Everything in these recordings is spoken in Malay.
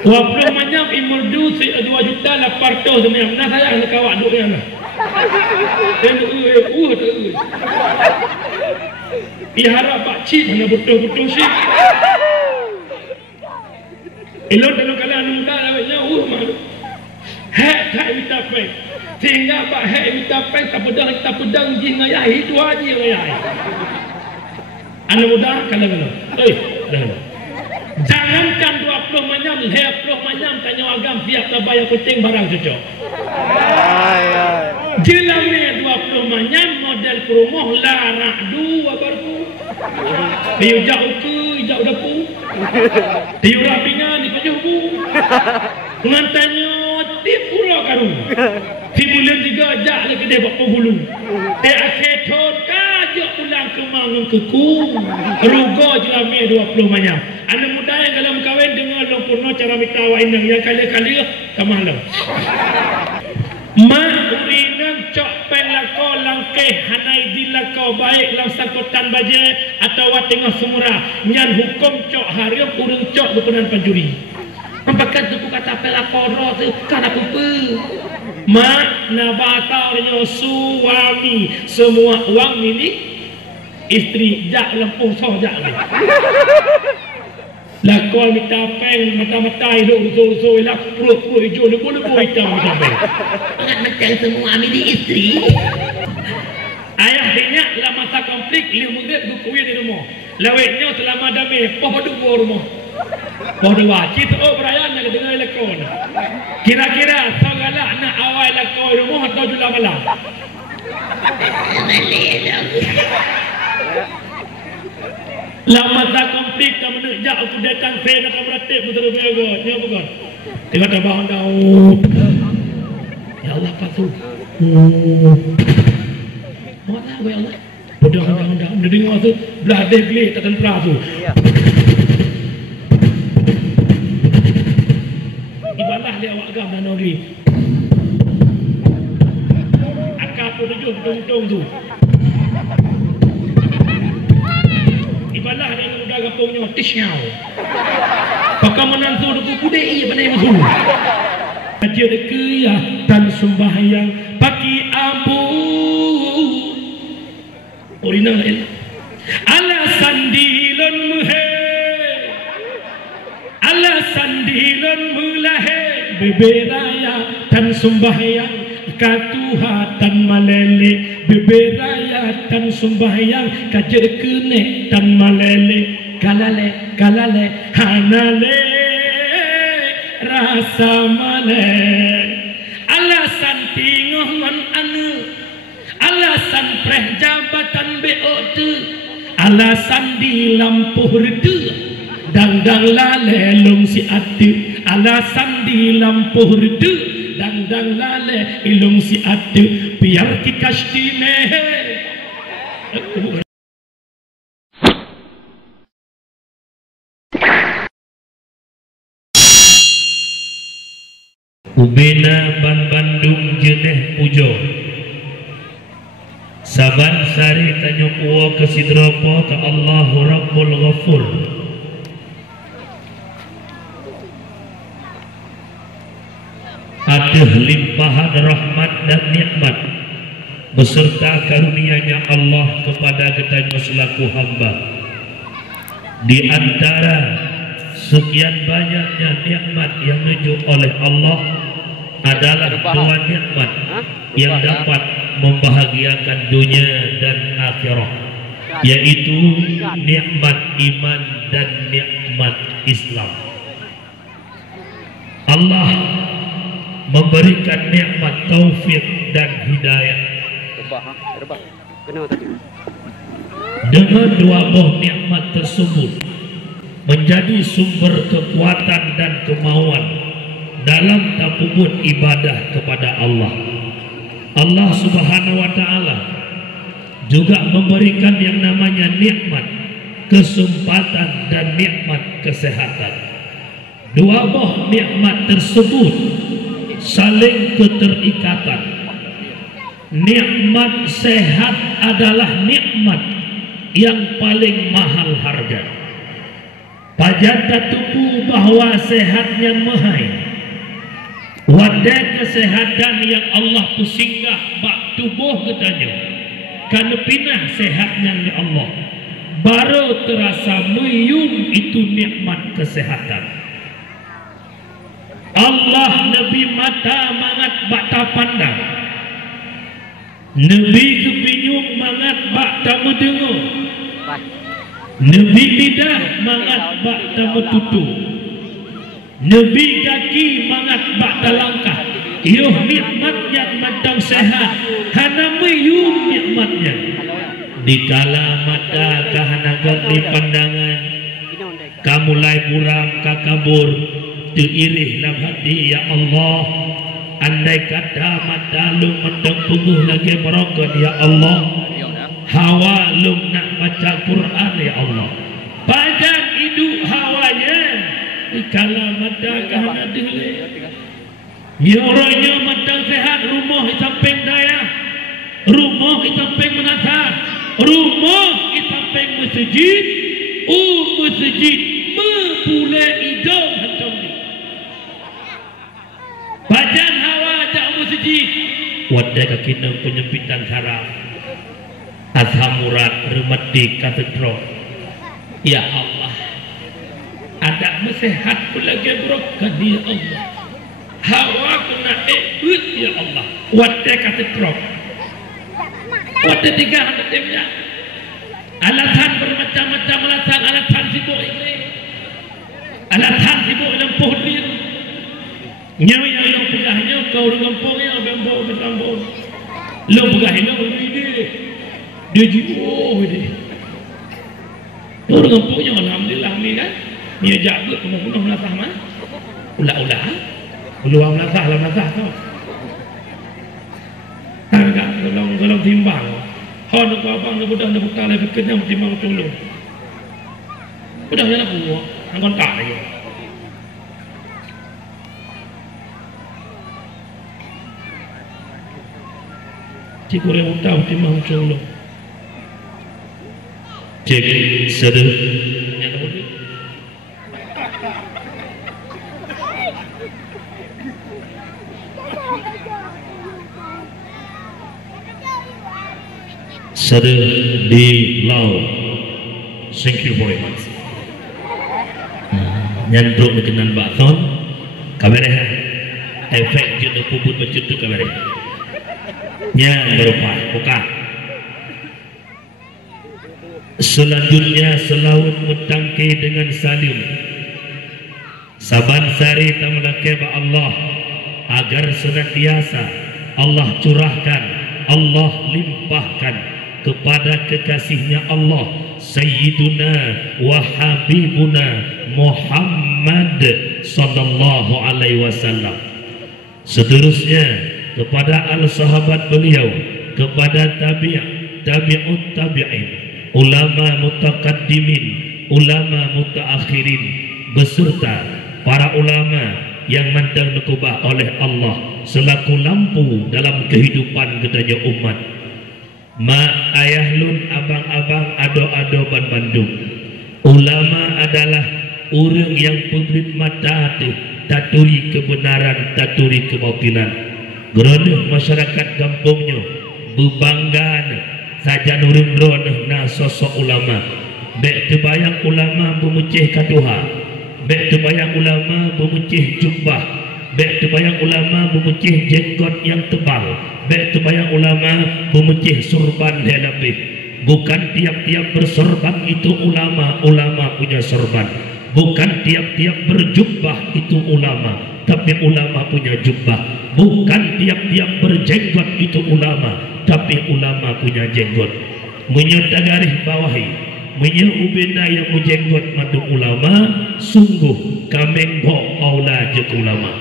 20 manyam imurdu 2 juta 800 sembilan. Nah saya nak kawak duk yang lah. Dan tu. Dia harap pak cik mana betul-betul sih. Elok dalam kalangan muda lawaknya malu. Hak tak minta pen. Sehingga pak hak minta pen tak pedang jin ayah itu aja ayah. Anak muda kalau. Jangan. Jangankan 20 manyam, 20 manyam tanya agam siap tak bayar kucing barang cocok. Jelamnya 20 manyam model kerumuh larak dua baru. Dia jauh ke jauh depu. Dia rapingan di pejuh bu. Ngantanya tip pula karung. Di bulan 3 ajak lagi dia buat penghulu. Dia akhir thot kajak pulang ke mangang ke ku. Rugo jelamnya 20 manyam. Anak muda yang dalam kahwin dengar lompurno cara minta wainang yang kali-kali kemalau. Mak urinan cok pen lako langkeh hanai di lako baik lau sakotan baje atau tengah semurah nyan hukum cok harium urung cok berpenan panjuri. Mempakat tu kata pelako roh tu kan apa? Mak nabatau suami semua uang milik isteri jak lempuh soh jak ni. Lakon minta peng mata-mata hidup usul-usul lah perut-perut hijau lebu-lebu hitam minta peng macam semua milik isteri. Ayah dinyak lah masa konflik 5 menit berkuih di rumah lawetnya selama damai poh dua rumah poh dua kita perayaan yang dengar lakon kira-kira segala nak awal lakon rumah atau jula malam lama tak konflik tak menejak aku datang saya nak beratik betul betul ni apa kan tengok tambah daun ya Allah patu mana ya Allah pedang dia dengar tu belah degli tak tempra tu ibadah dia awak agam dan negeri akak pun tujuh betul-betul tu ibadah dia udah gapungnya tisyau pakai menantu deku budai pandai masuk aja dekia dan sembahyang pagi abu orina ala sandilon muhe ala sandilon mulahe beberaya dan sembahyang katuhatan malele beberaya tan sembahyang kajer kene tan malele kalale hanale rasa male alasan tingoh man anu alasan preh jabatan BOT alasan di lampu redu dang lale lung si atu alasan di lampu redu dang lale ilung si atu biar kikasti mehe Ubena Bandung jeneh pujo saban sari tanyuk uwa kesidropo ta Allahu Rabbul Ghafur aduh limpahan rahmat dan nikmat beserta karunia-Nya Allah kepada kita selaku hamba. Di antara sekian banyaknya nikmat yang menuju oleh Allah adalah dua nikmat yang dapat membahagiakan dunia dan akhirat, yaitu nikmat iman dan nikmat Islam. Allah memberikan nikmat taufik dan hidayah. Dengan dua buah nikmat tersebut menjadi sumber kekuatan dan kemauan dalam takubut ibadah kepada Allah. Allah Subhanahu wa taala juga memberikan yang namanya nikmat kesempatan dan nikmat kesehatan. Dua buah nikmat tersebut saling keterikatan. Nikmat sehat adalah nikmat yang paling mahal harga. pajata tubuh bahwa sehatnya mahai wadah kesehatan yang Allah tu singgah bak tubuh katanya karena pinah sehatnya ya Allah baru terasa meyum itu nikmat kesehatan. Allah Nabi mata mangat bak ta pandang, Nabi kepinyung mangat bak ta mendengar, Nabi lidah mangat bak ta metutu, Nabi kaki mangat bak ta langkah. Yuh nikmatnya madang sehat hana meyum nikmatnya dikala mata kahanagan di pandangan kamulai buram kakabur teirih dalam hati ya Allah andai kata mata lu mendeng punguh lagi merokon ya Allah hawa lu nak baca Quran ya Allah badan hidup hawanya dikala mata kahanagan ya orangnya madang sehat rumah di samping daya rumah di samping menata rumah di samping masjid masjid mempulai hidung hantam ni badan hawa jak masjid wadah kakina penyempitan saraf ashamurat remedi katedro ya Allah ada mesehat pula gebrokan ya Allah hawa kena ikut ya Allah wadah katedro wadah tiga hantamnya alasan bermacam-macam alasan sibuk ini alasan sibuk lempuh dia nyawa yang pegahnya kau lempungnya bembau bertambung lo pegahnya dia jiwa dia kau lempungnya alhamdulillah ni kan dia jaga penuh-penuh melasah mah ulah-ulah peluang melasah kau tak kalau timbang hon ko abang na budak na buta lai fikir nya timbang tulu budak nya na buo ang kon tak lagi cikure buta timbang tulu cek sede nya na budak Sada di laut. Thank you very much. Nyandruk dekenan baton kabareh efek jenuh puput bacut tu kabareh nya berupa buka selanjutnya selaut mutangki dengan salim saban sari tamlake ba Allah agar senantiasa Allah curahkan Allah limpahkan kepada kekasihnya Allah Sayyiduna wa Habibuna Muhammad sallallahu alaihi wasallam. Seterusnya kepada al-sahabat beliau, kepada tabi'ut tabi'in, ulama mutaqaddimin, ulama mutaakhirin, beserta para ulama yang mandang nekubah oleh Allah selaku lampu dalam kehidupan gedanya umat. Ma ayah lun abang-abang ado-ado ban Bandung. Ulama adalah orang yang pemberi mata taturi kebenaran, taturi kemungkinan. Geroneh masyarakat kampungnya berbanggaan saja nurun roneh na sosok ulama. Bek terbayang ulama memucih katuha, bek terbayang ulama memucih jumbah, bek terbayang ulama memucih jenggot yang tebal, bek terbayang ulama memucih sorban lebih. Bukan tiap-tiap bersorban itu ulama punya sorban. Bukan tiap-tiap berjubah itu ulama, tapi ulama punya jubah. Bukan tiap-tiap berjenggot itu ulama, tapi ulama punya jenggot. Menyodagaris bawahi, menyubina yang menjenggot madu ulama, sungguh kamenggo aula je ulama.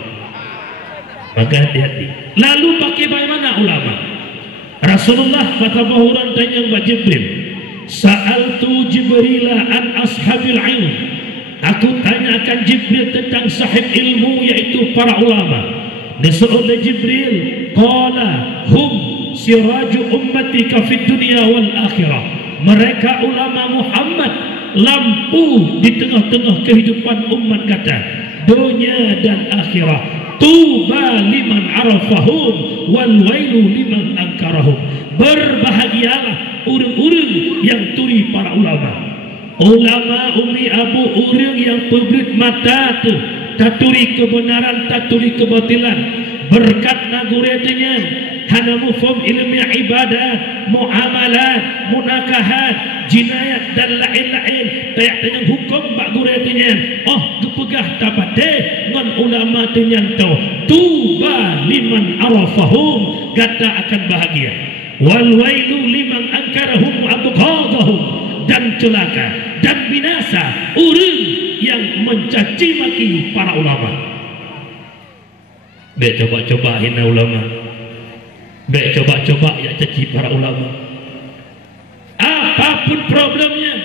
Maka hati-hati. Lalu bagaimana ulama? Rasulullah kata bahuran tanya kepada Jibril, sa'altu Jibrila an ashabil ilm. Aku tanyakan Jibril tentang sahib ilmu, yaitu para ulama. Oleh Jibril, qala hum siraju ummatika fid dunya wal akhirah. Mereka ulama Muhammad lampu di tengah-tengah kehidupan umat kata dunia dan akhirat. Tuba liman arafahum wal wailu liman angkarahum. Berbahagialah orang-orang yang turi para ulama. Ulama umi abu orang yang pebrit mata tu taturi kebenaran taturi kebatilan berkat nagure dengan hana mufhum ilmi ibadat muamalat munakahat jinayat dan lain-lain tayak dengan hukum bak gure dengan kepegah tabade ngan ulama dengan tu tuba liman arafahum kata akan bahagia wal wailu liman angkarahum wa abghadahum dan celaka dan binasa orang yang mencaci maki para ulama. Baik coba-coba hina ulama, baik coba-coba ya caci para ulama. Apapun problemnya,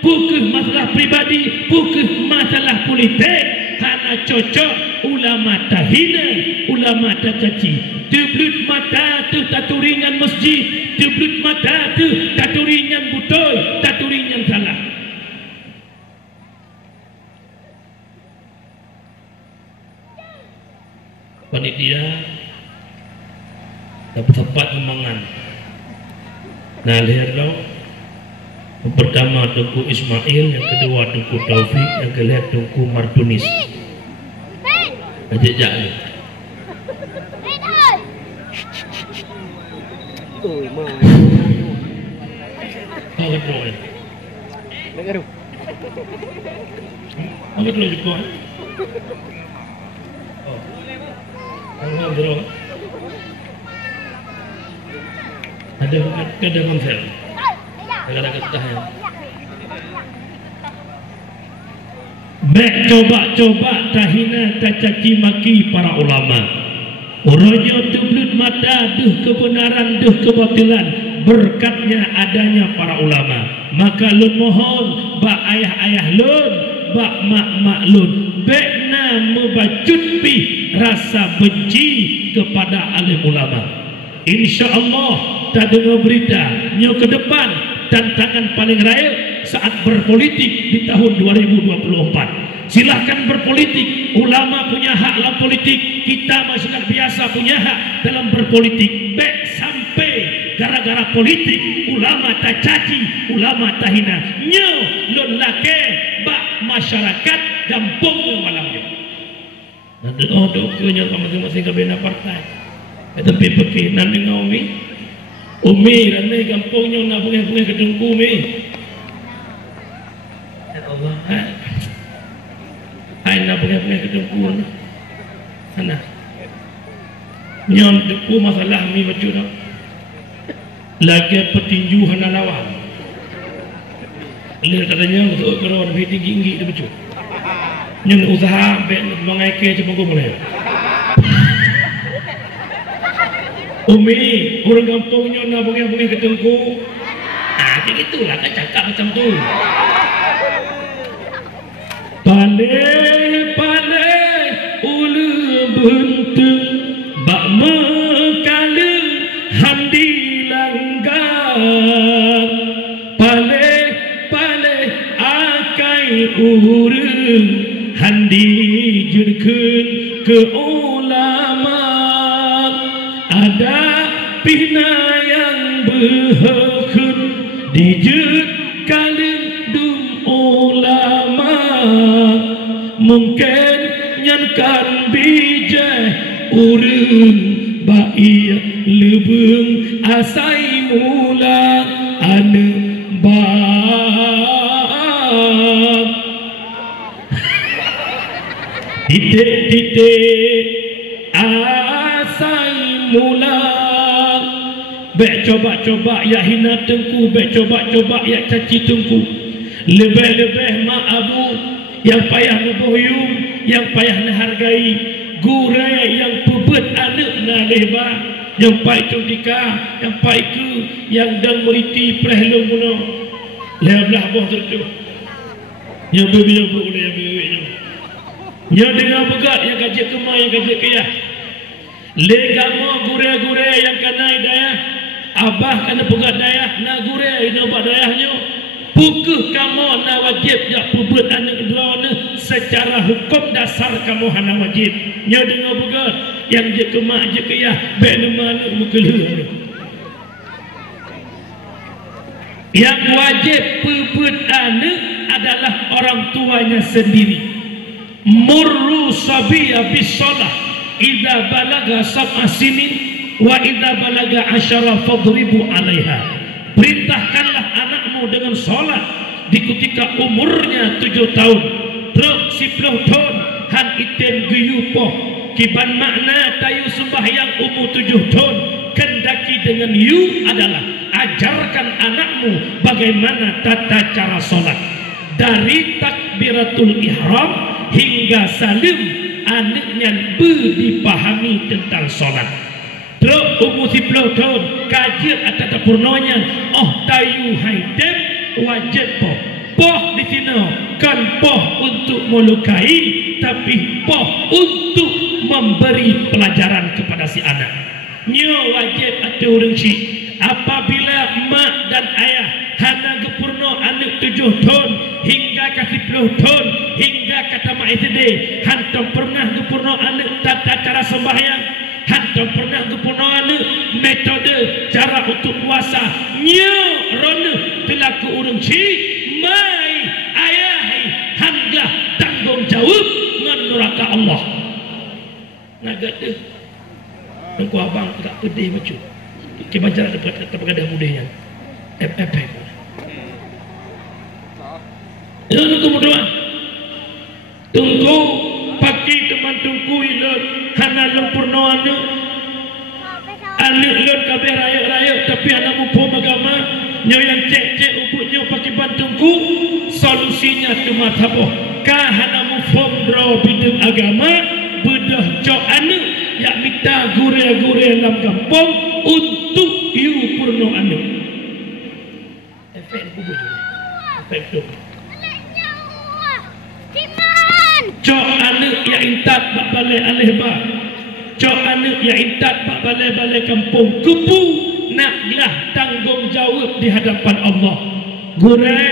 bukan masalah pribadi, bukan masalah politik, hana cocok ulama tak hina, ulama tak caci. Teblut mata tu taturingan masjid, teblut mata tu taturingan butoi, taturingan salah. Panitia dapat tempat memangan. Nah, lihat lo. Yang pertama Tengku Ismail, yang kedua Tengku Taufik, yang ketiga Tengku Martunis. Ajak ni. Apa tu? Negara. Apa tu juga? Alhamdulillah. Ada kada konsel. Ada ketahan. Baik coba-coba tahina caci maki para ulama. Orangnya teblut mata duh kebenaran duh kebatilan berkatnya adanya para ulama. Maka lun mohon bak ayah-ayah lun, bak mak-mak lun, bekna membacut pi rasa benci kepada alim ulama. InsyaAllah tak dengar berita nyo ke depan tantangan paling raya saat berpolitik di tahun 2024. Silahkan berpolitik, ulama punya hak dalam politik, kita masyarakat biasa punya hak dalam berpolitik. Baik sampai gara-gara politik ulama tak caci, ulama tak hina nyo lon lake bak masyarakat gampung malamnya. Dan doa-doanya masing-masing kabina partai. Tapi pergi nanti umi ranai gampungnya nak bunga-bunga kedengku umi. Ya Allah, hai nak bunga-bunga kedengku sana. Nyon deku masalah mi baju nak. Lagi petinju hana lawan. Lihat katanya untuk keron tinggi-tinggi dia baju. Nyon usaha bet mengai ke cepat boleh. Umi, orang kampungnya nak bunga-bunga ketengku. Kayak gitulah kan cakap macam tu. Pale ulu bentung bak mekale handi langgar. Pale akai urang handi jurkeun ke ulama. Ada pihna yang berhakun dijut kalendung ulama mungkin nyankan bijak urang baik lebeng asai mula ane bab titik-titik asai mula. Baik coba-coba ya hina tengku, baik coba-coba ya caci tengku. Lebih-lebih mak abu yang payah ngebuhyum, yang payah ngehargai, gure yang pebet anak na leba, yang payah cudika, yang payah ke, yang dan meriti prehlung muno. Lebelah boh tertu. Yang bebi-bebi oleh yang bebi-bebi. Yang dengar begat, yang gajah kemah, yang gajah kiyah. Legamo gure-gure yang kena daya abah kena pegat daya nak gure ino bak dayahnya Pukul kamu na wajib ya pubut anak drone secara hukum dasar kamu hana wajib. Nya dengar bukan yang je ke mak je ke ya baik mana mukelah. Yang wajib pubut anak adalah orang tuanya sendiri. Murru sabiya bisalah idza balaga sab'a sinin wa idza balaga 10 fadribu 'alaiha. Perintahkanlah anakmu dengan solat di ketika umurnya 7 tahun. Terus 10 tahun han iten guyupoh kiban makna tayu sembahyang umur 7 tahun kendaki dengan yu adalah ajarkan anakmu bagaimana tata cara solat dari takbiratul ihram hingga salim. Anaknya dipahami tentang solat. Terus umur 10 tahun kajian atau purnonya tayu haidem wajib poh di sini kan poh untuk melukai tapi poh untuk memberi pelajaran kepada si anak. Nyo wajib atau orang cik apabila mak dan ayah hana gepurno anak 7 tahun hingga ke 10 tahun hingga kata mak SD hantam pernah gepurno anak tata cara sembahyang hantam pernah gepurno anak metode cara untuk puasa nyo rona telaku orang cik mai ayah hangga tanggung jawab dengan neraka Allah naga tu nengku abang tak pedih macam kita baca kepada mudahnya FFP itu kemudian tunggu pakai teman tunggu ilot hana lempurno anu ilot kabeh raya tapi anak pun agama nyo yang cek ubuknya pakai bantungku solusinya cuma apa kah hana mufom draw bidang agama bedah cok anu yak minta gure-gure dalam kampung untuk you purno anu efek kubur efek tu cok anu yak intat bak balai alih ba cok anu yak intat bak balai kampung kupu naklah tanggung jawab di hadapan Allah gure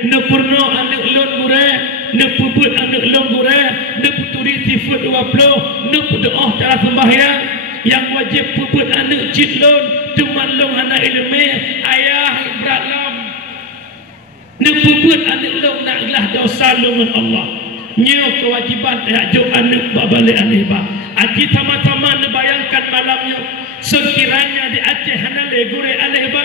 ne purno anu lon gure ne pubut anu lon gure ne puturi sifat 20 ne berdoa cara sembahyang yang wajib pubut anu citlon teman long anak ilmu ayah beratlam ne pubut anu long naklah dosa dengan Allah nyo kewajiban ajuk anu balik alih ba aji sama-sama ne bayangkan malamnya sekiranya di Aceh hana legure alih ba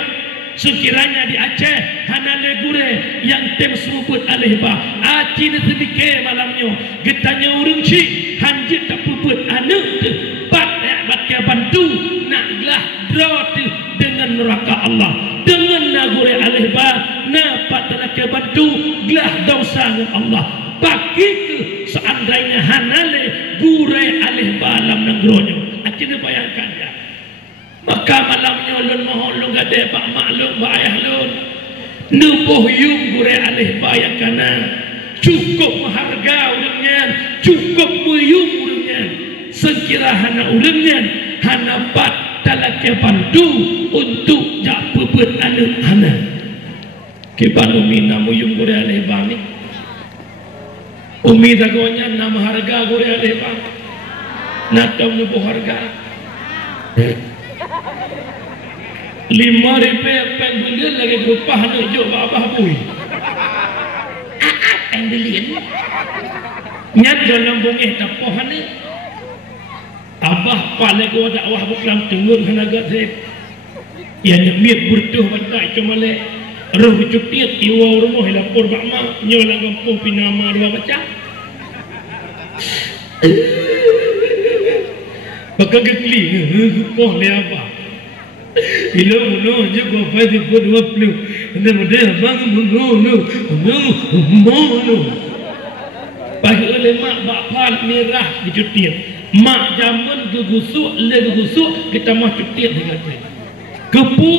sekiranya di Aceh hana legure yang tem seruput alih ba aji ne sedikit malamnya getanya urang ci hanjit tak puput anak tu bat bakia bantu naklah drot dengan neraka Allah dengan nagure alih ba na pat nak bantu glah dosa dengan Allah bagi ke seandainya hanale gure alih ba alam negronyo aji ne bayangkan ya maka malamnya lun mohon lun gade pak maklum ba ayah lun nubuh yung gure alih bayang kana cukup mengharga urangnya cukup muyung urangnya sekira hana urangnya hana pat talake bantu untuk jak pepet anak hana kibanu mina muyung gure alih bang umi dagonya nama harga gure alih bang natau nubuh harga 5 rupiah pembelian lagi berupah nak jok abah bui pembelian nyat dalam bungih tapoh ni abah paling gua dakwah bukan tengok hanaga saya yang nyemir bertuh bantai cuma le roh cutiat iwa rumah lapor bakma nyola gampung pinama dua macam bakal gekli poh le abah ilo muno je gua pasti buat 20 anda mudah bang muno pagi oleh mak bapak merah dicutiat mak zaman gegusuk le gegusuk kita mah cutiat dengan dia kepu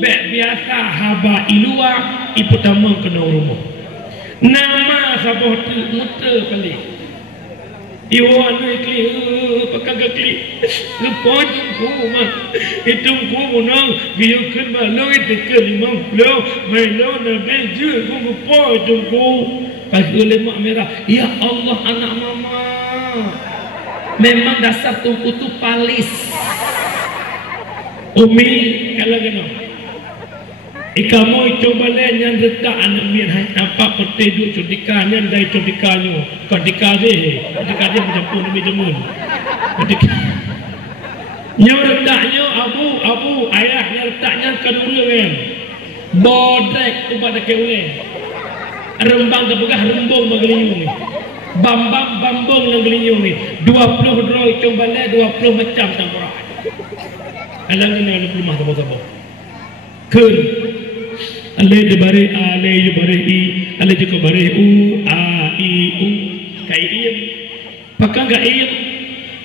biasa haba ilua iputama kena rumah nama sabah tu muter kali Iwan kli pakagak kli lepo tungku mah itungku munang biukeun balong itu ke 50 melo na beju lepo tungku pas lemak merah ya Allah anak mama memang dasar tungku tu palis umi kalau kena ikamu coba lenyan retak anak mir nampak peti duk cutikannya dari cutikannya ketika dia macam pun demi jemun ketika nyo retaknya abu ayahnya retaknya kedua kan bodek kepada keule rembang kebegah rembong mageliung ni bambong nang geliung ni 20 roy coba le 20 macam tampura alang ni ada rumah tabo-tabo kun ale de bare ale je bare i ale je ko bare u a i u kai iem pakang ga iem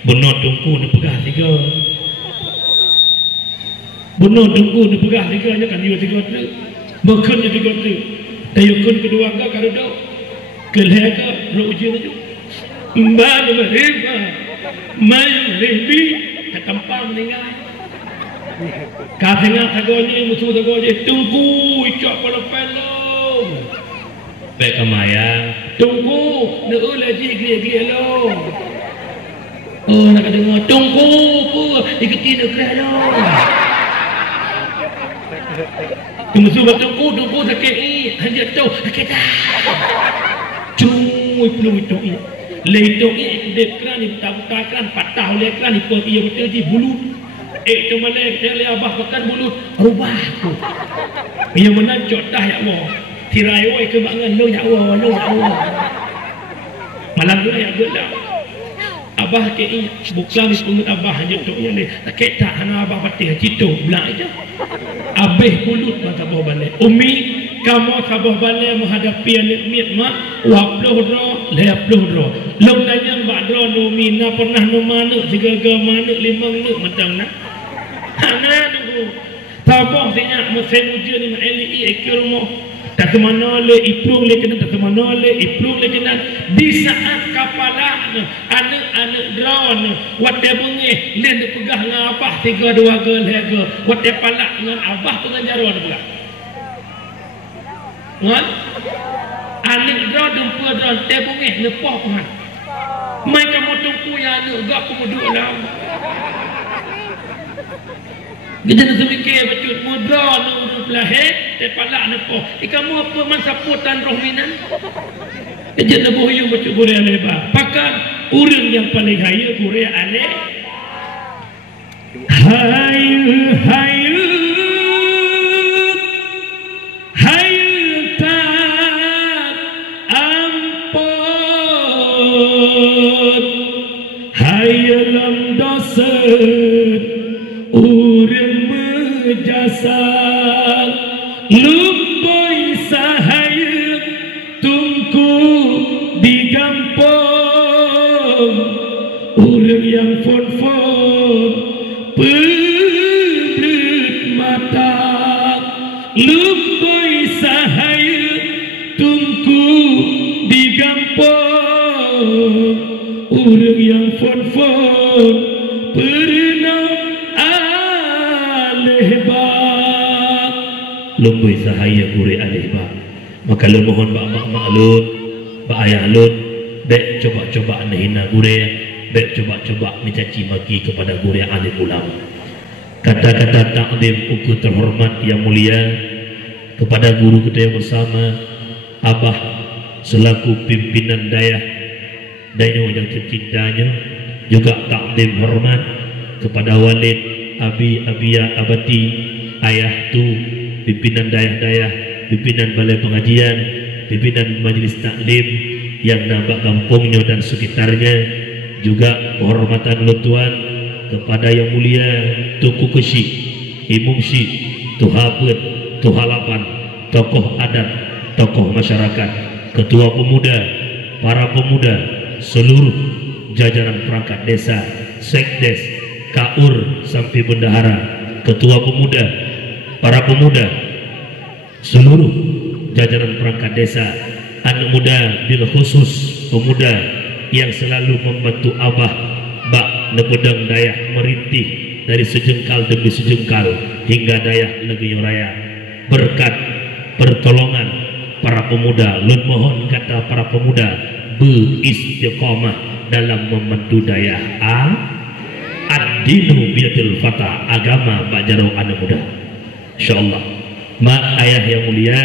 bunot tungku ne pegah tiga bunot tungku ne pegah tiga nya kan yo tiga tu bekun je tiga tu tayukun kedua ga karudo keleka ro uji tu mbal mereka mai rebi katampang meninggal katanya tagonya musuh tagonya tunggu icok pelo-pelo baik kemayang tunggu neu lagi gile-gile lo oh nak dengar tunggu apa ikuti nak kerah lo musuh tunggu sakit ni hanya tu sakit dah cuy belum itu leitong ni dek keran ni tak patah oleh keran ni ia betul di bulu cuma le abah pekan mulut rubah tu yang mana jotah ya Allah tirai oi ke bangan lo ya Allah malam tu ya Allah abah ke bukan pungut abah hanya tu yang ni tak tak hana abah patih citu belang aja abih mulut mata bawah balik umi kamu sabah balik menghadapi anak mit mak waploh ro leaploh ro long danyang badro umi na pernah no mana segaga mana limang nak mentang nak hana dulu tabah sinyak mesin ujian ni ma'eli ikirmu tak kemana le iplung le kena tak kemana le iplung le kena di saat kapalah anak-anak drone wate bengih len pegah dengan abah 3-2 ke lega wate palak dengan abah dengan jaruan pula kan anak drone dumpa drone te bengih lepah kan mai kamu tunggu ya anak gak kamu duduk dalam kita nak semikir betul muda nak urut lahir tepalak nepoh kamu apa masa putan roh minan kita nak bohong betul Korea lebar pakan urang yang paling kaya Korea ale hayu tak ampun hayu lam dosa urang jasa lumboi sahaya tungku digampung urang yang fon-fon perit mata lumboi sahaya tungku digampung urang yang fon-fon pernah lumbui sahaya kuri alihba maka lu mohon ba mak lut ba ayah lut bek coba-coba hina gure bek coba-coba mencaci maki kepada gure alim ulama kata-kata takdim uku terhormat yang mulia kepada guru kita yang bersama abah selaku pimpinan dayah yang tercintanya juga takdim hormat kepada walid abi abia abati ayah tu pimpinan dayah-dayah, pimpinan balai pengajian, pimpinan majlis taklim yang nampak kampungnya dan sekitarnya, juga kehormatan lutuan kepada yang mulia Tuku Kesi, Imum Syih, Tuhabut, Tuhalapan, tokoh adat, tokoh masyarakat, ketua pemuda, para pemuda, seluruh jajaran perangkat desa, sekdes, kaur sampai bendahara, ketua pemuda, para pemuda, seluruh jajaran perangkat desa, anak muda bil khusus pemuda yang selalu membantu Abah bak nepedang dayah merintih dari sejengkal demi sejengkal hingga dayah Legiyo Raya. Berkat pertolongan para pemuda, lun mohon kata para pemuda beristiqomah dalam membantu dayah ad-dinu biyadil fata, agama bak jaro anak muda. Insyaallah. Mak ayah yang mulia,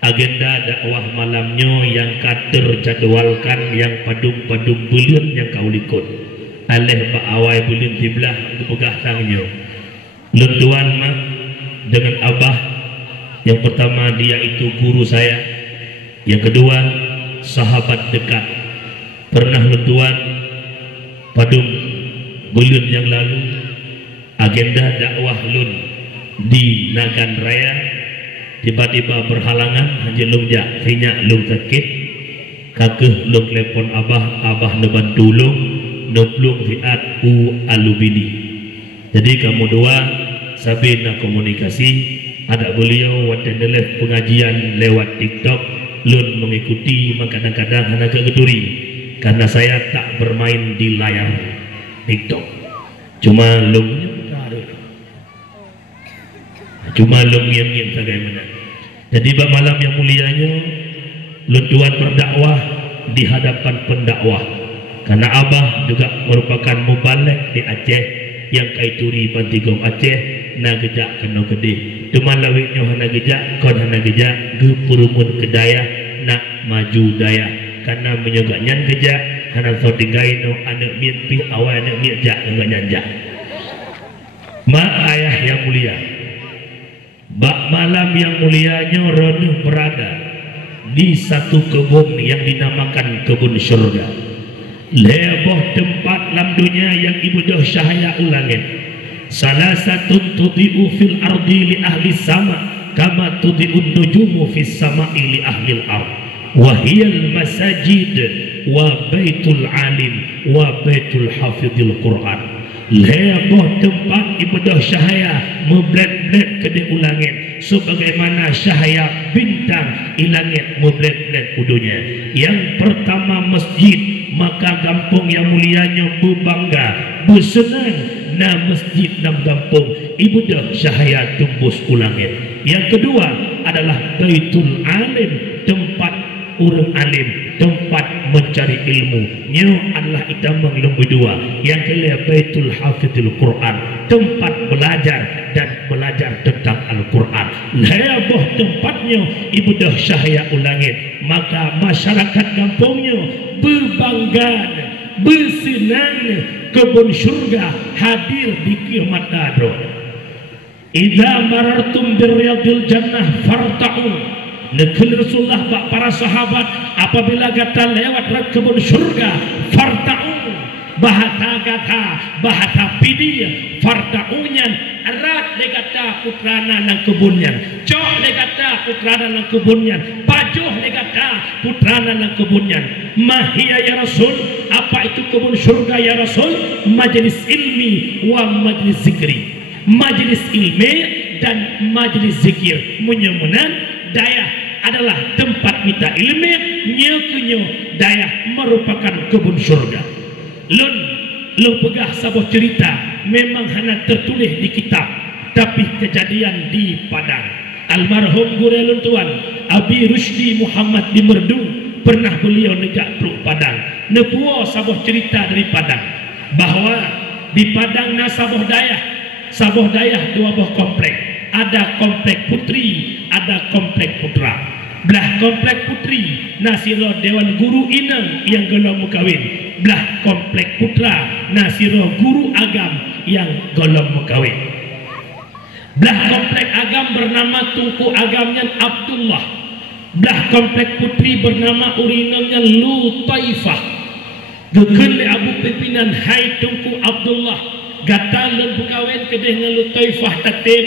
agenda dakwah malamnya yang kader jadwalkan yang padum-padum bulan yang kau likut aleh bak awai bulan tiblah kepegah sangnya lentuan mak dengan Abah. Yang pertama dia itu guru saya, yang kedua sahabat dekat. Pernah lentuan padum bulan yang lalu agenda dakwah lun di Nagan Raya, tiba-tiba berhalangan hanya lungjak sinyak lung sakit kakeh lung telepon Abah nebantu lung noplung fiat alubini. Jadi kamu dua sabina komunikasi ada beliau wadah nelef pengajian lewat TikTok lun mengikuti, kadang-kadang hanya kegeduri karena saya tak bermain di layar TikTok, cuma lung ngiem-ngiem bagaimana. Jadi pada malam yang mulianya luntuan berdakwah di hadapan pendakwah, karena Abah juga merupakan mubalek di Aceh yang kaituri Pantigong Aceh na gejak kena gede cuma lawiknya hana gejak kon hana gejak gepurumun kedaya nak maju daya karena menyogaknya gejak hana so tinggai no anak mimpi awal anak mirjak enggak nyanjak. Mak ayah yang mulia, bak malam yang mulianya Ronuh berada di satu kebun yang dinamakan kebun syurga. Leboh tempat lam dunia yang ibadah syahaya ulangit. Salah satu tudhi'u fil ardi li ahli sama kama tudhi'un nujumu fis sama'i li ahli al-ard. Wahiyal masajid wa baitul alim wa baitul hafidhil Quran. Leboh tempat ibadah syahaya memblet-blet ke di ulangit sebagaimana syahaya bintang ilangit memblet-blet udunya. Yang pertama masjid, maka kampung yang mulianya berbangga bersenang na masjid nam kampung ibadah syahaya tembus ulangit. Yang kedua adalah baitul alim, tempat orang alim, tempat mencari ilmu. Nyo adalah itamang lembu dua. Yang kedua baitul hafidhil Quran, tempat belajar dan belajar tentang Al-Quran. Leboh tempatnya ibadah syahaya ulangit, maka masyarakat kampungnya berbangga bersenang kebun syurga hadir di kiamat kadro. Idza marartum birriyadil jannah farta'u. Nekil Rasulullah bak para sahabat apabila kata lewat kebun syurga farta'u, bahata pidi farta'unyan erat dekata putrana nang kebunnya, cok dekata putrana nang kebunnya, pajuh dekata putrana nang kebunnya. Mahia ya Rasul, apa itu kebun syurga ya Rasul? Majlis ilmi wa majlis zikri, majlis ilmi dan majlis zikir. Menyemunan daya adalah tempat minta ilmu, nyekenyo daya merupakan kebun syurga. Lun pegah sebuah cerita memang hanya tertulis di kitab, tapi kejadian di Padang. Almarhum gurelun tuan Abi Rusdi Muhammad di Merdu pernah beliau negak Truk Padang. Nepuo sebuah cerita dari Padang bahwa di Padang na Sabuh Dayah dua buah komplek. Ada komplek putri, ada komplek putra. Belah komplek putri nasiro Dewan Guru Inang yang golong mekawin. Belah komplek putra nasiro guru agam yang golong mekawin. Belah komplek agam bernama Tungku agamnya Abdullah. Belah komplek putri bernama urinamnya Lutaifah. Geken le abu pimpinan hai Tungku Abdullah gata lun bekawin kedeh dengan Lutaifah tatim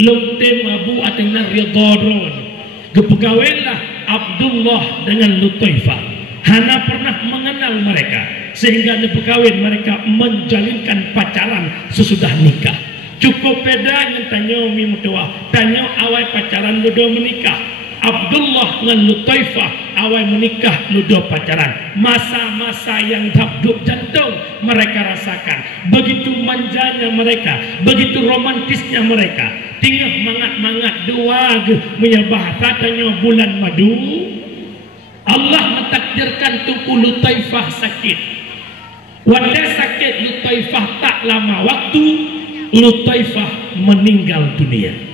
lun tem abu atengna ridadron. Gepegawailah Abdullah dengan Lutaifah. Hana pernah mengenal mereka sehingga dipegawin mereka menjalinkan pacaran sesudah nikah. Cukup beda yang tanya mi mutua, tanya awal pacaran dodo menikah. Abdullah dengan Lutaifah awal menikah ludo pacaran. Masa-masa yang dabduk jantung mereka rasakan. Begitu manjanya mereka, begitu romantisnya mereka. Tinggal mangat-mangat dua menyebah katanya bulan madu. Allah mentakdirkan tubuh Lutaifah sakit. Wadah sakit Lutaifah tak lama waktu Lutaifah meninggal dunia.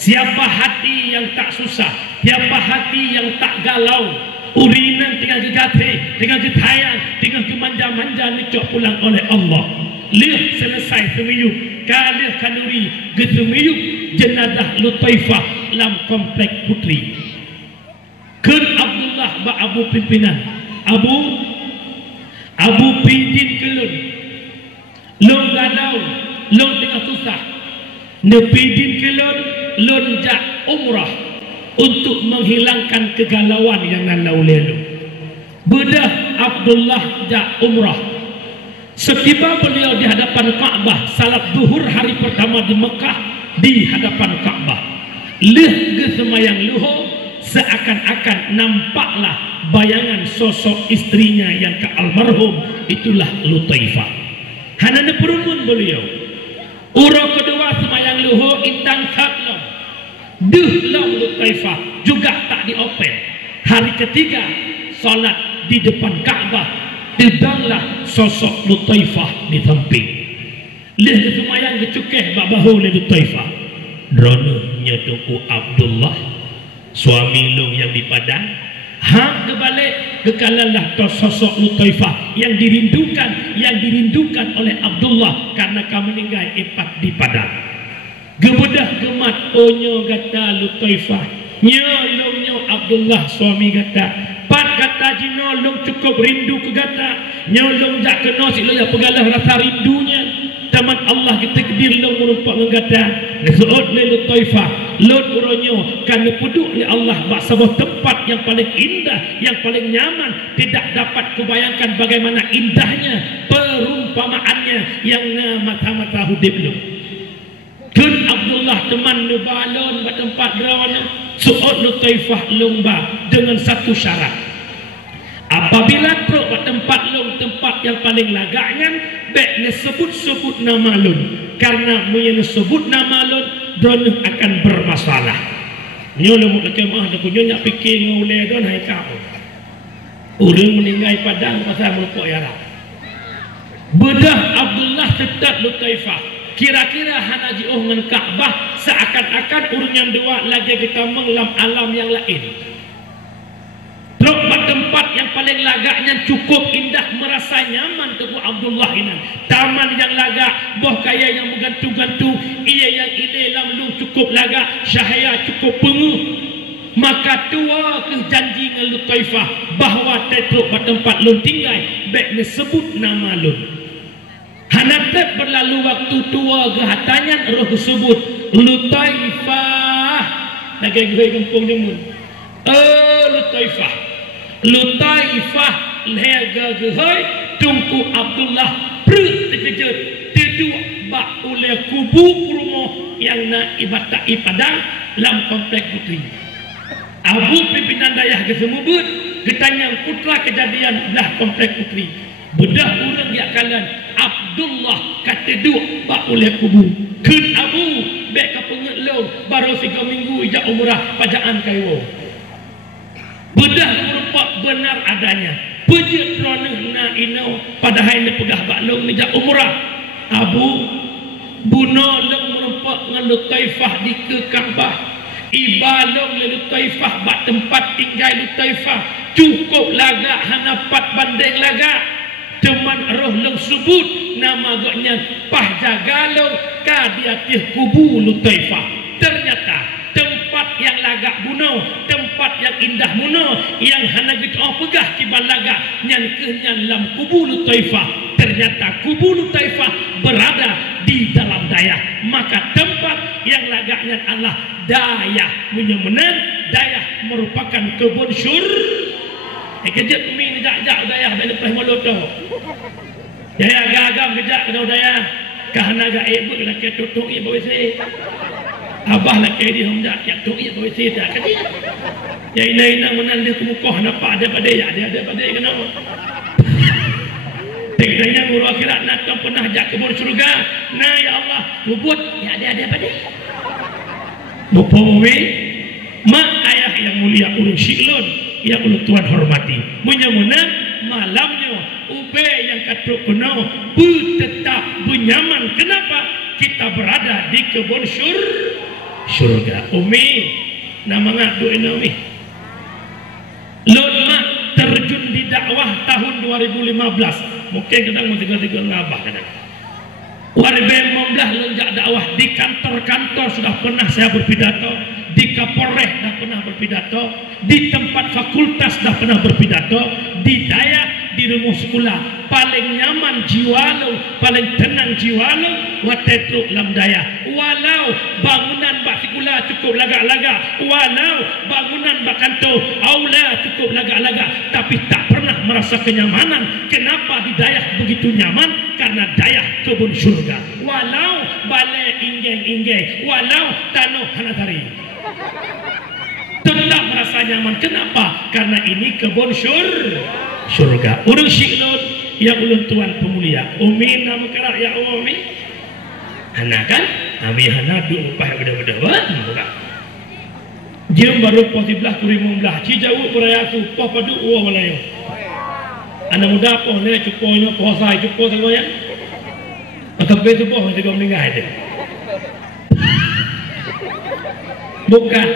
Siapa hati yang tak susah, siapa hati yang tak galau, urinan tinggal gegate, tinggal getayang, tinggal kemanja-manja nicok pulang oleh Allah. Lih selesai semiyuk, kalih kanuri gesemiyuk jenazah Lutaifah dalam komplek putri. Ken Abdullah ba Abu pimpinan, Abu pidin kelun, long galau, long tengah susah, nepidin kelun, long jak umrah untuk menghilangkan kegalauan yang nalau lelu. Bedah Abdullah jak umrah. Setiba beliau di hadapan Ka'bah, salat zuhur hari pertama di Mekah di hadapan Ka'bah. Lih ke semayang luhur, seakan-akan nampaklah bayangan sosok istrinya yang ke almarhum, itulah Lutaifah. Hanana perumun beliau. Ura kedua semayang luhur intang taklom. Duhlam Lutaifah juga tak diopen. Hari ketiga solat di depan Ka'bah, tidaklah sosok Lutaifah di samping. Lih semayang kecukeh babahu le Lutaifah. Drone nyetuku Abdullah suami long yang di Padang, hang kebalik kekalalah sosok Lutaifah yang dirindukan oleh Abdullah karena kamu meninggal epat di Padang. Gebedah gemat onyo kata Lutaifah, nyolongnya Abdullah suami kata, pat kata jino long cukup rindu ke kata, nyolong jak kena si lo ya pegalah rasa rindunya. Taman Allah kita kedir long merumpak ngata, nesuot le Lutaifah. Lord uronyo karena puduk oleh Allah bak sebuah tempat yang paling indah, yang paling nyaman, tidak dapat kubayangkan bagaimana indahnya perumpamaannya yang mata-mata hudib lu. Kun Abdullah teman lu balon bak tempat drone suot Lutaifah lomba dengan satu syarat. Apabila truk bak tempat long, tempat yang paling lagaknya bek ne sebut-sebut nama lun, karena menye sebut nama lun drone akan bermasalah. Nyo lemuk kemah dak kunyo nyak fikir ngule don hai kau. Urang meninggal Padang pasal melupuk yara. Bedah Abdullah tetap Lutaifah. Kira-kira hanaji ngan Ka'bah seakan-akan urang yang dua lagi kita menglam alam yang lain. Truk tempat yang paling lagaknya cukup indah, merasa nyaman tubuh Abdullah ini. Taman yang lagak, boh kaya yang menggantung-gantung, ia yang ide lamlu cukup lagak, syahaya cukup penguh. Maka tua ke janji dengan Lutaifah bahawa truk tempat lun tinggal, baik disebut nama lun. Hanatet berlalu waktu tua ke hatanya roh tersebut Lutaifah. Lagi gue kampung jemun. Lutaifah lega gehoi tungku Abdullah perut terkejut tidur bak oleh kubu rumah yang nak ibadah Padang dalam komplek putri. Abu pimpinan dayah kesemubut ketanyang putra kejadian dah komplek putri. Bedah orang dia kalan Abdullah katidur bak oleh kubu. Kun Abu bek ke pengetlong baru 3 minggu ijak umrah pajaan kaiwo. Bedah merupak benar adanya. Pejit ronah na inau padahal ni pegah baklong ni jak umrah. Abu buno leng merupak dengan Lutaifah di ke Ka'bah. Ibalong le Lutaifah bak tempat tinggal Lutaifah. Cukup lagak hanapat banding lagak. Teman roh leng sebut nama agaknya Pahjagalong kadiatih kubu Lutaifah. Ternyata tempat yang lagak buno, tempat yang indah buno, yang hana getah pegah kibal lagak nyan kenyan lam kubu Lutaifah. Ternyata kubu Lutaifah berada di dalam dayah. Maka tempat yang lagaknya Allah dayah menyemenan, dayah merupakan kebun syur. Kejap mi jak dayah dak lepas moloto. Dayah gagam kejap kena dayah. Kahana ga ebut laki tutuk ia bawese. Abah lah kaya dia hendak tiap tu ia boleh cerita kan dia. Ya ina menanda ke muka nampak ada pada ya dia ada pada kenapa? Teknanya guru akhirat nak pernah jak kebun surga. Nah ya Allah, bubut ya ada pada. Bapa umi, mak ayah yang mulia urung Syilun yang ulun tuan hormati. Munya-munya malamnya ube yang kata kuno tetap benyaman. Kenapa? Kita berada di kebun surga. Umi nama ngadu ini umi. Lun mak terjun di dakwah tahun 2015. Mungkin kadang tiga-tiga ngabah kadang. 2015 lonjak dakwah di kantor-kantor sudah pernah saya berpidato, di Kapolres dah pernah berpidato, di tempat fakultas dah pernah berpidato, di daya, di rumah sekolah. Paling nyaman jiwa lo, paling tenang jiwa lo, watetruk lam daya. Walau bangunan bak sekolah cukup lagak-lagak, walau bangunan bak kantor aula cukup lagak-lagak, tapi tak pernah merasa kenyamanan. Kenapa di daya begitu nyaman? Karena daya kebun surga. Walau balai inggeng-inggeng, walau tanah hanatari, tetap merasa nyaman. Kenapa? Karena ini kebun surga. Urung Syilun yang ulun tuan pemulia. Umi nama kerak ya Umi. Anak kan? Ami hana duk upah beda-beda bukan. Dia baru posibelah kurimung belah. Ci jauh beraya tu poh padu uang Melayu. Anak muda poh ni cuponya poh sai cupo semuanya. Atau betul poh juga meninggal dia. Bukan.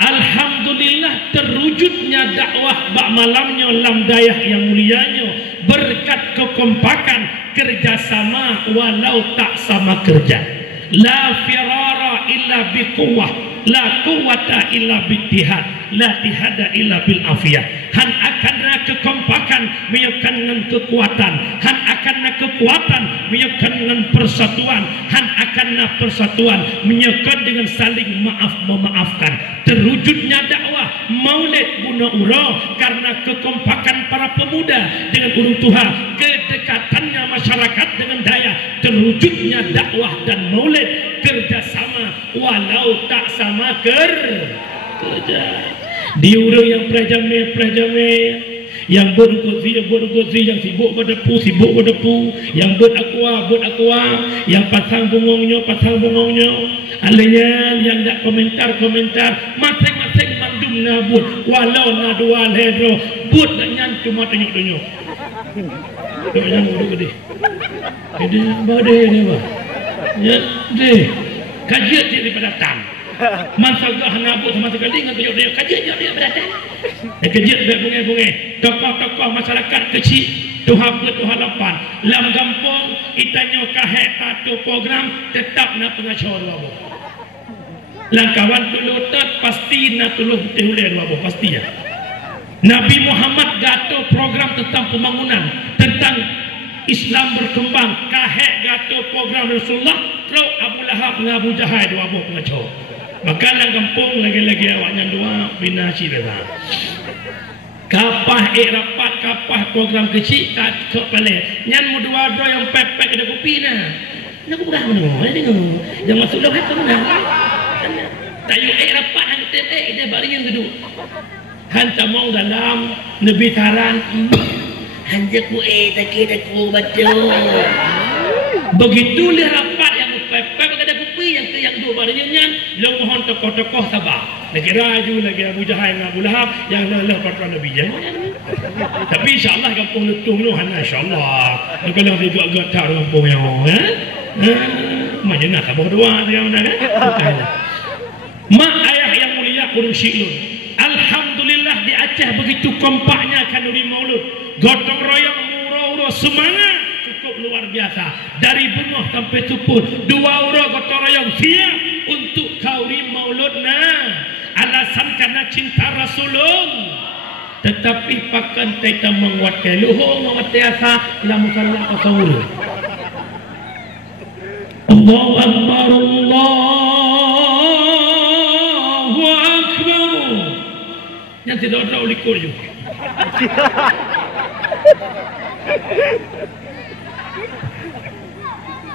Alhamdulillah terwujudnya dakwah bak malamnya lam dayah yang mulianya berkat kekompakan kerjasama walau tak sama kerja. La firara illa biquwwah, la quwwata illa bittihad, la tihada illa bil afiyah. Han akanna kekompakan menyukan dengan kekuatan, han akanna kekuatan menyukan dengan persatuan, han akanna persatuan menyukan dengan saling maaf memaafkan. Terwujudnya dakwah Maulid Buna Uro karena kekompakan para pemuda dengan urung Tuhan, kedekatannya masyarakat dengan daya. Terwujudnya dakwah dan Maulid kerjasama walau tak sama kerja. Di urang yang prajame yang bergozi, yang sibuk berdepu, yang berakua, yang pasang bungongnya, alenya yang tak komentar, masing-masing mandum nabut, walau nadua ledro, but nak nyan cuma tunjuk. Duk yang duk gede. Gede bade ni bah. Ya, deh. Kajian dia daripada datang. Mansagah nabut sama sekali dengan tunjuk dia. Kajian dia daripada datang. Kajian dia bungai-bungai. Tokoh-tokoh masyarakat kecil. Tuhan lapan. Lam gampung itanyo kahek satu program tetap nak pengacau dua boh. Langkawan tuluh pasti nak tuluh tehuleh dua boh pasti ya. Nabi Muhammad gato program tentang pembangunan, tentang Islam berkembang. Kahek gato program Rasulullah. Terus Abu Lahab dengan Abu Jahal dua buah pengacau. Maka lang kampung lagi-lagi awaknya dua bina cila. Kapah rapat, kapah program kecil tak kepala. Nyan mu dua yang pepek ada kopi na. Nak bukan mana? Tengok. Yang masuk dah apa mana? Tayu rapat hang tetek dia bari yang kedua. Han tamong dalam Nabi taran hanjak ku tak ku baca. Begitu li rapat yang pepek ada kopi yang dua barinya nyan lo mohon tokoh-tokoh sabar. Lagi Raju, lagi Abu Jahal dengan Abu Lahab yang lelah peraturan Nabi jangan. Tapi insya-Allah kampung Lutung tu hana insya-Allah. Kalau dia agak tak kampung yang macam nak kabar doa dia mana kan? Mak ayah yang mulia urung Syilun. Alhamdulillah di Aceh begitu kompaknya kanuri Maulud. Gotong royong muro-uro semangat cukup luar biasa. Dari Bungoh sampai Tupur 2 uro gotong royong siap untuk kauri Mauludna. Alasan karena cinta Rasulullah. Tetapi pakan kita menguatkan luhur menguatkan asa dalam salah kosong. Allahu Akbar, Allahu Akbar. Yang tidak ada ulikur juga.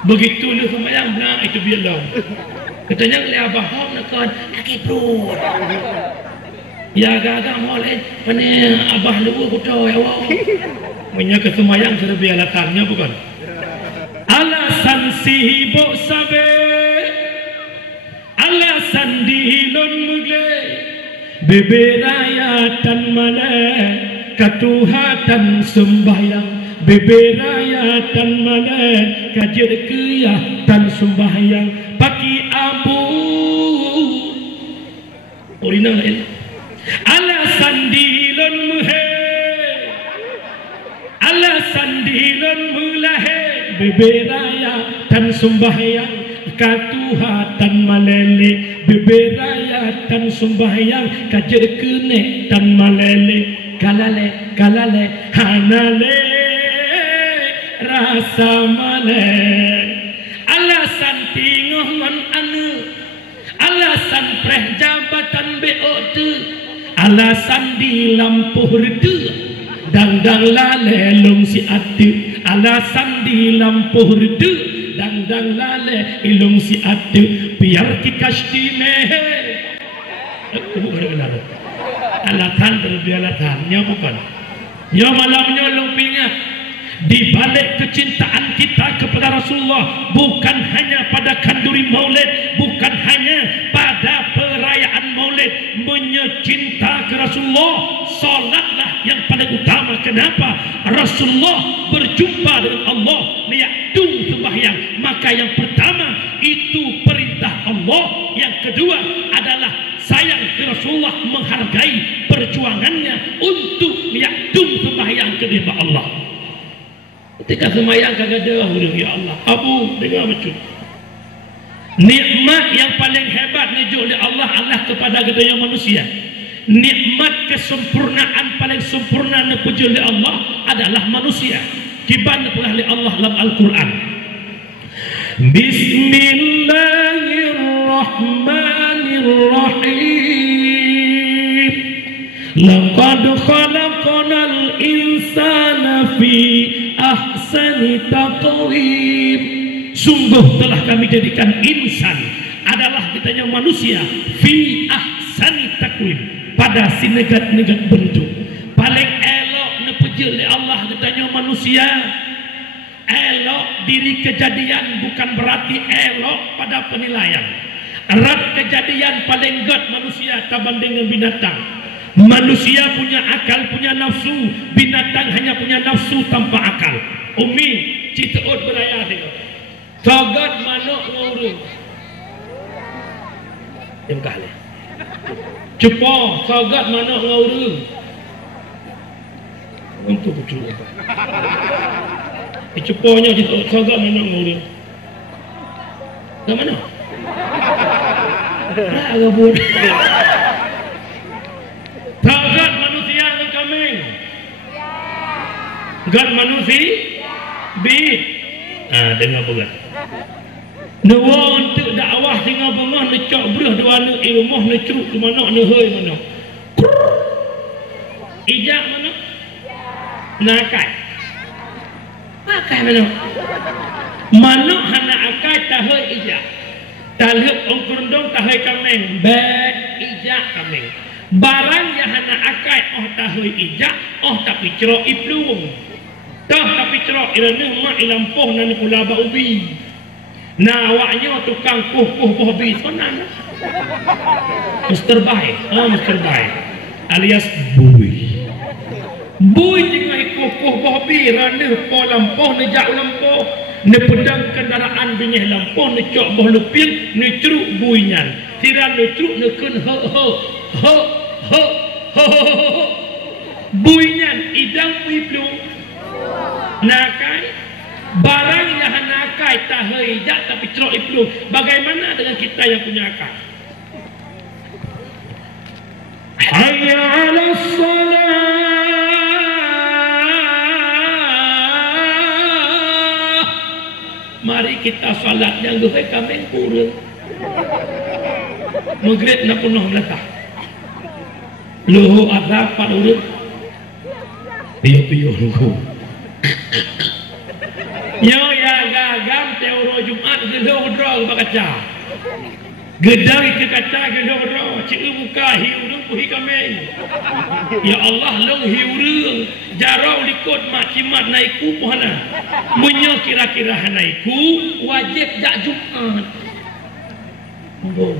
Begitu lu sembahyang, nah itu biarlah. Katanya le abah hom nakon laki perut. Ya agak-agak molek mana abah lu kudo ya wow. Punya kesemayang sudah bialatannya bukan. Alasan sibuk sabe, alasan dihilun mugle, beberayatan mana katuhatan sembahyang, beberayatan mana kajir kiyatan sembahyang, pagi abu, original el. Alasan dihilun muhe, alasan dihilun mulahe, beberayatan sembahyang katuhatan malele, beberayatan sembahyang kajir kene tan malele, kalale kalale hanale rasa male. Alasan tingguh man anu, alasan preh jabatan BOT, alasan di lampu redu dang lale long si atu, alasan di lampu redu dang lale ilung si atu, biar kikasti mehe aku bukan kenal alatan terbialatannya bukan ya malamnya lumpingnya. Di balik kecintaan kita kepada Rasulullah bukan hanya pada kanduri maulid, bukan hanya pada perayaan maulid, mencinta ke Rasulullah, salatlah yang paling utama. Kenapa? Rasulullah berjumpa dengan Allah, liya'dum sembahyang. Maka yang pertama itu perintah Allah, yang kedua adalah sayang ke Rasulullah, menghargai perjuangannya untuk liya'dum sembahyang ke hadirat Allah. Ketika semayang kagak ada ya Allah abu dengar macam nikmat yang paling hebat nuju oleh Allah kepada kedaya manusia. Nikmat kesempurnaan paling sempurna nuju oleh Allah adalah manusia. Kiban oleh Allah dalam Al-Quran. Bismillahirrahmanirrahim. Laqad khalaqnal insana fi ahsani taqwim. Sungguh telah kami jadikan insan adalah kitanya manusia fi ahsani taqwim, pada sinegat-negat bentuk paling elok nepuji oleh Allah kitanya manusia. Elok diri kejadian bukan berarti elok pada penilaian. Erat kejadian paling god manusia tabanding dengan binatang. Manusia punya akal, punya nafsu. Binatang hanya punya nafsu tanpa akal. Umi citeut beraya tengok. Sogat manuk ngurung. Yang kali. Cepo sogat manuk ngurung. Untuk betul apa? Ceponya citeut sogat manuk ngurung. Ke mana? Agak bodoh. Tagat manusia ke kambing. Gat manusia bi. Dengar pegang. Nuwa untuk dakwah tinggal bengah necok beruh dua nu ilmuh necruk ke mana nehoi mana. Ijak mana? Nakai. Nakai mana? Manuk hana akai tahoi ijak. Taluk ongkurundong tahoi kambing. Bet ijak kambing. Barang yang hana akai oh tahui ijak oh tapi cerok iplung toh tapi cerok ilanu mak ilampoh nani kulaba ubi nah awaknya tukang puh hobi sonan Mr. Baik Mr. Baik alias bui jengah puh hobi ranir po lampoh nejak lampoh ne pedang kendaraan binyah lampoh ne cok boh lepil ne ceruk buinyan tiran ne ceruk ne kun ho buinyan idang piplung nakai barang yang nakai tahai jak tapi cerok iplung. Bagaimana dengan kita yang punya akal? Hayya 'alas salat. Mari kita salat yang gue kambing kurang. Maghrib nak penuh belatah. Luhu azab pada urut piyo luhu yo ya gagam teoro Jumat luhu drog bakaca Gedai ke kata gedoro cik muka hiu puhi kami. Ya Allah long hiu jarau likut makimat naiku pohana. Munyo kira-kira naiku wajib jak Jumat. Oh.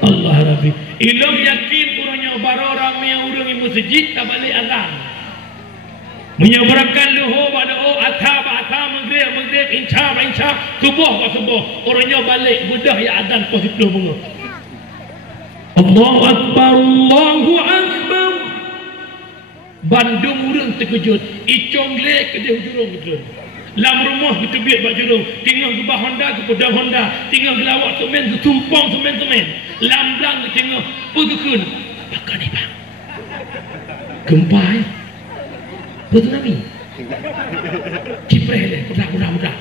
Allah Rabbi. Ilmu yakin kurangnya baru ramai orang di masjid tak balik azan. Menyabarakan luhu pada atha maghrib insya subuh orangnya balik mudah ya adan positif bunga. Allahu Akbar Allahu Akbar. Bandung urang terkejut icong lek ke dia hujurung betul. Lam rumah kita biar bak jurung tinggal ke Honda ke pedang Honda tinggal ke lawak semen tumpang semen lam blang ke tengah pergekun pakai ni bang gempa betul Nabi Jibril mudah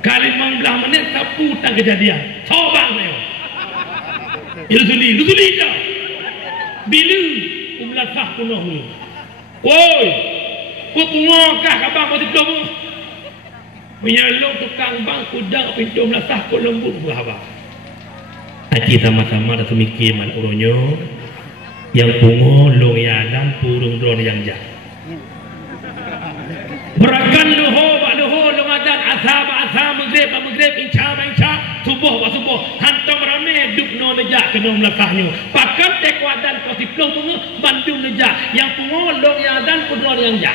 kali manglah menit sapu tak kejadian tobang saya ya Rasuli dah bila umlah sah kuno oi pengokah kabang mesti kamu menyelok tukang bang kudang pintu melasah kok lembut berapa haji sama-sama dah semikir man uronyo yang pungo long yadan purung drone yang jah berakan luho long adan asa maghrib insya subuh hantam rame duk no nejak kena melasahnya pakat tekwadan positif pungo bandung nejak yang pungo long yadan purung yang jah.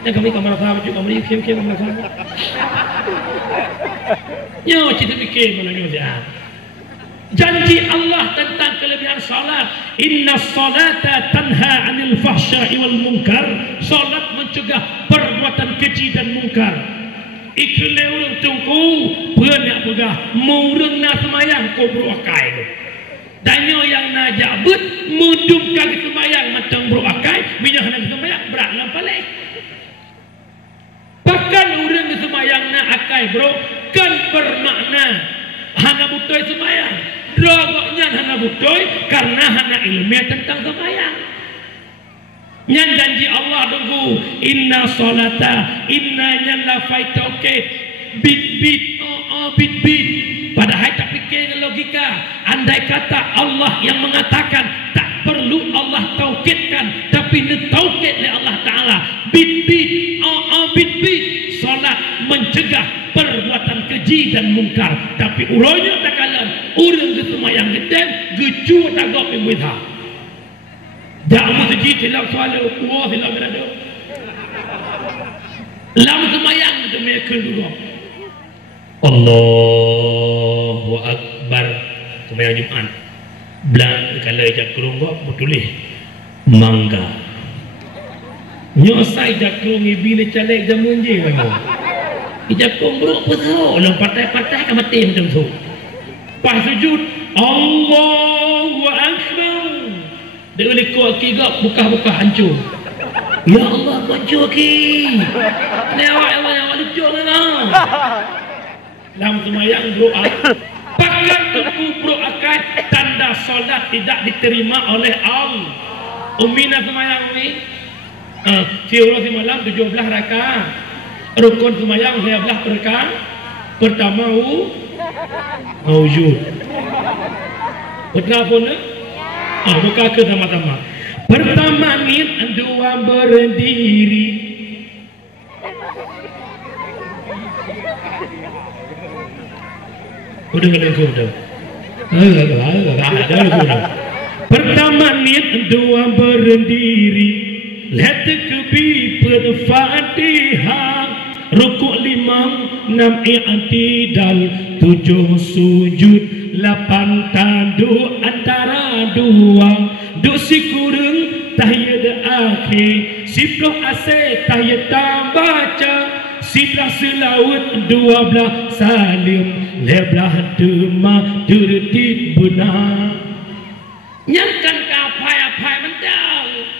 Yang kami kamar sahabat juga kami kiem kamar sahabat. Yo kita fikir mana dia. Janji Allah tentang kelebihan salat. Inna salata tanha 'anil fahsya'i wal munkar. Salat mencegah perbuatan keji dan munkar. Ikhle urang tungku banyak pegah murung na semayang ko beruakai tu. Danyo yang najak bet mudumkan semayang macam beruakai minyak nak semayang berat lampalik. Bahkan orang semayang na akai bro kan bermakna hana butoy semayang drogoknya hana butoy karena hana ilmu tentang semayang nyan janji Allah tunggu inna solata inna nyan la faita oke bit padahal tak fikir logika andai kata Allah yang mengatakan tak perlu Allah taukidkan tapi ditaukid oleh Allah Ta'ala bit solat mencegah perbuatan keji dan mungkar tapi uronya tak kalah orang ke semayang gedeng gecu tak gop yang witha ja'amu sejid hilang suala kuah hilang berada lam semayang itu mereka dulu Allahu Akbar semayang Jumat belang kalau ijak kerung gop bertulis mangga nyosai jakrung bila calek jamun je memang jakrung bro apa tahu long patai kan mati macam tu pas sujud Allahu Akbar dia boleh kuat kigap buka hancur ya Allah hancur ki ni awak lucu lah dalam semayang doa pakai tuku bro akan tanda solat tidak diterima oleh Allah umina semayang ni Siurah semalam 17 rakaat rukun semayang 12 rakaat pertama wujud pertama pun buka ke sama-sama pertama nit dua berdiri udah pertama nit dua berdiri Let kebi berfatihah rukuk 5 6 i'tidal 7 sujud 8 tanduk antara dua duk sikurung tahiyat akhir 10 ase tahiyat baca 11 selaut 12 salim 11 demah tertib benar nyangkan kapai mentang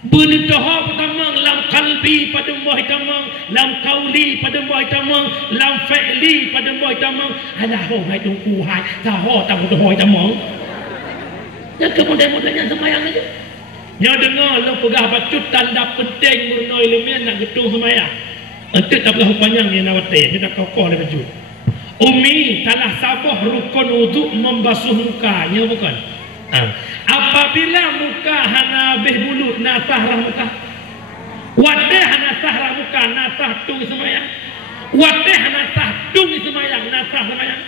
Berdoa pertama lam kalbi pada muai tamang lam kauli pada muai tamang lam fi'li pada muai tamang alah ho hai tungku hai ta ho ta ho tamang yang kemudian-kemudian semayang aja yang dengar lo pegah bacut tanda penting bernoi lemian nak getung semayang Entuk tak belah panjang ni nawate, kita kokoh dia baju. Umi telah sabah rukun wuduk membasuh mukanya bukan? Apabila muka hana habis bulu nasah rah muka. Wadah hana sah rah muka nasah tung semayang. Wadah hana sah tung semayang nasah semayang.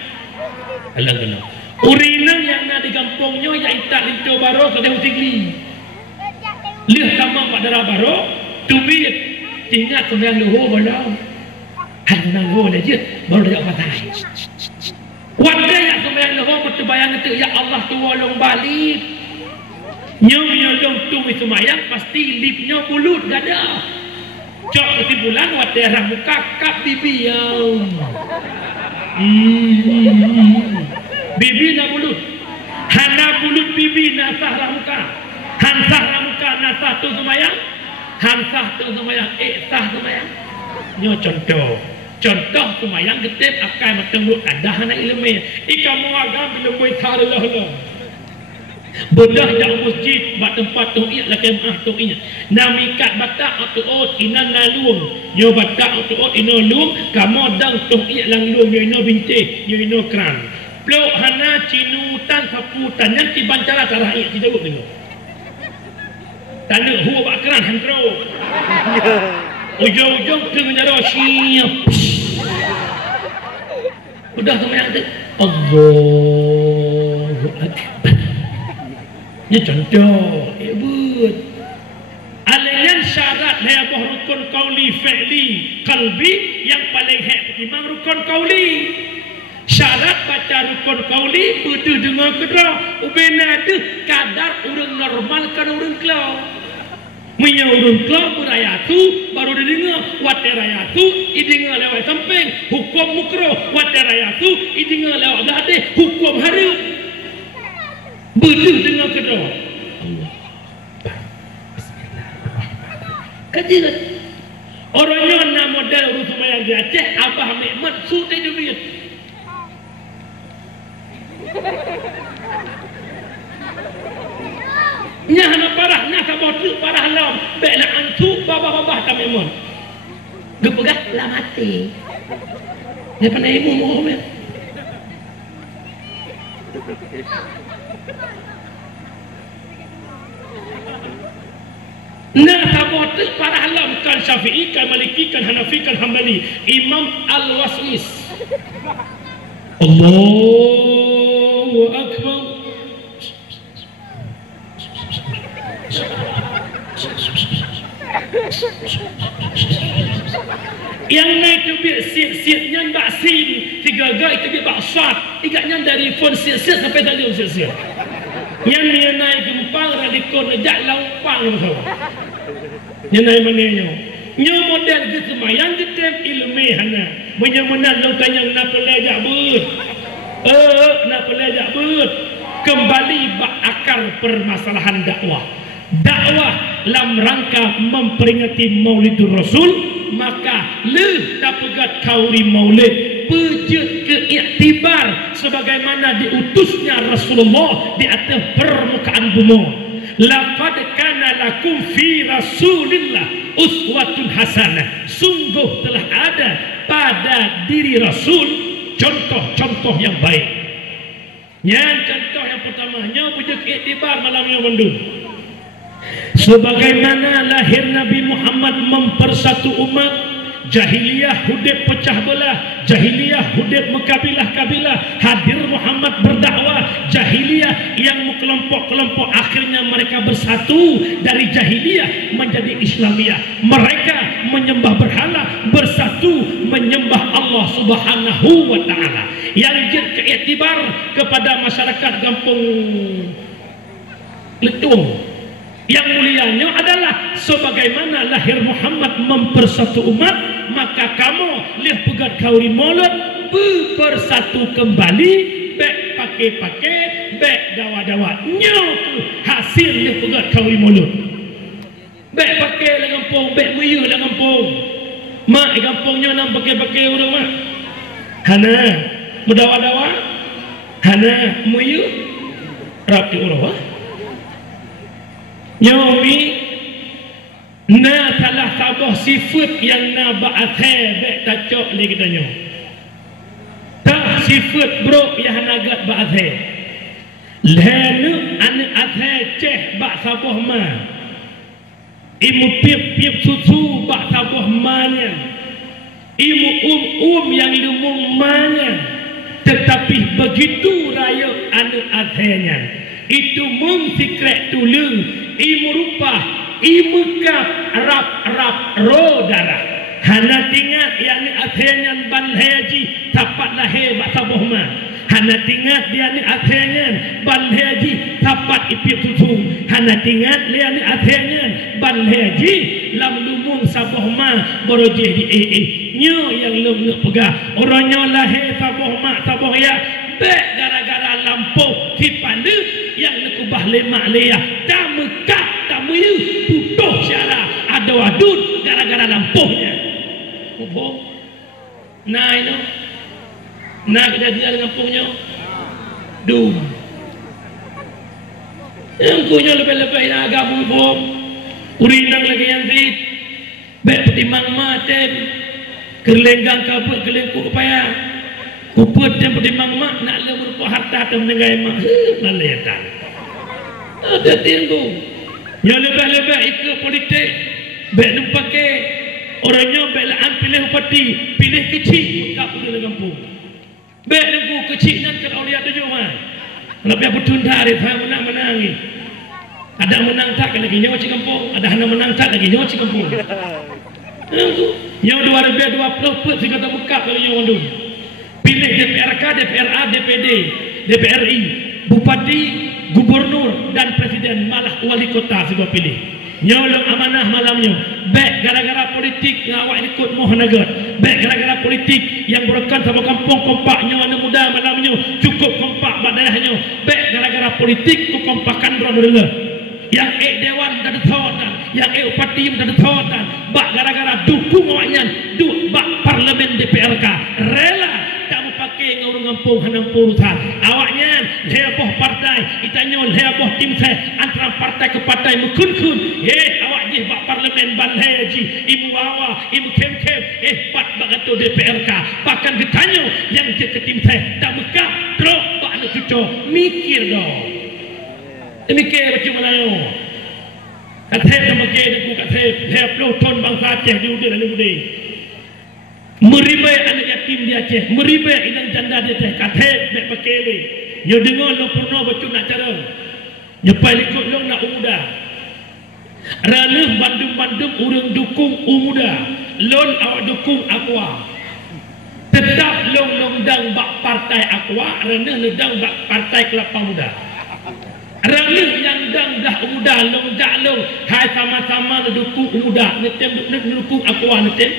Allah kena. Urina yang nak digampungnya yang tak lintu baro sedang usigli. Lihat sama pada darah baro, tubit tinggal sembilan luhur balau. Hanya luhur aja baru dia patah. Wadah yang sembilan luhur betul bayang itu ya Allah tolong balik. Nyong tung semayang pasti lipnya bulut gada. Cok kesimpulan wadah rah muka kap bibi yang. Bibi nak bulut. Hana bulut bibi nasah ramuka. Hansah ramuka nasah tu semayang. Hansah tu semayang. Sah semayang. Nyo contoh semayang getip akai matang lut adah anak ilmu. Ika mau agam bila boleh taruh lah. Bedah jauh masjid buat tempat tu'id lah kemah tu'id. Namikat batak atau ot inan nalung. Yo batak atau ot ino lung. Kamu dang tu'id lang lung. Yo ino bintik. Yo ino kran. Plok hana cinutan saputan. Yang tibancara tarahik. Kita buat tengok. Tanda huwa bak kran hantro. Ujung-ujung tengah siap. Udah semayang tu. Allahu Akbar. Ini contoh, buat. Alayan syarat lebuh rukun kauli fi'li qalbi yang paling hak imam rukun kauli. Syarat baca rukun kauli betul dengar kedra. Ubena tu kadar urang normal kan urang kelau. Punya urang kelau beraya tu baru didengar. Wate raya tu idengar lewat samping hukum mukro. Wate raya tu idengar lewat hadis hukum haram. Betul dengar kedua Allah Bismillahirrahmanirrahim. Orangnya nak modal urus semayang di Aceh. Abah nikmat sudah duit. Nyah nak parah, nak sabotu parah lam. Baik nak antuk babah-babah tak memang. Gepegah lah mati. Dia pandai ibu mohon. Nah sabotu parah lam kan Syafi'i kan Maliki kan Hanafi kan Hambali. Imam Al-Waswis. Allahu Akbar. Yang naik tu biar siap-siapnya mbak sin. Tiga gak itu biar baksat. Igaknya dari phone siap-siap sampai tadi siap-siap. Yang dia naik gempang radikon ajak laupang sama. Yang naik mana nyo? Nyo model ke semayang kita ilmu hana. Menyemenan lautan yang nak pelajak ber. Nak pelajak ber. Kembali bak akar permasalahan dakwah. Dakwah dalam rangka memperingati Maulidur Rasul, maka le dapat kauri maulid pejut ke iktibar sebagaimana diutusnya Rasulullah di atas permukaan bumi. Laqad kana lakum fi Rasulillah uswatun hasanah. Sungguh telah ada pada diri Rasul contoh-contoh yang baik. Yang contoh yang pertamanya pejut iktibar malam yang mendung. Sebagaimana lahir Nabi Muhammad mempersatu umat, jahiliyah hudib pecah belah, jahiliyah hudib mekabilah-kabilah, hadir Muhammad berdakwah, jahiliyah yang kelompok-kelompok akhirnya mereka bersatu dari jahiliyah menjadi Islamiyah. Mereka menyembah berhala, bersatu menyembah Allah Subhanahu wa taala. Yang keiktibar kepada masyarakat kampung Letung. Yang mulianya adalah sebagaimana lahir Muhammad mempersatu umat, maka kamu lihat pegat kauri maulid bersatu kembali, baik pakai-pakai, baik dawa-dawa. Nyoku hasil lihat pegat kauri maulid. Baik pakai lah kampung, baik muyu lah kampung. Mak kampungnya nak pakai-pakai orang mak. Hana berdawa-dawa, hana muyu rapi orang. Nyomi Na salah sabah sifat yang na ba'athai baik tacok li kitanya. Tak sifat bro yang nagat ba'athai. Lena ane athai ceh bak sabah ma. Imu piap-piap susu bak sabah manya. Imu yang lumung manya. Tetapi begitu raya ane athainya. Itu mung sikret tulung. Imu rupah imekap rap ro darah hana tingat yang ni akhirnya ban haji tapat lahir bak sabah ma hana tingat dia ni akhirnya ban haji tapat ipip susu hana tingat dia ni akhirnya ban haji lam lumung sabah ma borojeh di nyo yang lum nak pegah orangnya lahir sabah ma sabah ya bek gara-gara lampu tipandu yang nekubah lemak leah tak mekap tak meyu putuh syarah ada wadud gara-gara lampuhnya hubung nah itu nah kejadian lampuhnya dum yang punya lebih-lebih yang agak hubung urindang lagi yang zid bek petimang matem kerlenggang kabut kelengkuk payah kuput yang petimang mak nak lemur harta atau menenggai mak nalaitan ada tinggu yang lebih-lebih ikut politik baik numpake orangnya belaan pilih upati pilih kecil tak boleh kampung baik nunggu kecil dan kalau dia tujuh mah lebih aku tunda hari saya menang-menangi ada menang tak lagi nyawa ci kampung ada hana menang tak lagi nyawa ci kampung yang 2020 put sehingga tak buka kalau yang orang pilih DPRK, DPRA, DPD, DPRI, Bupati, Gubernur dan Presiden malah wali kota sudah pilih. Nyolong amanah malamnya. Baik gara-gara politik yang awak ikut mohon agar. Baik gara-gara politik yang berkan sama kampung kompaknya anak muda malamnya cukup kompak badayahnya. Baik gara-gara politik ku kompakan berapa yang dewan dan tawanan, yang upati dan tawanan. Bak gara-gara dukung awaknya, bak parlemen DPRK rela tak pakai ngurung kampung hanam purusan awaknya heboh partai itanya heboh tim saya antara partai ke partai mekun-kun awak je bak parlemen ban haji ibu bawa ibu kem-kem pat bagato DPRK bahkan ketanya yang je ke tim saya tak bekap teruk bak anak cucu mikir dong mikir macam Melayu kata dia mikir aku kata dia 10 ton bangsa Aceh di udara dan udara meribai anak yatim di Aceh, meribai inang janda di Aceh, kathet bek pakele. Nyo dengar lo purno bacu nak cara. Nyo palikut lo nak umuda. Ranah bandung-bandung urang dukung umuda. Lon awak dukung Aqua. Tetap long dang bak partai Aqua, ranah ledang bak partai Kelapa Muda. Ranah yang dang dah umuda long jalong, hai sama-sama dukung umuda, netem dukung Aqua netem.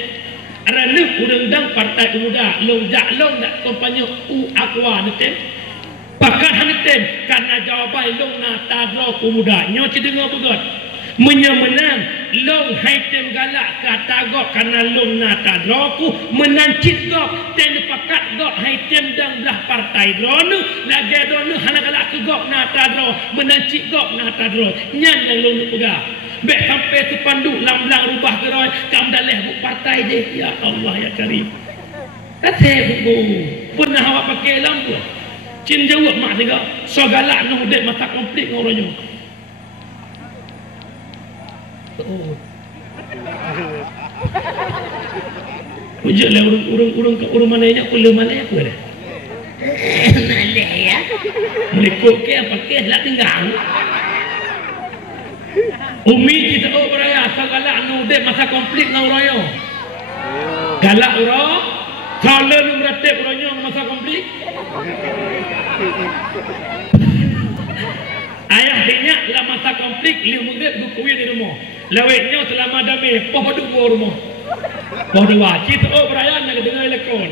Ranah udang partai pemuda long nak kampanye Aqua netem pakan hanetem karena jawaban long na tadro pemuda nyo cidengar begot menang long haitem galak kata gok karena long na tadro ku menancit gok ten pakat gok haitem dang dah partai drone lagi drone hana galak ke gok na tadro menancit gok na tadro nyan yang long pegang baik sampai tu pandu lam-lam rubah geroy kam dalih bu partai je ya Allah ya Karim kata buku pernah awak pakai lampu cin jawab mak tiga so galak noh dek mata konflik ngoronyo wujud lah urung mana nya aku lemah lah aku dah malih ya melikut ke apa ke lah tinggal umi kita beraya asal galak nudek masa konflik ngau royo galak uro kalau lu meratip uronya masa konflik ayah dinyak dalam masa konflik liu mengget bukunya di rumah leweknya selama damai poh duk buah rumah poh dua kita beraya nak dengar lekon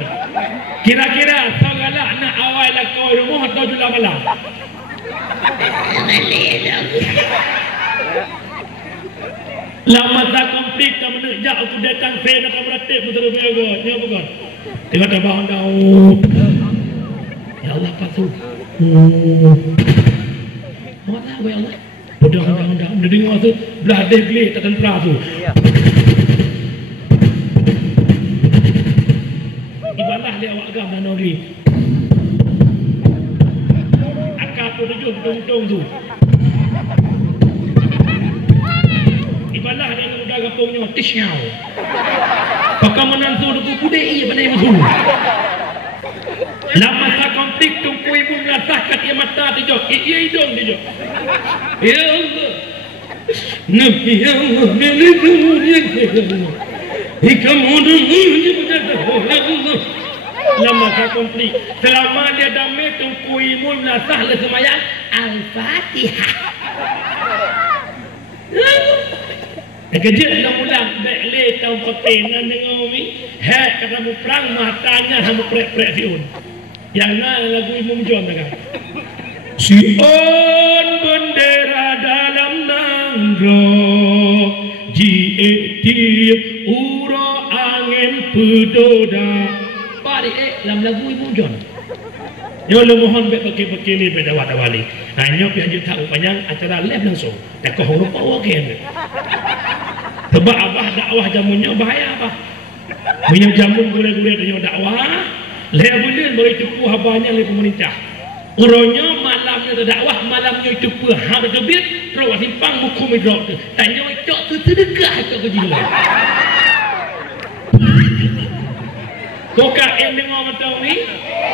kira-kira asal galak nak awal lekon rumah atau jula malam lama tak konflik tak menejak aku datang saya nak beratip betul betul nya bukan tengok tabah daun ya Allah patu mana ya Allah Pedang dia dengar tu belah dia gelik tak tentera tu. Ibalah dia awak agam dan negeri. Akak tu tujuh betul-betul tu. Ibalah dia udah gapungnya tisnyau. Pakam menantu tu kudai pada yang betul. Lama tak konflik tungku ibu melatahkan ia mata dia jok. Ia hidung dia jok. Ya Allah. Nabi ya Allah. Lama tak konflik. Selama dia damai tungku ibu melatah le semayang Al-Fatihah. Kejut nak ulang Bekle tahun pekenan dengan umi hek kata mu perang matanya hamu prek-prek siun yang na lagu Ibu John tak Sion bendera dalam nangro jieti uro angin pedoda pari dalam lagu Ibu John. Ya Allah mohon pakai ni berdakwah wali. Hanya pihak je tahu panjang acara live langsung. Tak kau lupa wagen. Sebab abah dakwah jamunnya bahaya abah. Punya jamun gula-gula dia dakwah. Leh boleh beri tepu habanya oleh pemerintah. Urangnya malamnya tu dakwah, malamnya itu puh ha berbit, terus simpang buku midrok tu. Tanya cok tu terdegah cok kejiwa. Koka yang dengar betul ni.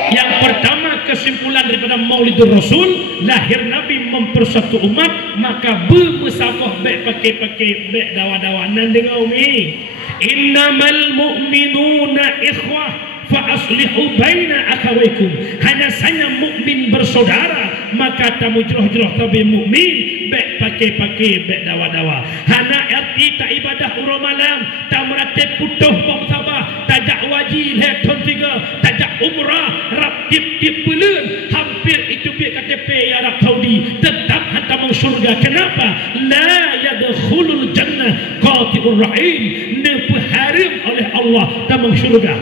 Yang pertama kesimpulan daripada Maulidur Rasul, lahir Nabi mempersatu umat, maka bermusafah baik pakai baik dawa-dawa nan dengar umi. Innamal mu'minuna ikhwah fa aslihu baina akhawaykum. Hanya saja mukmin bersaudara, maka tamu jeroh-jeroh tabi mukmin baik pakai baik dawa-dawa. Hana arti tak ibadah urang malam, tak meratib putuh pemsabah, tajak wajib leton tiga, tajak umrah rap tip belun, hampir itu biar KTP Arab Saudi tetap hantar masuk surga. Kenapa? La yadkhulul jannah qati'ur rahim, diharam oleh Allah dan masuk surga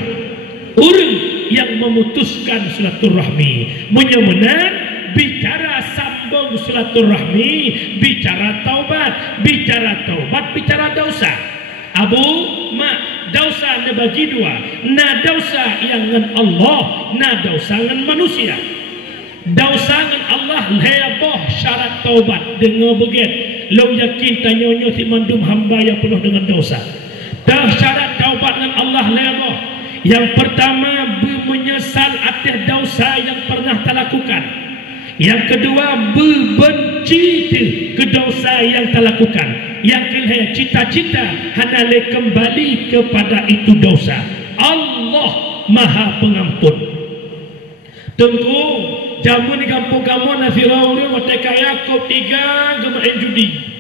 orang yang memutuskan silaturahmi. Menyemenan bicara sambung silaturahmi, bicara taubat, bicara dosa. Abu mak dosa ne bagi dua, na dosa yang dengan Allah, na dosa dengan manusia. Dosa dengan Allah heboh syarat taubat dengar begitu. Lo yakin tanyonyo si mandum hamba yang penuh dengan dosa. Dah syarat taubat dengan Allah heboh. Yang pertama menyesal atas dosa yang pernah terlakukan. Yang kedua berbenci ke dosa yang terlakukan. Yang ketiga cita-cita hendak kembali kepada itu dosa. Allah Maha Pengampun. Tunggu jamu di kampung kamu nasi rauri wateka Yakob 3 gemain judi.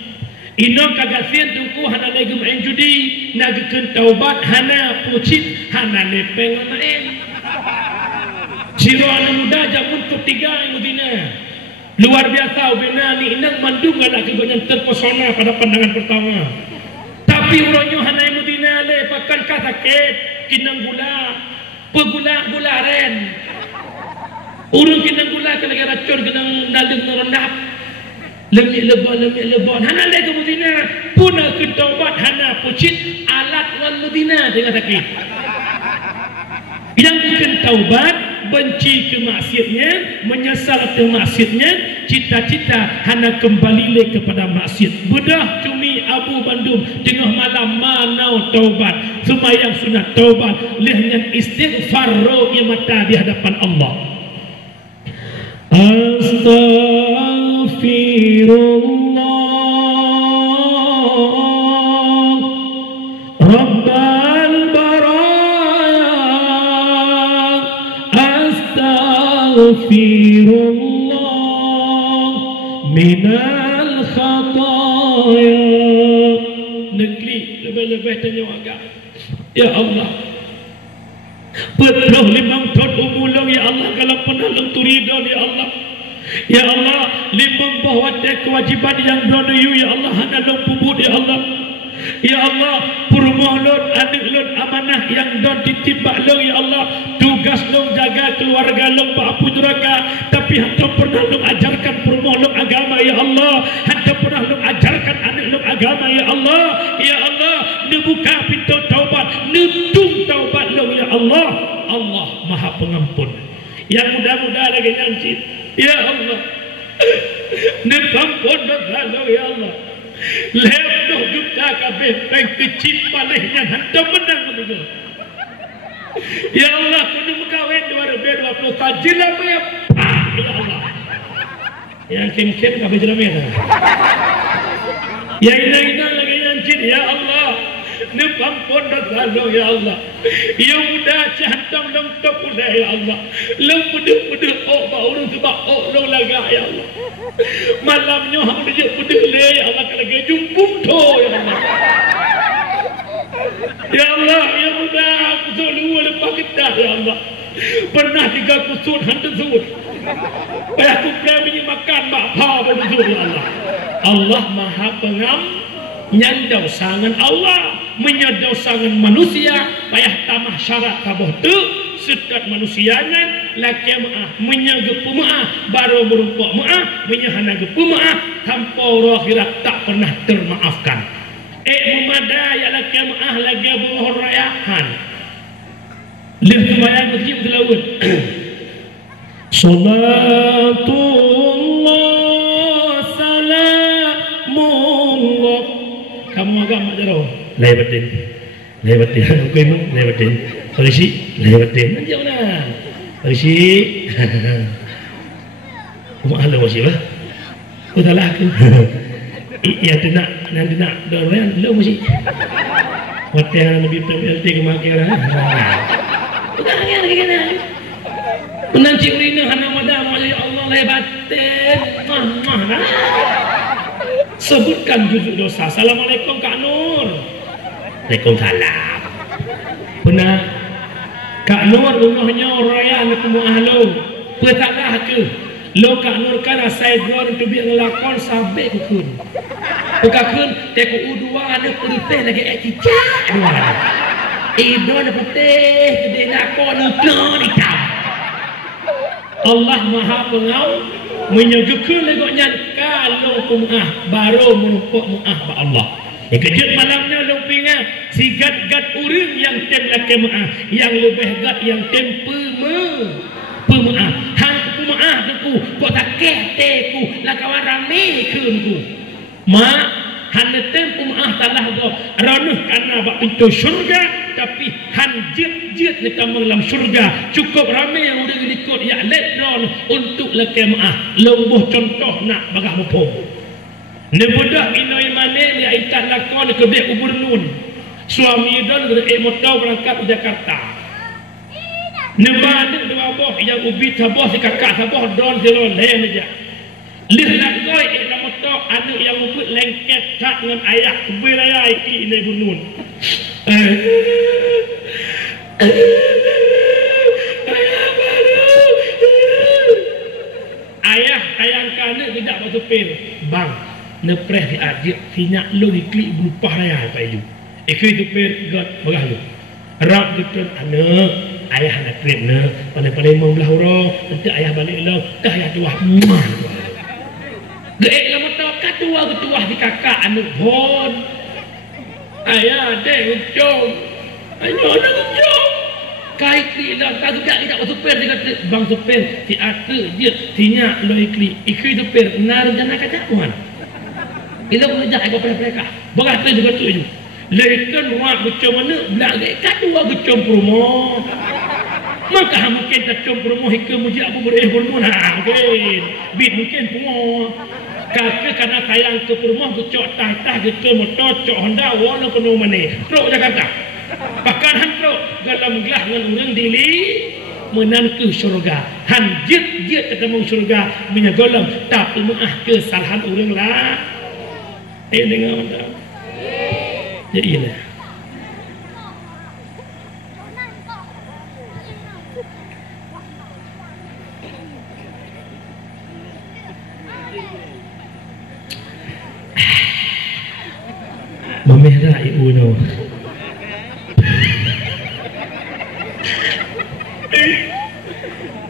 Ino kagasin tungku hana le gemain judi, nagkeun taubat hana pucit, hana lepeng main. Ciro anak muda jamun ke 3 yang Medina. Luar biasa ubena ni inang mandung ala kebanyakan terpesona pada pandangan pertama. Tapi urangnya hana Medina le pakan ka sakit, kinang gula, pegula ren. Urang kinang gula ke negara racun kinang daleng rendap. Lemik lebon hana le ke Medina pun ke taubat hana pucit alat wan Medina dengan sakit. Yang bikin taubat, benci ke maksiatnya, menyesal atas maksiatnya, cita-cita hana kembali le kepada maksiat. Bedah cumi Abu Bandung tengah malam manau taubat, semayang sunat taubat, lehnya istighfar roh yang mata di hadapan Allah. Astaghfirullah Rabbal baraya, astaghfirullah minal khataya. Negeri lebih-lebih tanya agak, ya Allah penuh limang tahun umulong ya Allah, kalau pernah lengturidan ya Allah. Ya Allah, limang bahwa kewajiban yang berlalu ya Allah hana long puput ya Allah. Ya Allah, perumah lon, adik lon, amanah yang don ditibak long ya Allah. Tugas long jaga keluarga long baapu neraka, tapi hantar pernah long ajarkan perumah long agama ya Allah. Hantar pernah agama ya Allah. Ya Allah, ni buka pintu taubat, ni tung taubat lo ya Allah. Allah Maha Pengampun. Yang mudah-mudah lagi nyanyi. Ya Allah, ni pampun dosa lo ya Allah. Lepas kita kabeh peng kecil palihnya hantam menang menunggu. Ya Allah, kena mengkawin 2020 tajil apa ya? Ya Allah. Yang kem-kem kabeh jelamnya. Ya ina lagi nyanyi. Ya Allah, ni pampun dosa lo ya Allah. Ya mudah hantam dalam top udah ya Allah. Lem puduh-puduh bau sebab lo laga ya Allah. Malamnya hang dia puduh le ya Allah kalau jumpung to ya Allah. Ya Allah, ya mudah kusut lu lepas kita ya Allah. Pernah 3 kusut hantu zuhur. Payah aku pergi makan bakha berzuhur ya Allah. Allah Maha Nyandau sangan Allah, menyandau sangan manusia, payah tamah syarat tabuh tu, sekat manusianya, laki maaf, menyaga pemaaf, baru merupak maaf, menyahanaga pemaaf, tanpa akhirat tak pernah termaafkan. Memadai laki maaf lagi bermohon rayahan. Lebih bayang kecil berlawan. Salatullah salamullah. Kamu agak mak jaro lewatin aku imam lewatin polisi lewatin nanti mana polisi aku mahal polisi lah aku tak lah aku ya tidak nanti nak doang lo polisi waktu yang lebih PLT kemakai lah aku tak lagi kena menanti urina hana madam ya Allah lewatin mah lah. Sebutkan juzuk dosa. Assalamualaikum Kak Nur. Waalaikumsalam. Benar. Kak Nur rumahnya raya nak muahlo. Petalah ke. Lo Kak Nur kan saya dua untuk biar ngelakon sampai kukun. Kukun teku udua ada putih lagi ecicak. Ido ada putih gede lakon nukon hitam. Allah Maha Pengampun menyegekkan legoknya kalau pemaaf baru menumpuk maaf ba Allah. Yang kejut malamnya lumpingan si gat-gat urang yang tem laki maaf, yang lebih gat yang tem pemaaf. Hang pemaaf ku kok tak keteku lah kawan rame keunku. Mak han tem pemaaf talah go ranuh kana bak pintu syurga tapi han jit ni kamang dalam syurga cukup ramai yang udah ikut ya letron untuk laki maaf lembuh contoh nak bagah mupung ni budak inoi mane ni aitan lakon ke bek gubernur suami don motor berangkat ke Jakarta ni banding dua boh yang ubi saboh si kakak saboh don zero lain aja lih nak goi dalam motor anak yang ubut lengket tak dengan ayah keberaya iki ini gubernur ayah tayangkan tidak masuk pil bang nepres diajak sinyak lo diklik berupa raya apa itu itu pil god bagah lo rap betul anak ayah nak krip na paling-paling membelah huruf nanti ayah balik lo dah ayah tuah geek lama tau ketua di kakak anak hon ayah dek ucom ayo nak ucom kai kri lah tak tidak masuk per dengan bang super si ate dia sinya lo ikri tu per nar jana kaca tuan ilo boleh jah aku mereka bagah tu juga tu lekan ruang ucom mana belak ketua ucom promo maka mungkin tak ucom promo hikam muji aku boleh hormon mungkin bit mungkin semua kakek karena sayang ke promo ucok tah gitu motor cok Honda warna penuh mana truk Jakarta bahkan hantu dalam gelah dengan orang dili menantu syurga hanjit ketemu syurga menyegolam tapi maaf kesalahan orang lah dengar tak jadi lah memerah ibu no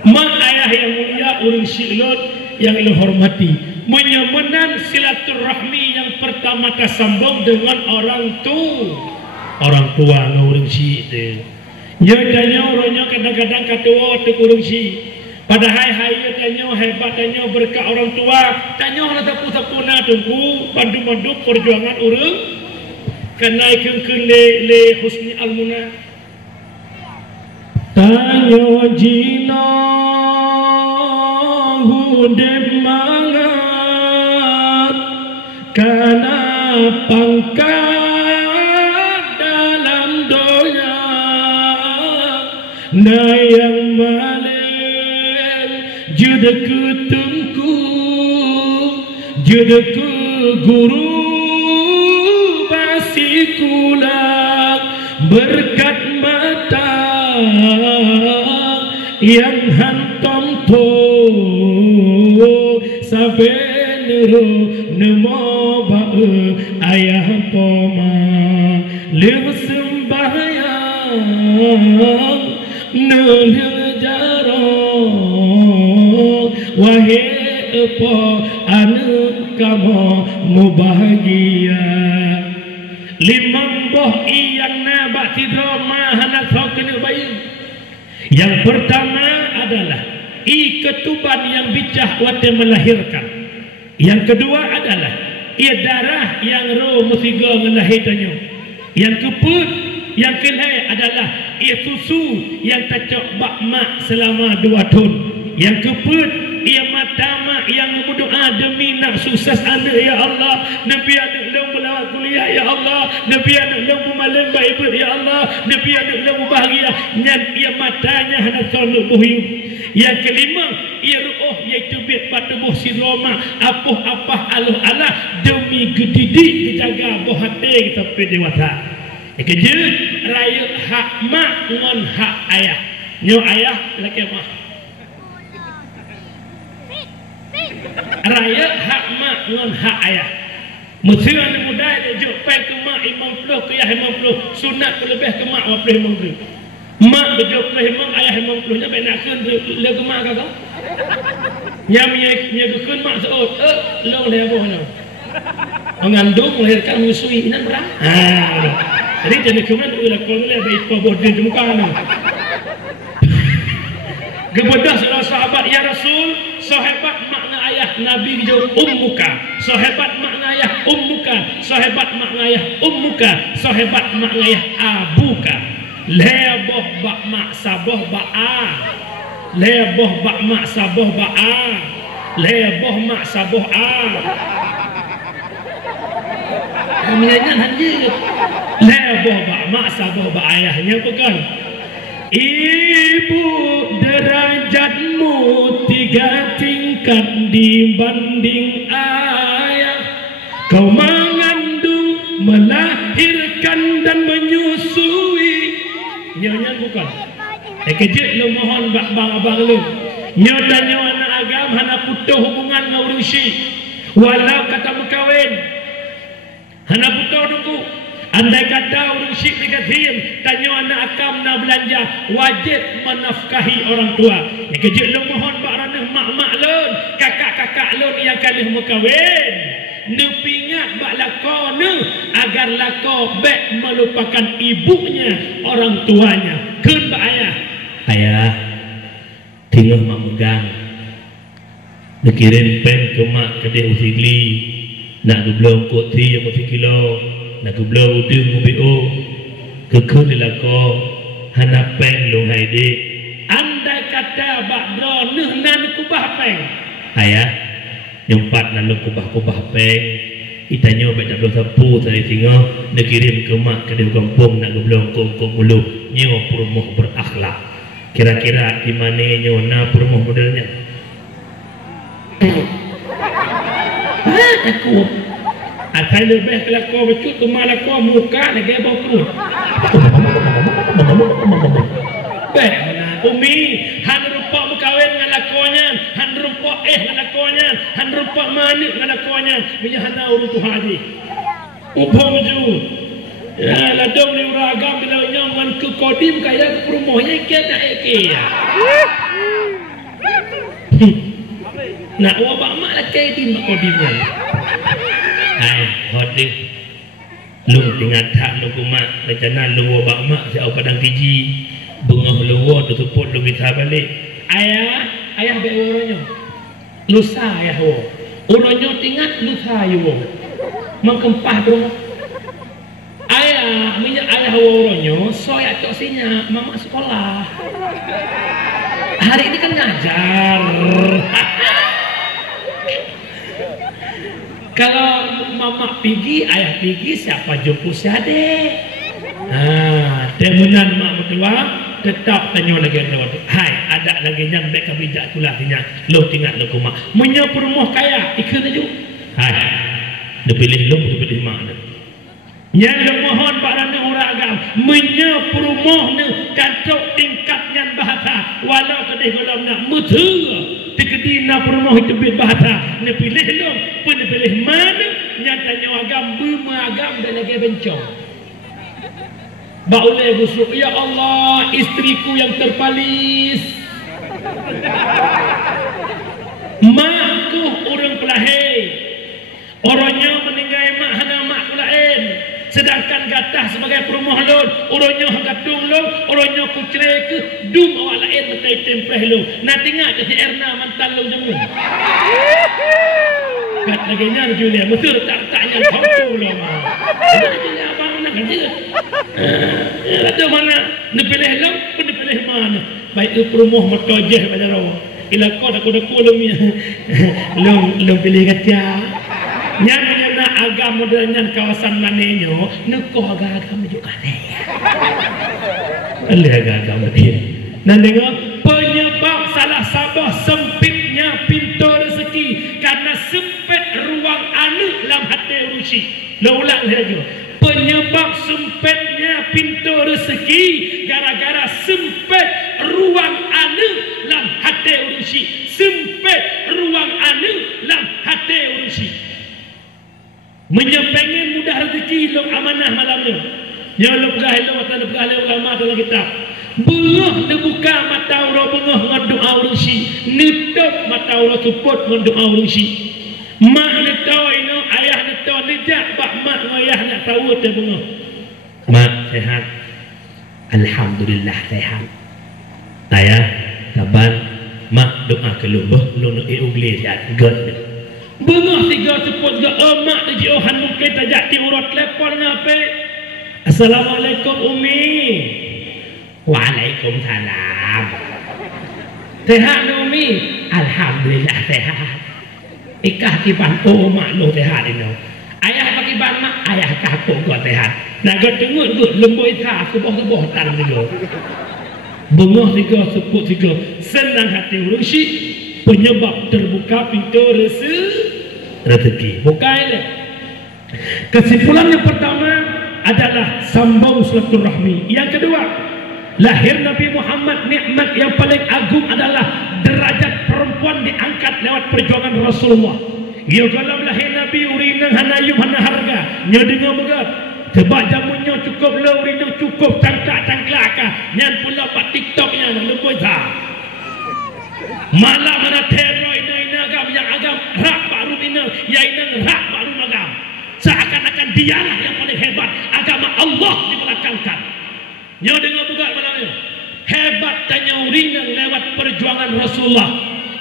mak ayah yang mulia urang silot yang ilah hormati menyemenan silaturahmi yang yang pertama sambung dengan orang tua ngurung si tu. Nya tanya orangnya kadang-kadang katua tu kurung si. Padahal hai tanya hebat tanya berkat orang tua, tanya lah sapu-sapuna tunggu bantu-bantu perjuangan urang kena keun le husni almuna. Tanya jina hudep mangat kana pangkat dalam doya na yang Judaku tungku, judaku guru basikulah berkat mata yang hantam to sampai nemo ba ayah poma lew sembahyang wahai apa anu kamu mau bahagia limang boh yang nabat tidroma hanak kena bayi. Yang pertama adalah ketuban yang bicah wate melahirkan. Yang kedua adalah darah yang roh musiga melahirkannya. Yang keput yang kelai adalah susu yang tacok bak mak selama 2 tahun. Yang keput mata yang berdoa demi nak sukses anak ya Allah, Nabi anak long melawat kuliah ya Allah, Nabi anak long memalam baik ya Allah, Nabi anak long bahagia dan matanya hendak soluk buhiu. Yang kelima ruh iaitu bit patubuh sindroma apuh-apah aluh-alah demi gedidik dijaga buh hati kita sampai dewasa. Yang keje raya hak mak ngon hak ayah. Nyo ayah laki mah raya hak mak ngon hak ayah. Mesti anak muda dia pai ke mak 50 ke ayah 50, sunat ke lebih ke mak 50. Mak bejo prehmang ayah 50 nya nak keun le ke mak kau. Nyam nya keun mak seot lo le boh no. Mengandung melahirkan musui inan berang. Jadi jadi kemudian ulah kalau le baik pa boh dia muka no. Kepada sahabat ya Rasul, sahabat makna ayah Nabi jauh ummuka, sahabat makna ayah ummuka, sahabat makna ayah ummuka, sahabat makna ayah abuka. Leboh bak mak saboh ba'a, leboh bak mak saboh ba'a, leboh mak saboh a. Kemudian hanji leboh bak mak saboh ba ayahnya bukan. Ibu derajatmu 3 tingkat dibanding ayah. Kau mengandung, melahirkan dan menyusui. Nyonya bukan. Kejut lu mohon bang-abang lu. Nyo tanya anak agam hana putus hubungan dengan urusi. Walau kata berkahwin. Hana putus dulu. Andai kata urang syik dikatin, tanya anak akam nak belanja, wajib menafkahi orang tua. Yang kejut lu mohon bak ranah mak-mak lun, kakak-kakak lun yang kalih mekawin. Nu pingat bak lako nu agar lako bek melupakan ibunya, orang tuanya. Keun bak ayah. Ayah, tinggal mak megang. Dikirim pen ke mak ke dia usigli. Nak belum kot ti yang masih kilo. Nak belau udung UBO kekun dilako hana peng long haide. Andai kata bak dro nuh nan kubah peng ayah nyempat nan kubah peng itanya bak tak belau sapu saya singa nak kirim ke mak ke di kampung nak belau kong mulu nyo perumoh berakhlak. Kira-kira di mana nyo na perumoh modelnya? Takut atai lebih kalau kau becut tu malah kau muka lagi bau kerut. Mana umi han rupa mukawin dengan lakonya, han rupa dengan lakonya, han rupa manik dengan lakonya. Bila hana urut tu haji. Upah maju. Ya ladong ni uragam bila nyaman ke kodim kaya ke rumahnya kia nak eke ya. Nak wabak mak lah kaya di mak kodimnya. Hai, hot dia. Lu tinggal tak lu kumat rencana lu wabak mak siapa padang tiji bengah lu tu support lu kita balik ayah be uronyo lusa ayah wo uronyo tinggal lusa yo mengkempah bro ayah minyak ayah wo uronyo soya cok sinya mama sekolah hari ini kan ngajar. Kalau mama pergi, ayah pergi, siapa jemput si adik? Temenan mak mertua, tetap tanya lagi ada waktu. Hai, ada lagi yang baik kabijak tulah tinya. Lo tinggal lo kumah. Menyapu rumah kaya, ikut aja. Hai, dia pilih lo, dia pilih mak. Yang dia mohon pada orang agam, menyapu rumah ni kancok tingkatnya bahasa. Walau kedih kalau nak mutu. Dikedi nak rumah itu bahasa ni pilih lo pun pilih mana nyatanya agam buma agam dan lagi bencong baulai busuk ya Allah istriku yang terpalis makku orang pelahir orangnya meninggal mak hana mak lain sedangkan gatah sebagai perumah lon orangnya gadung lon orangnya kucre ke dum awak lain betai templeh lon nak tinggal jadi erna mantan lon jamun kat lagi nya Julia betul tak tanya kau tu lon jadi abang nak kerja ada mana nak pilih lon pun pilih mana baik perumah metojeh pada rawa ila kau dak lom pilih katia nyanya nak agam modelnya kawasan manenyo nekoh agam juga deh ya agam dia dan dengan penyebab salah sabah sempitnya pintu rezeki karena sempit ruang anu dalam hati urusi lo ulang lagi penyebab sempitnya pintu rezeki gara-gara sempit ruang anu dalam hati urusi sempit ruang anu dalam hati urusi menyepengen mudah rezeki lo amanah malamnya ya lo pegah lo mata lo pegah ulama dalam kitab bengah dibuka mata Allah bengah ngedoa urusi nutup mata Allah support ngedoa urusi mak netau ino ayah netau nejak bak mak ayah nak tahu te bengah mak sehat alhamdulillah sehat ayah sabar mak doa ke lu lo nak ugli siat god bengah tiga support ke mak di johan mungkin tajak di urut telepon ngape assalamualaikum umi waalaikumsalam sehat umi alhamdulillah sehat ikah kiban mak lo sehat ini ayah bagi ban mak ayah kakuk gua sehat nak gua dengut gua lembut ita sebuah tan juga bengah tiga support tiga senang hati urusi penyebab terbuka pintu rezeki. Bukan. Kesimpulan yang pertama adalah sambung silaturahmi. Yang kedua, lahir Nabi Muhammad nikmat yang paling agung adalah derajat perempuan diangkat lewat perjuangan Rasulullah. Ya kalau lahir Nabi urinang hanayum hana harga. Nya dengar megap. Sebab jamunya cukup lo urinang cukup cangklak nyan pula pak TikToknya lembut malam mana teror ina agam yang agam rak baru ina ya ina rak baru agam seakan-akan dialah yang paling hebat agama Allah dibelakangkan nyo dengar buka malangnya hebat tanya urinang lewat perjuangan Rasulullah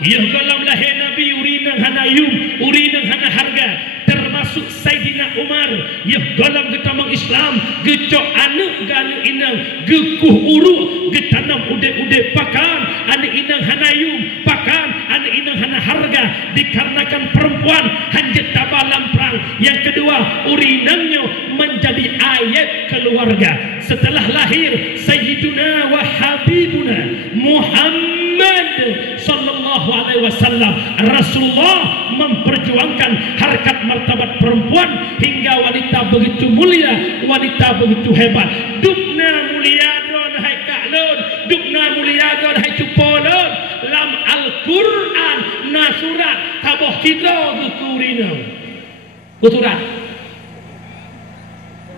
ya kalau lahir Nabi urinang hanayum urinang hana harga termasuk Sayyidina Umar ya dalam ketamang Islam gecok anu galu inang gekuh uru getanam ude-ude pakan anu inang hanayum pakan anu inang hana harga dikarenakan perempuan hanjet tabalam perang yang kedua urinangnya menjadi ayat keluarga setelah lahir Sayyiduna wa Habibuna Muhammad sallallahu alaihi wasallam Rasulullah memperjuangkan harkat martabat perempuan hingga wanita begitu mulia wanita begitu hebat dukna mulia don hai kaklon dukna mulia don hai cupolon lam Al-Quran na surat taboh kita gukurina surat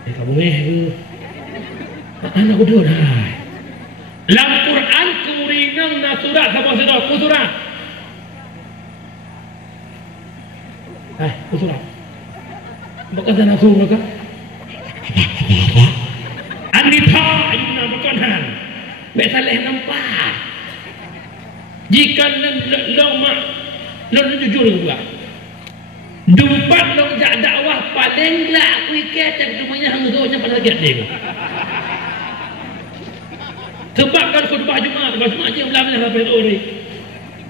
kamu anak udah dah lam Quran kurinang na surat taboh kita surat surat Bakal nafsu mereka. Anita ayuna berkonan. Baik saleh nampak. Jika lo mak lo jujur juga. Dumpat lo jak dakwah paling lah aku ikat tak rumahnya hangzonya pada lagi dia. Sebab kan khutbah Jumaat je belah-belah sampai ori.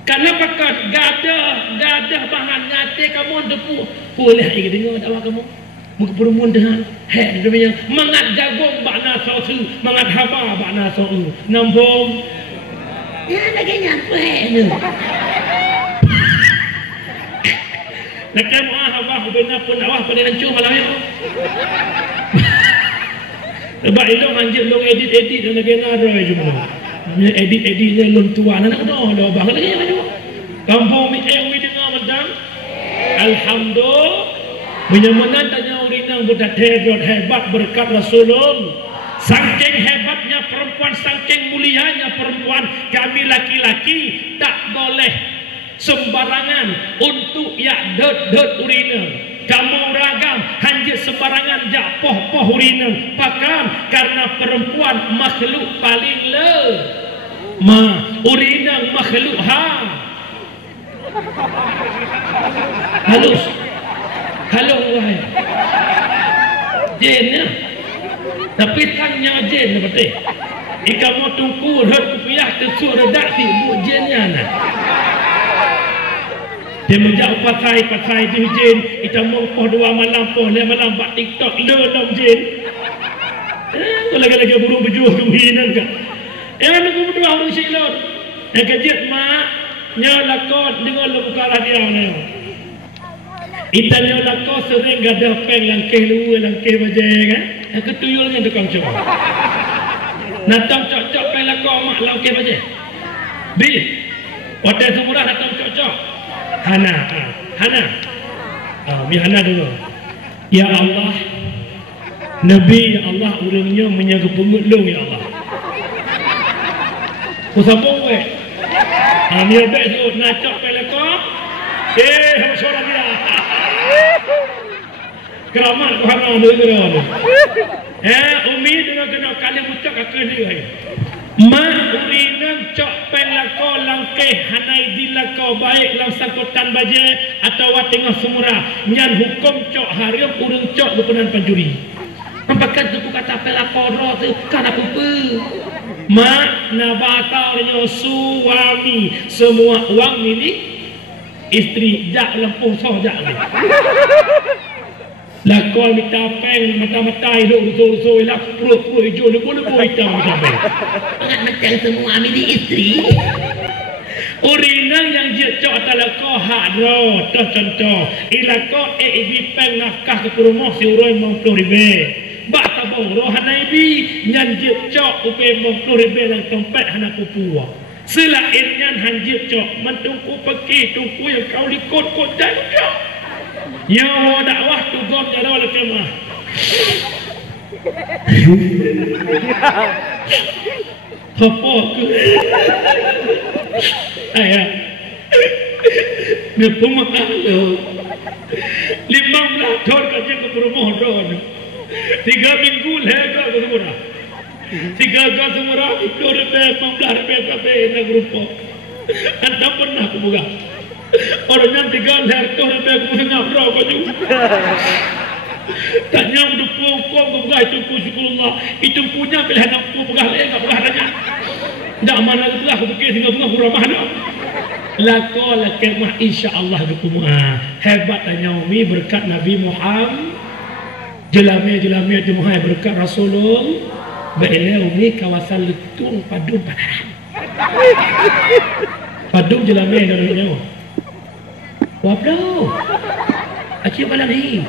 Kenapa kan gadah bahan ngate kamu depu. Boleh lagi dengar dakwah kamu. Muka perempuan dah. Hei dia mangat jagung bakna sausu, mangat haba bakna sausu. Nampung. Ya lagi nyampe ni. Nak mau haba benar pun dakwah pada lancur malam ni. Sebab itu anjir long edit dan lagi naro cuma. Edit dia long tua anak dah bang lagi macam. Kampung mi dengar madang. Alhamdulillah. Menyamanan tanya urinang berdaterot hebat berkat Rasulullah. Saking hebatnya perempuan, saking mulianya perempuan, kami laki-laki tak boleh sembarangan untuk ya dot urina. Kamu ragam hanya sembarangan jak poh urina. Bahkan karena perempuan makhluk paling urina makhluk halus. Halo wahai. Jin ya. Tapi tanya jin betul. Ika mau tungku hak kupiah tesu redak ti bu jinnya nah. Dia menjauh patai di jin, kita mau poh 2 malam poh 5 malam buat TikTok lelom jin. Tu lagi burung bejuh kehinan kan. Nak berdua orang silot. Kejut mak nyolakot dengan lu buka radio ni. Ita nyolakot sering gadah peng langkah luar langkah bajai kan. Ketuyulnya tukang cok. Natang cok peng lakok mak langkah bajai. Bi. Hotel semurah natang cok. Hana. Bi Hana dulu. Ya Allah. Nabi ya Allah orangnya menjaga pengelung ya Allah. Kusapong weh. Ni ada tu nacok pelekok. Habis orang dia. Keramat Tuhan dulu. Umi dengan kena kali mucak akan dia. Mak urinan cok pelekok langkeh hanai dilakau baik lau sangkutan baje atau tengah semurah. Nyan hukum cok harium urang cok berpenan panjuri. Apakah tu kata pelekok roh tu kan apa? Mak nabatalnya suami semua uang milik isteri jak lempuh soh jak ni. Lakon minta peng mata-mata hidup usul-usul lah puluh hijau lebu-lebu hitam sampai. Sangat macam semua milik isteri. Urinang yang dia cok talako hak roh contoh ilako peng nafkah ke rumah si uroi 50,000. Bak tabung roh hanaibi nyanjir cok upe 50,000 lang tempat hana pupua. Selain nyan hanjir cok mentungku pergi tungku yang kau likut kot dan cok. Ya dakwah tu gom jara wala kemah. Apa ke? Ayah. Dia pemakan lo. 15 tahun kerja ke rumah ron. 3 minggu lega ke semua. 3 ke semua itu RM15 sampai nak grupo. Anda pernah aku buka. Orang yang 3 lega aku tengah bro kau tu. Tanya udah pokok kau buka itu syukurullah. Itu punya pilihan aku buka lagi enggak buka tanya. Dak mana aku buka aku fikir tinggal buka rumah dah. Lakol kemah insya-Allah berkumah. Hebat tanya umi berkat Nabi Muhammad. Jelami tu Muhammad berkat Rasulullah. Beliau umi kawasan Letung Padun Padaran. Padun jelami dah nyawa. Wabdo. Acik balang ni.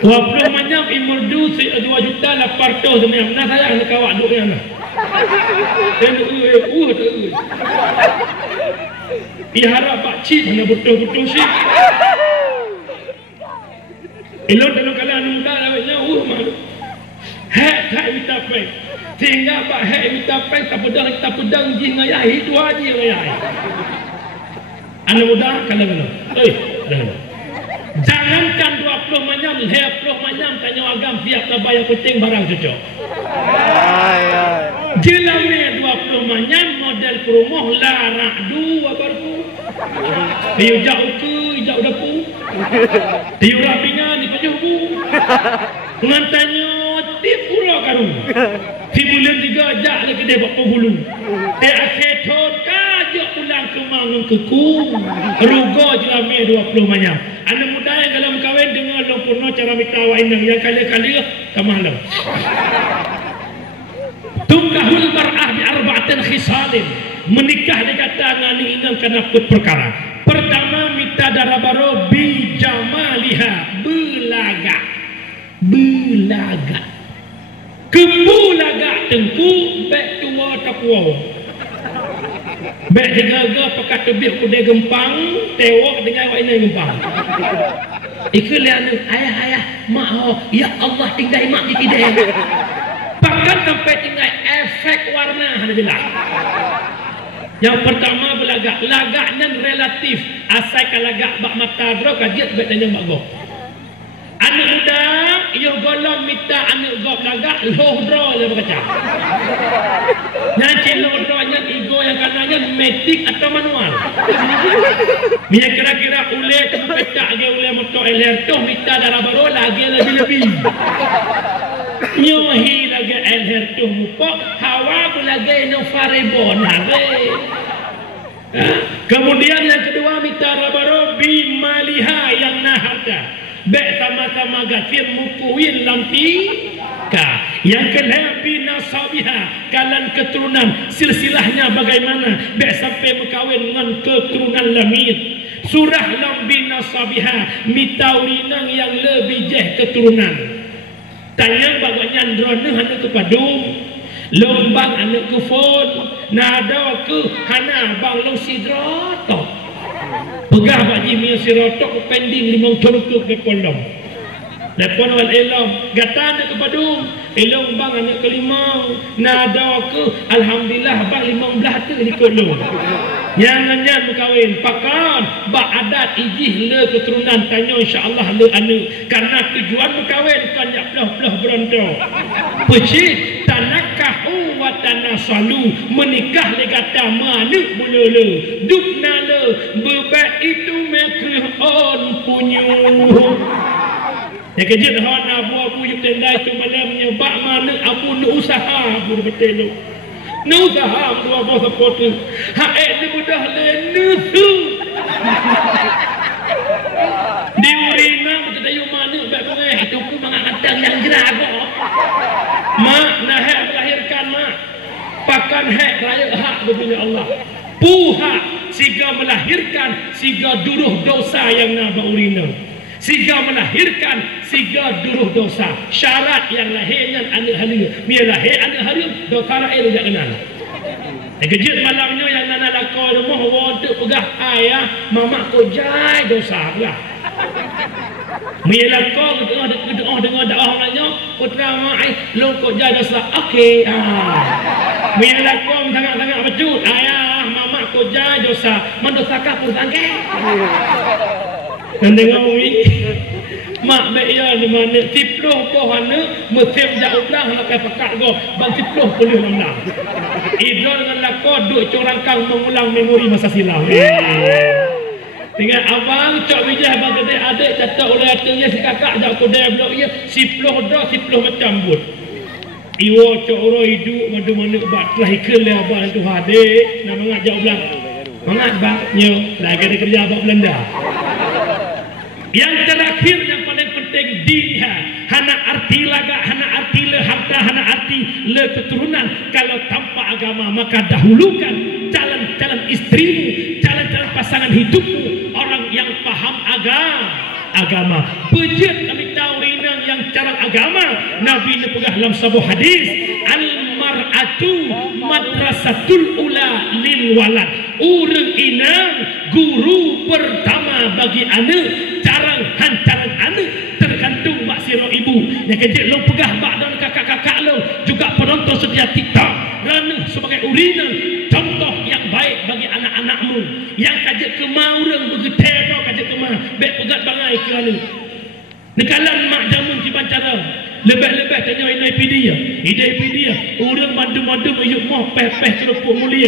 Wabdo manyam imurdu 2 juta 800 sebenarnya. Nah saya nak kawak duk yang lah. Dan tu. Ia harap pak cik mana betul-betul sih. Elok dalam kalian muda lawaknya malu. Hak minta peng. Tinggal pak hak minta peng tak pedang jin ayah itu aja ayah. Anak muda kalau. Dah. leploh manyam tanya agam siap lah bayar penting barang cocok. Jelame 20 manyam model perumoh larak dua baru. Tiu jauh ke jauh depu. Tiu rapingan di pejuh bu. Ngantanya tip pulau karu. Di bulan 3 ajak lagi dia buat penghulu. Dia akhir thot kajak pulang ke mangun ke ku. Rugo jelame 20 manyam. Anak muda yang dalam kahwin dengar longpurno cara minta wainang yang kali-kali kemahalau. Tungkahul mar'ah bi arba'atin khisalin. Menikah dikatakan inang karena perkara. Pertama minta darabaro bi jamaliha belaga. Belaga. Kembulaga tengku bek tua tapuau. Bek jaga pakat tebih kuda gempang tewak dengan wainang gempang. Iku lian ayah mak ya Allah tinggal mak di kidai. Bahkan sampai tinggal efek warna ada jelas. Yang pertama belagak, lagaknya relatif. Asal kalagak bak mata dro kajiat bet tanya mak go. Anak muda, ia golong minta anak go belagak loh dro dia berkaca. Nanti loh dro nya ego yang kanannya metik atau manual. Dia kira-kira ule tu petak dia ule motor LR tu minta darah baru lagi lebih. Nyohi lagi LR tu mupok hawa lagi no farebon lagi. Kemudian yang kedua minta rabaro bi maliha yang naharta. Bek sama-sama gafir mukuwin lampi ka. Yang kedua bi nasabiha kalan keturunan silsilahnya bagaimana bek sampai berkahwin dengan keturunan lamit. Surah lam bi nasabiha mitaurinang yang lebih jeh keturunan. Tanya baganya drone hana ke padung lombang anak ke phone nada ke hana bang lo sidrotok pegah baji mi sirotok pending limang turuk ke kolom lepon wal elam gata anak ke padung elong bang anak ke limang nada ke alhamdulillah bang 15 tu di kolom jangan berkahwin pakan bak adat ijih le keturunan tanya insyaAllah le anak karena tujuan berkahwin kan jak pelah-pelah berontok pecik tanakahu wa tanasalu menikah le kata mana mula le dukna le bebat itu mekrih on punyu yang kejut hon abu-abu yuk tendai tu malamnya bak mana abu nu usaha abu betul lu nu usaha abu abu support haek ni mudah le nusu diurina betul dayu mana bak pengai itu ku mangatang yang gerago mak nah hak melahirkan mak pakan hak raya hak berbunyi Allah puha siga melahirkan siga duruh dosa yang nak urina siga melahirkan siga duruh dosa syarat yang lahirnya anak halia biar lahir anak halia dokara air tak kenal kejut malamnya yang nana lakau rumah waduh pegah ayah mamak ko jai dosa pegah biar lakau doa dengan doa orangnya putra mak lo ko jai dosa okey biar lakau sangat-sangat becut ayah mamak ko jai dosa mendosakah purtangke dan dengan umi mak bayar di mana tiploh pohana mesin jauh belah lakai pekat go bang tiploh boleh menang idol dengan lakon duk corangkang mengulang memori masa silam dengan abang cok bijah abang gede adik catat oleh aturnya si kakak jauh kodai blok ya siploh dah siploh macam but iwo cok oro hidup mana-mana buat telah ikil le abang tu hadik nak mengajak belah mangat bang nyo lagi ada kerja abang Belanda. Yang terakhir yang paling penting dinha hana arti laga hana arti le harta hana arti le keturunan kalau tanpa agama maka dahulukan jalan-jalan istrimu jalan-jalan pasangan hidupmu orang yang paham agama pejat kami tahu rinang yang cara agama Nabi nepegah dalam sebuah hadis al-mar'atu madrasatul ula lil walad urang inang guru pertama bagi anak carang hantaran anak tergantung mak siro ibu yang kejut lo pegah bak dan kakak-kakak lo juga penonton setiap TikTok kerana sebagai urina contoh yang baik bagi anak-anakmu yang kajak kemau orang bergetar kajak kemau baik pegat bangai kerana Nekalan mak jamun ciban cara lebih-lebih tanya idea orang madu-madu mayuk moh peh-peh kerupuk mulia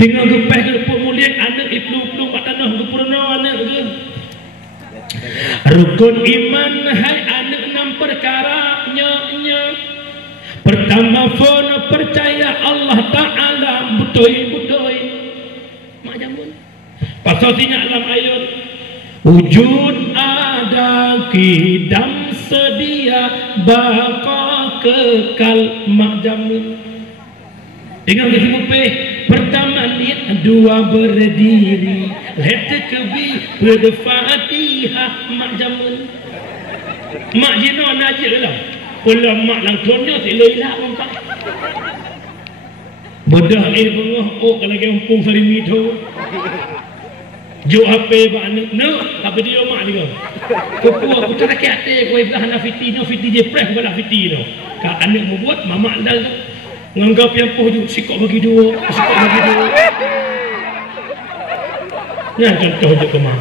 tinggal gepeh kerupuk mulia anak iplu-iplu mak tanah gepurna anak ke rukun iman hai anak 6 perkara nya pertama pun percaya Allah Ta'ala betul-betul mak jamun pasal tinyak dalam ayat wujud ada kidam sedia baka kekal mak jamun dengan kesemupeh pertama niat dua berdiri leta kebi berfatihah mak jamun mak jino najik lah pula mak langkonnya silah mampak bodoh bengah kalau kampung Sarimi tu jo HP ba anak no apa dia mak dia kupu aku tak kata kau belah Nafiti je press belah Nafiti tu ka anak mau buat mama dal tu nganggap yang poh tu sikok bagi dua ya contoh je kemah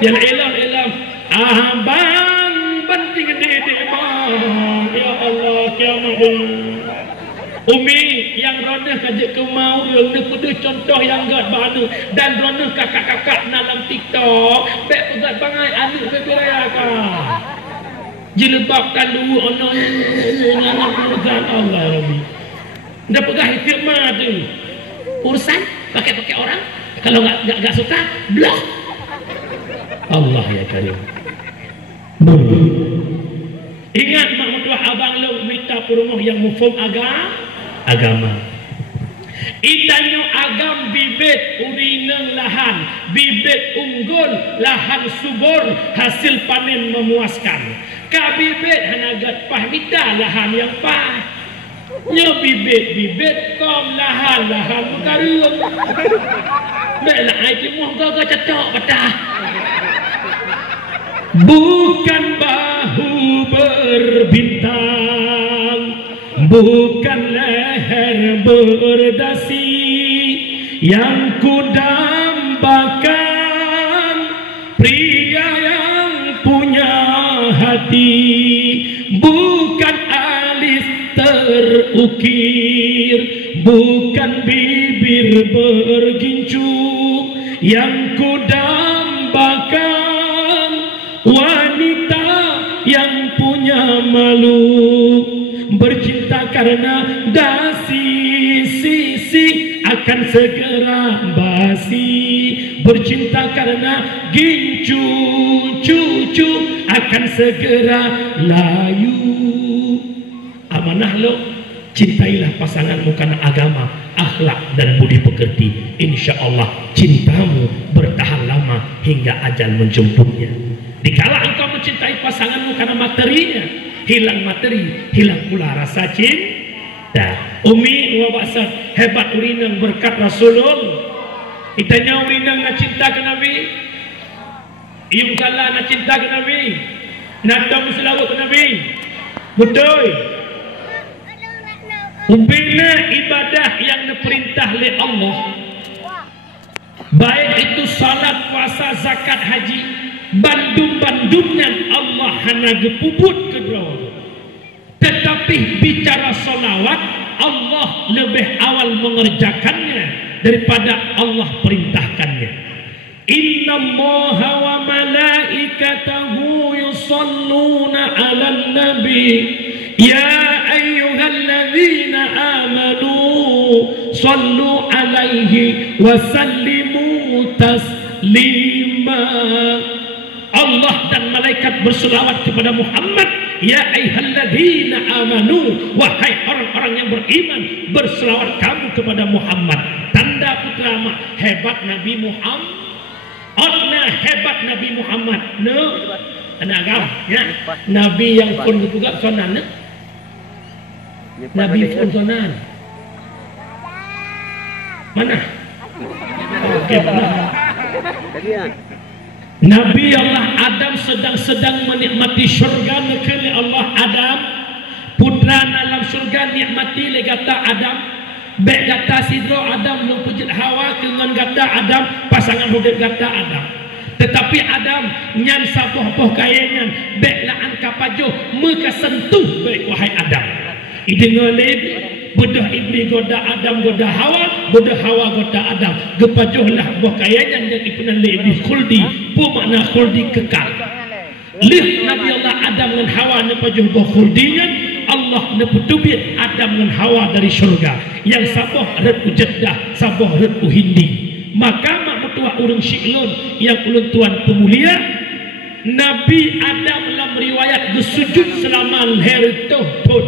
yang elam abang penting dede bang ya Allah kiamat Umi yang ronah kajak ke mau yang kudu contoh yang gad banu dan ronah kakak-kakak dalam TikTok bek pegat bangai anak beraya ka jilbab kalu ono anak pegang Allah Rabbi dah pegah firman tu urusan pakai orang kalau enggak suka blok Allah ya karim ingat mak mertua abang lu minta rumah yang mufum agama itanyo agam bibit urineng lahan bibit unggul lahan subur hasil panen memuaskan ka bibit hanagat pahmita lahan yang pah nyo bibit kom lahan mutarung bela ai timuh ga cecok patah bukan bahu berbintang bukan leher berdasi yang kudambakan pria yang punya hati bukan alis terukir bukan bibir bergincu yang kudambakan wanita yang punya malu bercinta karena dasi sisi akan segera basi bercinta karena gincu cucu akan segera layu amanah lo cintailah pasanganmu karena agama akhlak dan budi pekerti insyaallah cintamu bertahan lama hingga ajal menjemputnya. Dikala engkau mencintai pasanganmu karena materinya, hilang materi, hilang pula rasa cinta. Umi wa baksa hebat urinang berkat Rasulullah. Itanya urinang na cinta ke Nabi. Iyong kala na cinta ke Nabi. Nadam selawat ke Nabi. Betul. Umpina ibadah yang diperintah oleh Allah. Baik itu salat, puasa, zakat, haji, bandung-bandungnya Allah hanya gepuput kedua. Tetapi bicara solawat, Allah lebih awal mengerjakannya daripada Allah perintahkannya. Inna Allaha wa malaikatahu yusalluna 'alan nabi ya ayyuhalladzina amanu sallu 'alaihi wa sallimu taslima. Allah dan malaikat berselawat kepada Muhammad, ya ayyuhalladzina amanu, wahai orang-orang yang beriman, berselawat kamu kepada Muhammad. Tanda putra hebat Nabi Muhammad. Otna hebat Nabi Muhammad. No, anagam ya. Nabi yang pun juga sonan. Nabi pun sonan. Mana? Oke, mana? Nabi Allah Adam sedang menikmati syurga nekeli Allah Adam putra dalam syurga nikmati le kata Adam bek kata sidro Adam lu pujit Hawa dengan kata Adam pasangan hidup kata Adam Tetapi Adam nyan sapoh-poh kayangan beklaan kapajo muka sentuh baik wahai Adam. Idengar lebih bedah iblis goda Adam goda Hawa, bedah Hawa goda Adam. Gepajohlah buah kayangan dan ipunan lebih khuldi. Pu makna khuldi kekal. Lih Nabi Allah Adam dan Hawa nepajuh buah khuldinya. Allah nepetubit Adam dan Hawa dari syurga. Yang saboh repu Jeddah, saboh repu Hindi. Maka mak mutua urang syiklun yang ulun tuan pemulia, Nabi Adam dalam riwayat bersujud selama leher tahun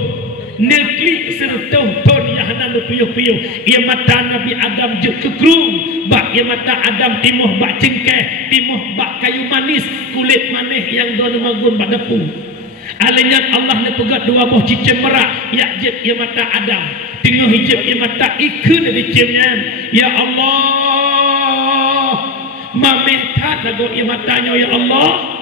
negeri serta tahun yang hanan piyuh-piyuh. Ia mata Nabi Adam je kekrum, bak ia mata Adam timuh bak cengkeh, timuh bak kayu manis, kulit manis yang dona magun bak depu. Alinyan Allah ne pegat dua buah cicim merak, ya jeb ia mata Adam. Tengah hijab ia mata ikut dari cicimnya. Ya Allah, mameh tak lagu ia matanya ya Allah.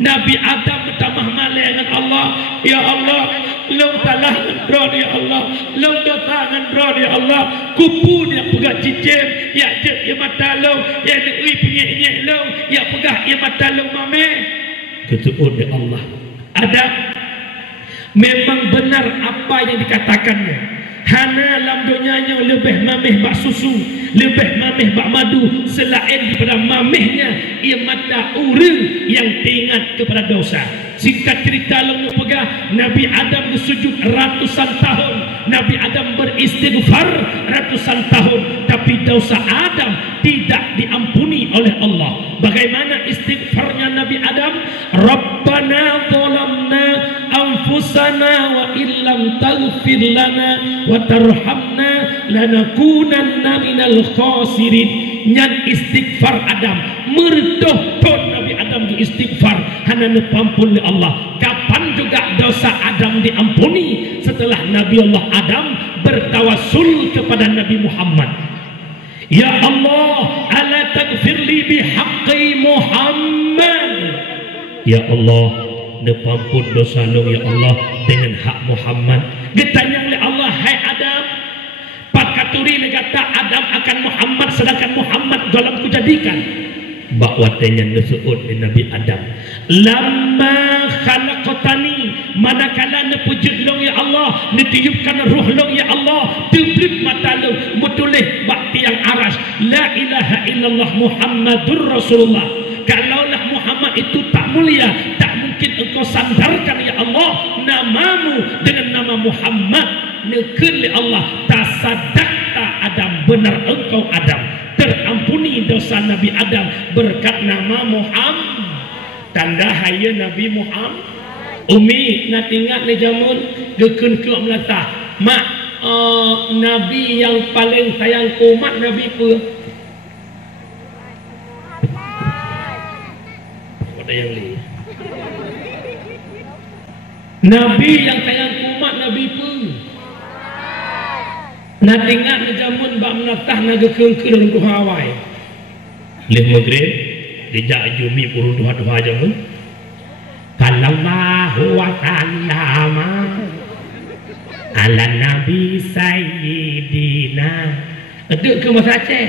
Nabi Adam bertamah malai dengan Allah. Ya Allah, long salah ngendron ya Allah, long dosa ngendron ya Allah. Kupu dia pegat cicim, ya jeb ia mata long, ya negeri penyek-nyek long, ya pegah ia mata long mameh. Ketu'ud ya Allah. Adam, memang benar apa yang dikatakannya. Hana dalam dunianya lebih mamih bak susu, lebih mamih bak madu, selain daripada mamihnya ia mata orang yang teringat kepada dosa. Singkat cerita lalu pegah Nabi Adam bersujud ratusan tahun, Nabi Adam beristighfar ratusan tahun, tapi dosa Adam tidak diampuni oleh Allah. Bagaimana istighfarnya Nabi Adam? Rabbana zalamna anfusana wa illam taghfir lana wa tarhamna lanakunanna minal khasirin. Nyan istighfar Adam merdoh ton Nabi Adam di istighfar hana nepampun oleh Allah. Kapan juga dosa Adam diampuni? Setelah Nabi Allah Adam bertawassul kepada Nabi Muhammad. Ya Allah, ala taghfirli bihaqqi Muhammad. Ya Allah, nepampun dosa lo ya Allah dengan hak Muhammad. Ditanya oleh Allah, hai Adam, pakaturi negata Adam akan Muhammad, sedangkan Muhammad dalam kujadikan. Bakwatenya nusu'ud di Nabi Adam. Lama khalaqtani, manakala nepujud long ya Allah, netiupkan ruh long ya Allah, teblik mata long, mutulih bakti yang aras. La ilaha illallah Muhammadur Rasulullah. Kalaulah Muhammad itu tak mulia, tak mungkin engkau sandarkan ya Allah namamu dengan nama Muhammad. Nekeli Allah, tasadakta Adam, benar engkau Adam, terampuni dosa Nabi Adam berkat nama Muhammad. Tanda haya Nabi Muhammad. Umi nak ingat ni jamun gekun ke melata. Mak Nabi yang paling sayang umat Nabi apa? Ada yang lain. Nabi yang sayang umat Nabi apa? Nak ingat ni jamun bak menatah naga kengker duha awai. Leh maghrib dijak jumi purun duha-duha jamun. Sallallahu wa sallama ala nabi sayyidina. Aduk ke masa Aceh.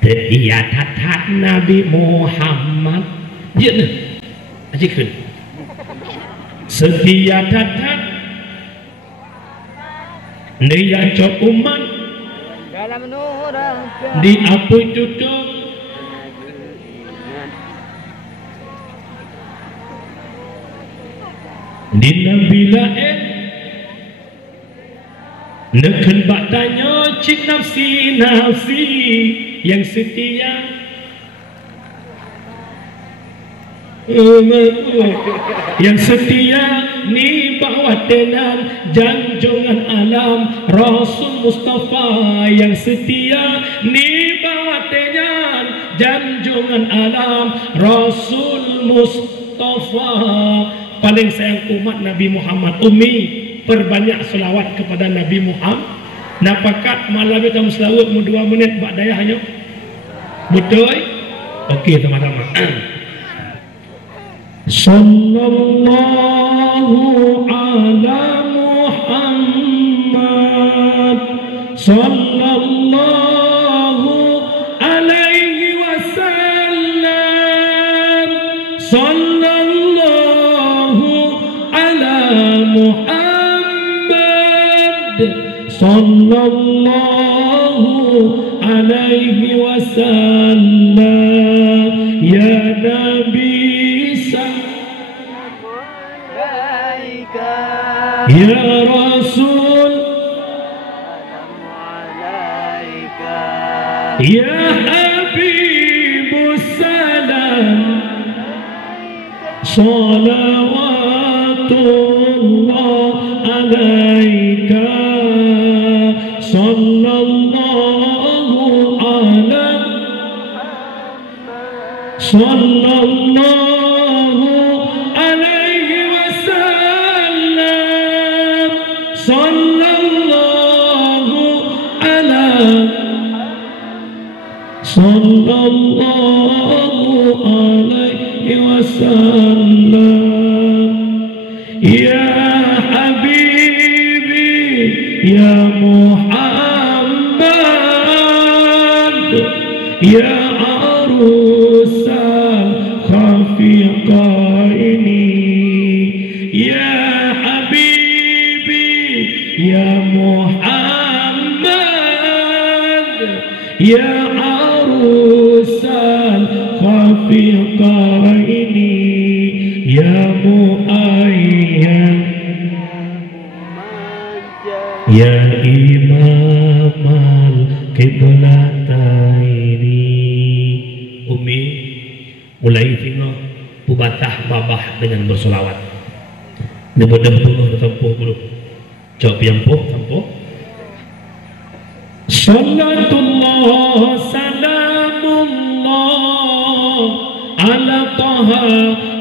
Setia tatat Nabi Muhammad. Ya ne. Ajikun. Setia tatat Nia cok umat di apa tutup di Nabi lain neken bak tanya cik nafsi nafsi yang setia yang setia ni bawah tenan janjongan alam Rasul Mustafa. Yang setia ni bawah tenan janjongan alam Rasul Mustafa. Paling sayang umat Nabi Muhammad. Umi perbanyak selawat kepada Nabi Muhammad. Napakat malam itu kamu selawat 2 menit bak daya hanya. Betul? Okey teman-teman. Sallallahu ala Muhammad, sallallahu alaihi wasallam. Muhammad sallallahu alaihi wasallam, ya Nabi sallallahu, ya Rasul, ya Habibus salam, salawatullah alaika, sallallahu alaihi wasallam, sallallahu alaihi wasallam, ya habibi ya Muhammad, ya arusal khafiqaini, ya habibi ya Muhammad, ya arusal khafiqaini, ya muayyan, ya imamal qiblataini. Umi mulai tinggal pubatah babah dengan bersolawat. Nebedah penuh tempuh dulu. Jawab yang tempuh. Salatullah salamullah ala taha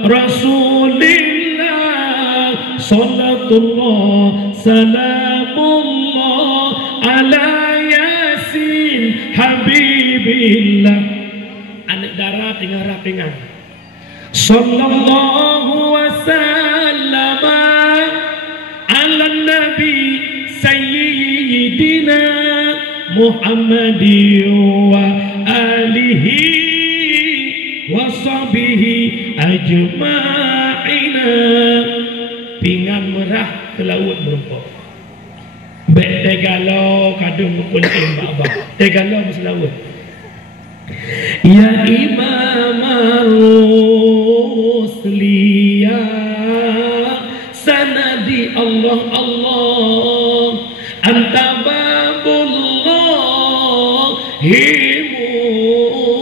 rasulillah, salatullah salamullah ala yasin habibillah. Anak darah tinggal rapingan. Sallallahu wasallam ala nabi sayyidina Muhammadi wa alihi wa sahbihi ajma'ina. Pingan merah ke laut merumpok. Bek tegalau kadung kulit mbak-mbak. Tegalau masih laut. Ya Imam al-Rusliya sanadi Allah Allah, anta babullahi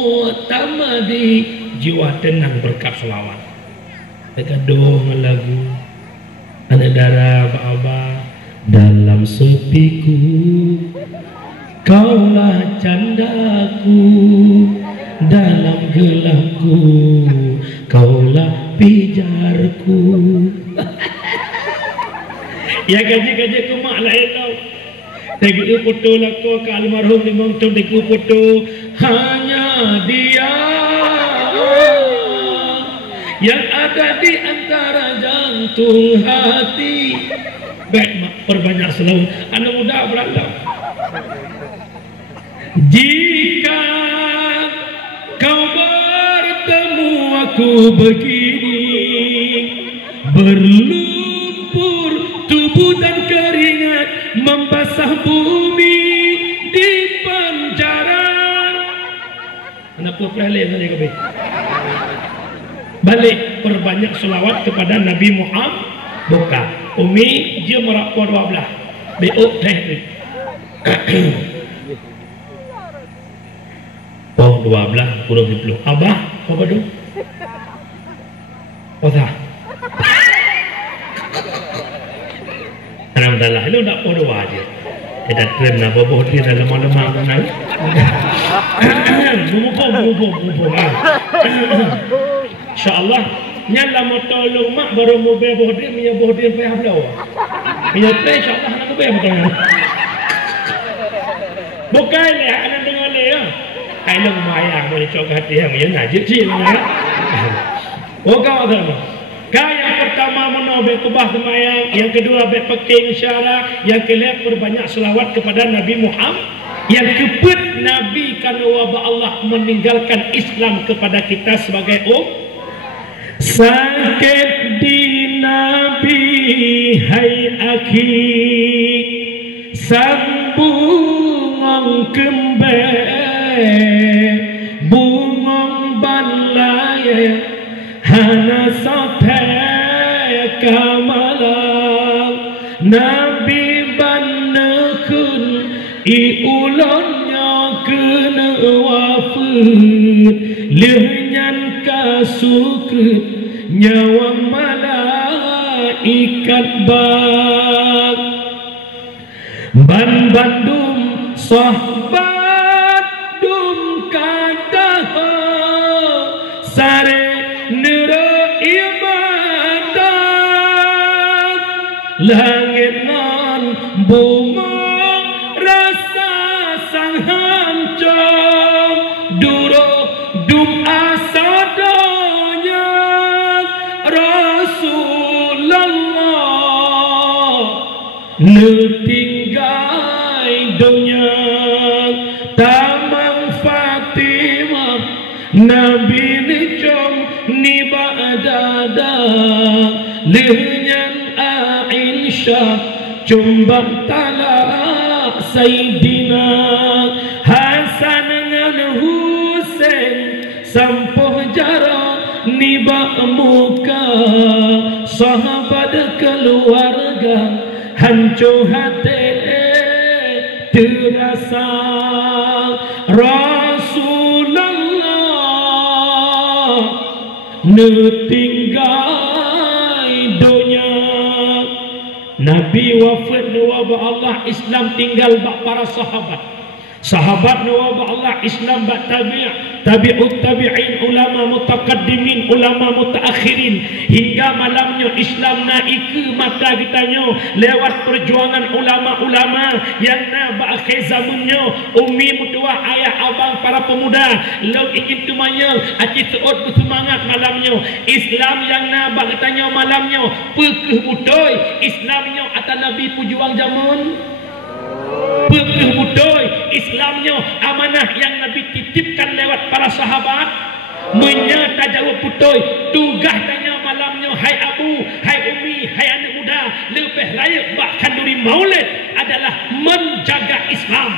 mu'tamadi. Jiwa tenang berkat selawat. Gaduh lagu ada darah Abah dalam sepiku, kaulah candaku, dalam gelapku kaulah pijarku. Ya gaji ku mak lain tau. Tegi foto lako ke almarhum di mongtong tegi foto hanya dia yang ada di antara jantung hati. Baik mak perbanyak selalu anak muda beralam. Jika kau bertemu aku begini, berlumpur tubuh dan keringat membasah bumi di penjara. Anak perlahan saja kau balik perbanyak selawat kepada Nabi Muhammad. Buka Umi dia merakor 12 beuk teh tu. Oh 12 kurang 10. Abah apa tu? Oh tak. Alhamdulillah lu tak podo aja. Kita trend nak bobo dia dalam lemah mana. Mumpung. InsyaAllah nyala motolong mak baru mobil bohdin punya bohdin payah belau. Punya teh insyaAllah nak mobil betul. Bukan ni anak dengar ni ya. Ai long mayang boleh cok hati yang ya najib sih ya. Oh kau ada. Yang pertama menobel kubah semayang, yang kedua berpeking syarah, yang kelima perbanyak selawat kepada Nabi Muhammad, yang keempat Nabi karena wabah Allah meninggalkan Islam kepada kita sebagai sakit di Nabi hai akhi sang bungong kembe bungong banlaye hana sope kamalang nabi banekun i ulonnya kena wafat lehnya kasukut nyawa malaikat bang ban bandum sahabat dum kadah sare nero ibadah langit nan bumi rasa sang hancur duro dum asadanya Rasulullah netinggai dunia tamang Fatimah Nabi ni com ni ba'dada lehnya Aisyah cumbang talak Sayyidina Hasan dengan Husain sampoh jarak nibak muka sahabat keluarga hancur hati terasa Rasulullah netinggai dunia Nabi wafat wabah Allah Islam tinggal bak para sahabat wabah Allah Islam bak tabi'ut tabi'in ulama mutaqaddimin ulama mutaakhirin hingga malamnya Islam naik ke mata kitanya lewat perjuangan ulama-ulama yang na berakhir zamannya umi mutua ayah abang para pemuda lalu ingin tumanya aci seot bersemangat malamnya Islam yang na bertanya malamnya pekeh butoy Islamnya atas Nabi pejuang zaman pekeh butoy Islamnya amanah yang Nabi titipkan lewat para sahabat menyata jawab butoy tugas tanya malamnya hai abu hai umi hai anak muda lebih layak bahkan dari maulid adalah menjaga Islam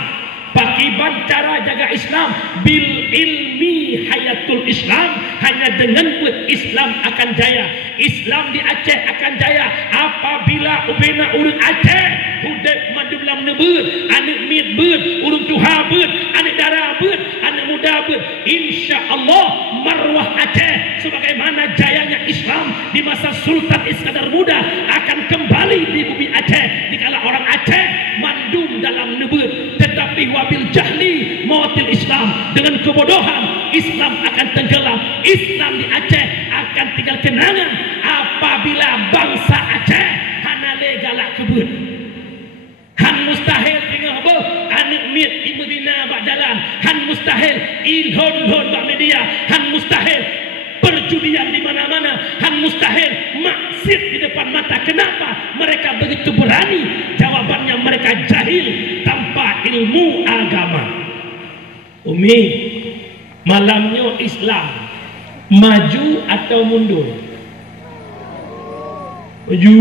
pakiban cara jaga Islam bil ilmi hayatul Islam hanya dengan buat Islam akan jaya Islam di Aceh akan jaya apabila ubena urang Aceh hudep madu dalam nebut anak mit bet urang tuha bet anak dara bet anak muda bet insyaallah marwah Aceh sebagaimana jayanya Islam di masa Sultan Iskandar Muda akan kembali di bumi Aceh dikala orang Aceh mandum dalam nebut tetapi wabil jahli mautil Islam dengan kebodohan Islam akan tenggelam Islam di Aceh akan tinggal kenangan apabila bangsa Aceh hanale galak kebun han mustahil tinggal apa anak mit ibu dina bak jalan han mustahil ilhon bak media han mustahil perjudian di mana-mana han mustahil maksiat di depan mata kenapa mereka begitu berani jawabannya mereka jahil tanpa ilmu agama umi malamnya Islam maju atau mundur maju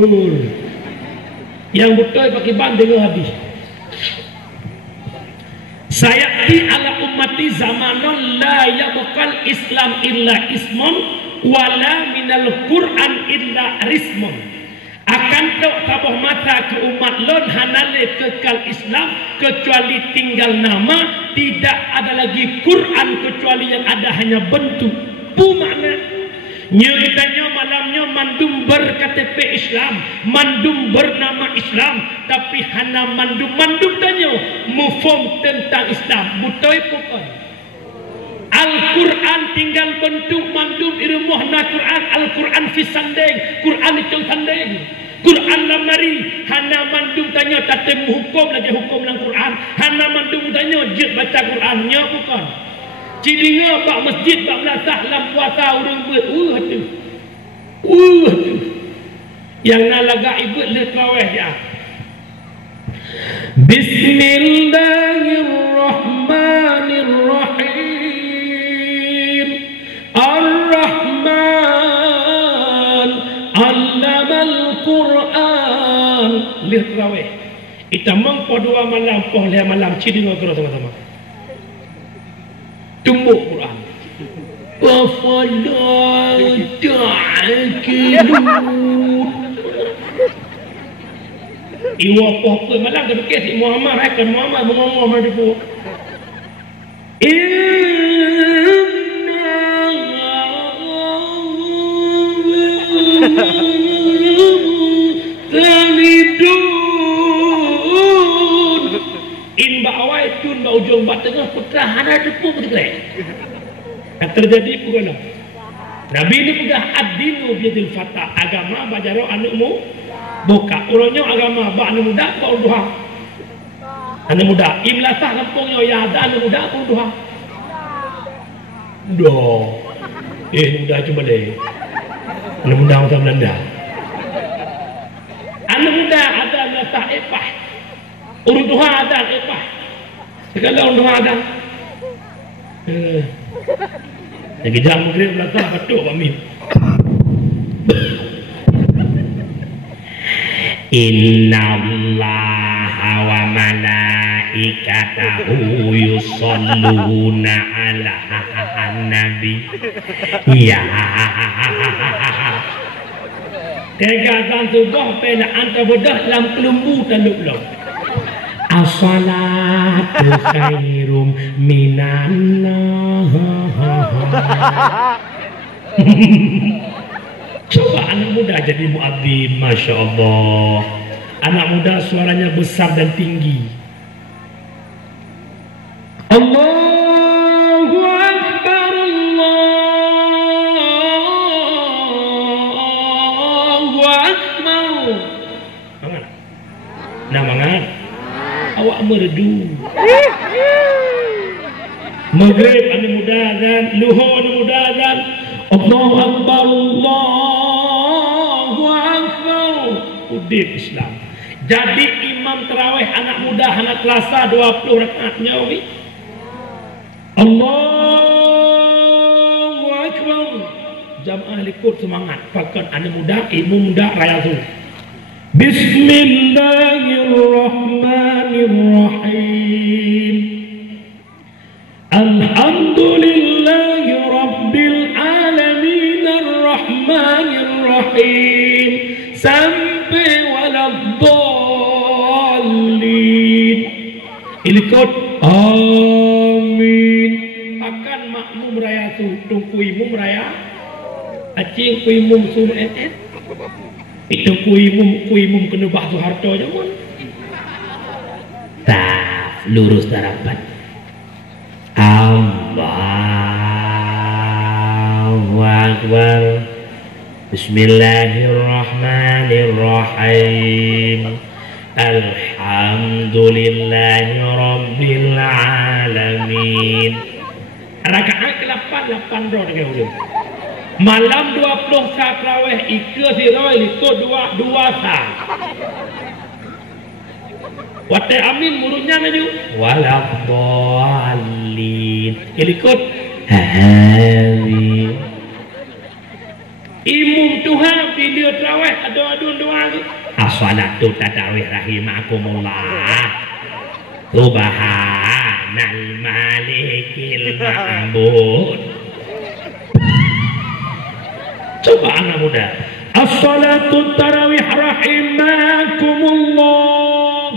mundur yang betul pakai banding habis sayati ala ummati zamanon la yabqal Islam illa ismun wala minal Quran illa rismun akan tabah mata ke umat lon hanale kekal Islam kecuali tinggal nama tidak ada lagi Quran kecuali yang ada hanya bentuk bu makna nyatanya malamnya mandum berKTP Islam mandum bernama Islam tapi hana mandum tanya mufom tentang Islam butoy pukul Al-Quran tinggal bentuk mandum irmuhna Quran Al-Quran fisandeng Quran itu sandeng Quran lamari hana mandum tanya tatem hukum lagi hukum dalam Quran hana mandum tanya jid baca Qurannya bukan cidinga bak masjid bak melatah lam puasa urang buat tu yang nalaga ibu le traweh dia Bismillahirrahmanirrahim Ar-Rahman allamal Quran. Lihat terawih. Kita mengpo 2 malam, poh 5 malam cideng terus sama-sama. Tumbuk Quran. Afala ta'qilun. Iwa poh ke malam ke kes Muhammad akan Muhammad mengomong pada tu. In bawai tun bau ujung bat tengah putra hana depu betul. Yang terjadi bukanlah. Nabi ini pegang ad-dinu biyadil fatah, agama bajaro anakmu buka. Urangnya agama ba anu muda ba duha. Anu muda imlasah kampungnya ya ada anu muda ba duha. Doh. Muda coba deh. Anu muda orang Belanda. Anu muda ada imlasah epah. Urang duha ada epah. Segala orang duha ada. Lagi jam maghrib belakang betul kami. Innallaha wa malaikatahu yusholluna ala nabi. Ya. Kegiatan subuh pena anta bodoh dalam kelembu taluk-luk. As-salatu khairum minan Coba anak muda jadi muadzin, Masya Allah. Anak muda suaranya besar dan tinggi. Allahu Akbar, Allahu Akbar. Mangan? Nah mangan? Awak merdu. Maghrib anu muda azan, luhur anu muda azan. Allahu Akbar, Allahu Akbar. Udip Islam. Jadi imam terawih anak muda anak kelasa 20 rakaatnya wi. Allahu Akbar. Jamaah likut semangat. Pakai anak muda, ibu muda raya tu. Bismillahirrahmanirrahim. Alhamdulillahi Rabbil Alamin Ar-Rahmanir-Rahim sampai waladdallin. Ilikot amin. Akan makmum raya tu tungku imum raya acing ku imum sum itu ku imum kena bahsu harta je pun tak lurus darapat. Allahu Akbar. Bismillahirrahmanirrahim. Alhamdulillahi Rabbil Alamin. Rakaat ke-8 roh dengan ulun. Malam 20 sa tarawih ikut sirawih ikut 2 sa. Wate amin murunya naju waladdallin. Ikut amin. Imum Tuhan video tarawih adu-adu doa. As-salatu tarawih rahimakumullah. Subhanal malikil ma'bud. Coba anak muda. As-salatu tarawih rahimakumullah.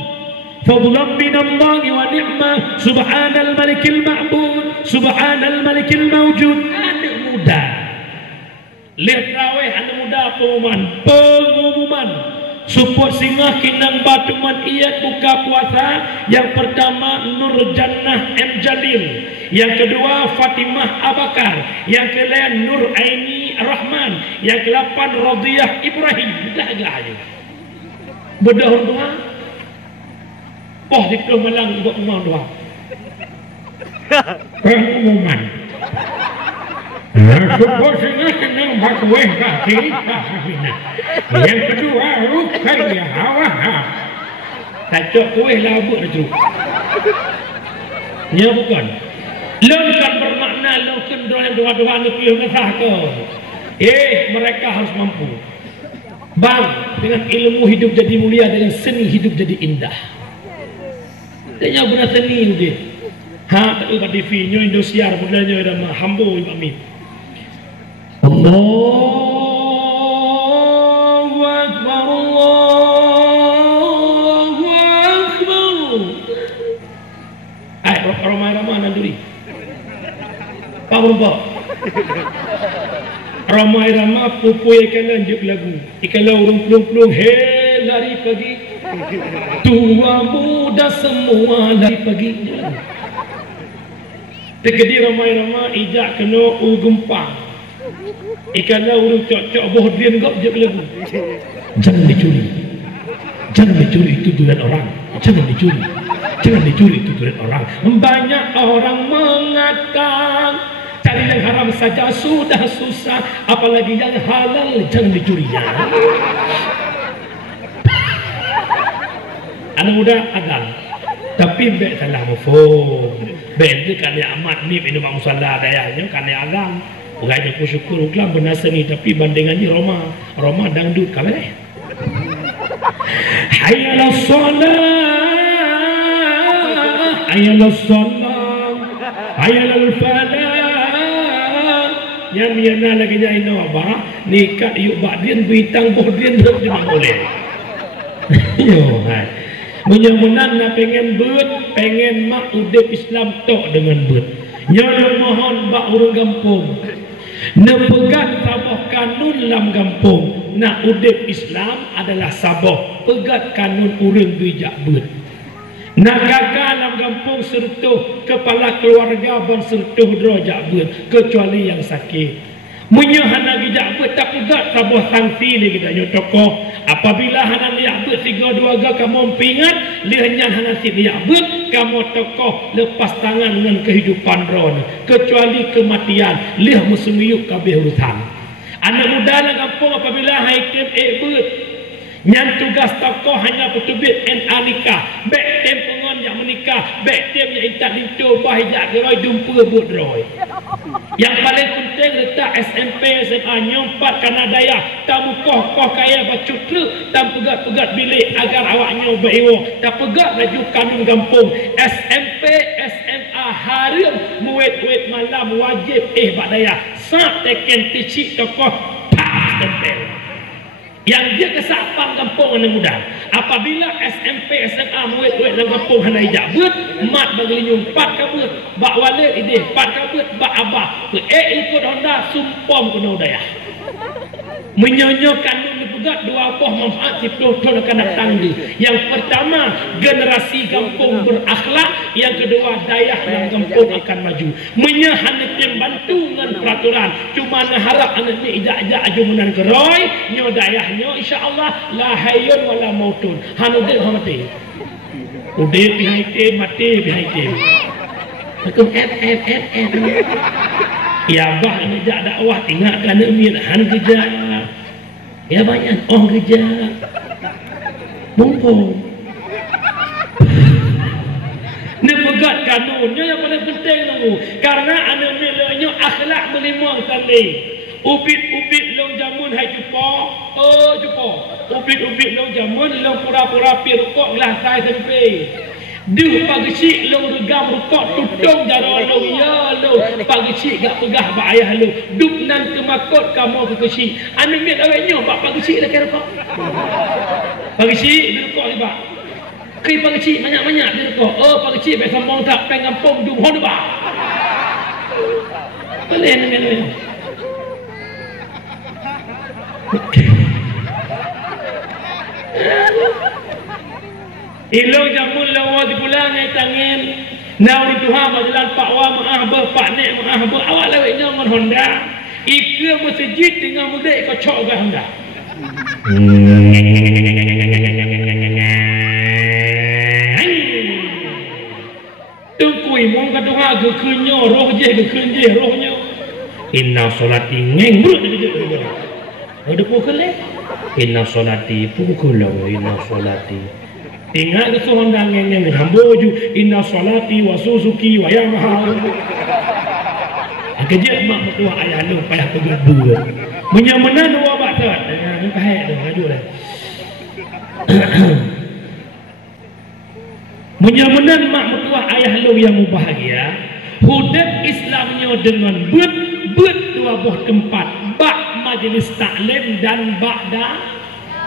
Fadlan minallahi wa ni'mah. Subhanal malikil ma'bud. Subhanal malikil mawjud. Anak muda. Lihat tarawih anak muda pengumuman. Support singgah kinang batuman iya buka puasa. Yang pertama Nur Jannah M. Jalil. Yang kedua Fatimah Abakar. Yang kelima Nur Aini Rahman. Yang ke-8 Radiyah Ibrahim. Dah agak aja. Berdoa doa. Oh di malang buat umang doa. Pengumuman. Support singgah kinang batuan kaki. Yang kedua Ruqayyah Hawaha. Tak kuih labuk tu. Ya bukan. Lengkap bermakna lengkap doa-doa ni pilih nasah ke. Mereka harus mampu. Bang, dengan ilmu hidup jadi mulia, dengan seni hidup jadi indah. Tanya benar seni dia. Ha, tak lupa TV nyo Indosiar budanya dah hambo amin. Allahu akbar, Allahu akbar. Ai ramai-ramai nanduri. Pak ramai-ramai pupuy ikan lanjut lagu. Ikan urung pelung-pelung hey lari pagi. Tua muda semua lari pagi. Tegedi ramai-ramai ijak kena gempang. Ikan urung cok-cok boh dia ngop je lagu. Jangan dicuri. Jangan dicuri itu duit orang. Jangan dicuri. Jangan dicuri itu duit orang. Banyak orang mengatakan cari yang haram saja sudah susah, apalagi yang halal jangan dicurinya. Anak muda azan, tapi bek salah mafhum. Bek itu kan yang amat ni minum musalla dayanya kan yang azan. Bukannya aku syukur uklam benar seni, tapi bandingannya Roma dangdut kalah. Hayya salat, hayya salat, hayya falah. Yang miana lagi jadi apa? Nikah yuk bakdian bintang bohdian dah cuma boleh. Yo, hai. Menyemunan nak pengen bet, pengen mak udep Islam tok dengan bet. Nyono mohon bak urang kampung. Nepegat sabah kanun lam kampung. Nak udep Islam adalah sabah. Pegat kanun urang bijak bet. Nak gagal dalam kampung sertuh kepala keluarga ban sertuh derajat ber kecuali yang sakit. Munyo hana gijak ber tak pegat sabuh sanksi ni kita nyo tokoh. Apabila hana liak ber 3-2 ga kamu pingat lihanyan hana si liak ber kamu tokoh lepas tangan dengan kehidupan ron kecuali kematian lih musmiyuk kabeh urusan. Anak muda dalam kampung apabila haikim ber yang tugas tokoh hanya petubit NA nikah. Baik tem pengon yang menikah, baik tem yang intak lintu bahijak gerai dumpa budroy. Yang paling penting letak SMP SMA nyompat kana daya tamu koh kaya bacut truk tam pegat-pegat bilik agar awaknya berewo tak pegat laju kanun kampung. SMP SMA harum muwet-wet malam wajib bak daya sak teken ticik tokoh tak tempel. Yang dia kesapang kampung anak muda. Apabila SMP SMA murid-murid dalam kampung hana ijak ber mat bagi nyumpat kabut bak walid ide pat kabut bak abah ikut Honda sumpom kena daya menyonyokan dipegat dua buah manfaat 10 tahun akan datang di. Yang pertama generasi kampung berakhlak, yang kedua daya dalam kampung akan maju. Menyahan yang bantu dengan peraturan cuma harap anak ni ijak-ijak ajumanan geroy nyo dayahnya insya-Allah la hayyun wala mautun hanudin mati. Udah pihai mati pihai Hukum ya bah ini jak dakwah ingat kerana mirhan kerja ya banyak kerja mumpung ni pegat kanunnya yang paling penting tu karena anak milanya akhlak melimang tali upit-upit long jamun hai cupa cupa upit-upit long jamun long pura-pura pi rukuk gelas sai tempe duh pagi cik long regam rukuk tutung jara long ya lo pagi cik gak pegah bak ayah lo duk nan kemakot kamu ke kecik anu mit awaknya bak pagi cik lagi rukuk pagi cik di rukuk ni bak kri pagi cik banyak-banyak di rukuk pagi cik baik sambung tak pengen pom dum hon bak boleh ni ilong jamun lawa di pulang ai tangin nauri tuha majalan pak wa maah ba pak nek maah ba awak lawek nyon Honda ikir masjid dengan mudik kau cok ke Honda tungkui mong ka tuha ke kunyo roh je ke kunje rohnya inna solati ngeng brut de ada pukul inna solati pukul inna solati. Ingat ke Honda ngeng hamboju inna salati wa suzuki wa yamaha. Kerja mak mertua ayah lu payah pergi buat. Menyamanan dua bak Ustaz. Ni kahek tu, maju dah. Menyamanan mak mertua ayah lu yang bahagia, hidup Islamnya dengan dua buah tempat, bak majlis taklim dan bak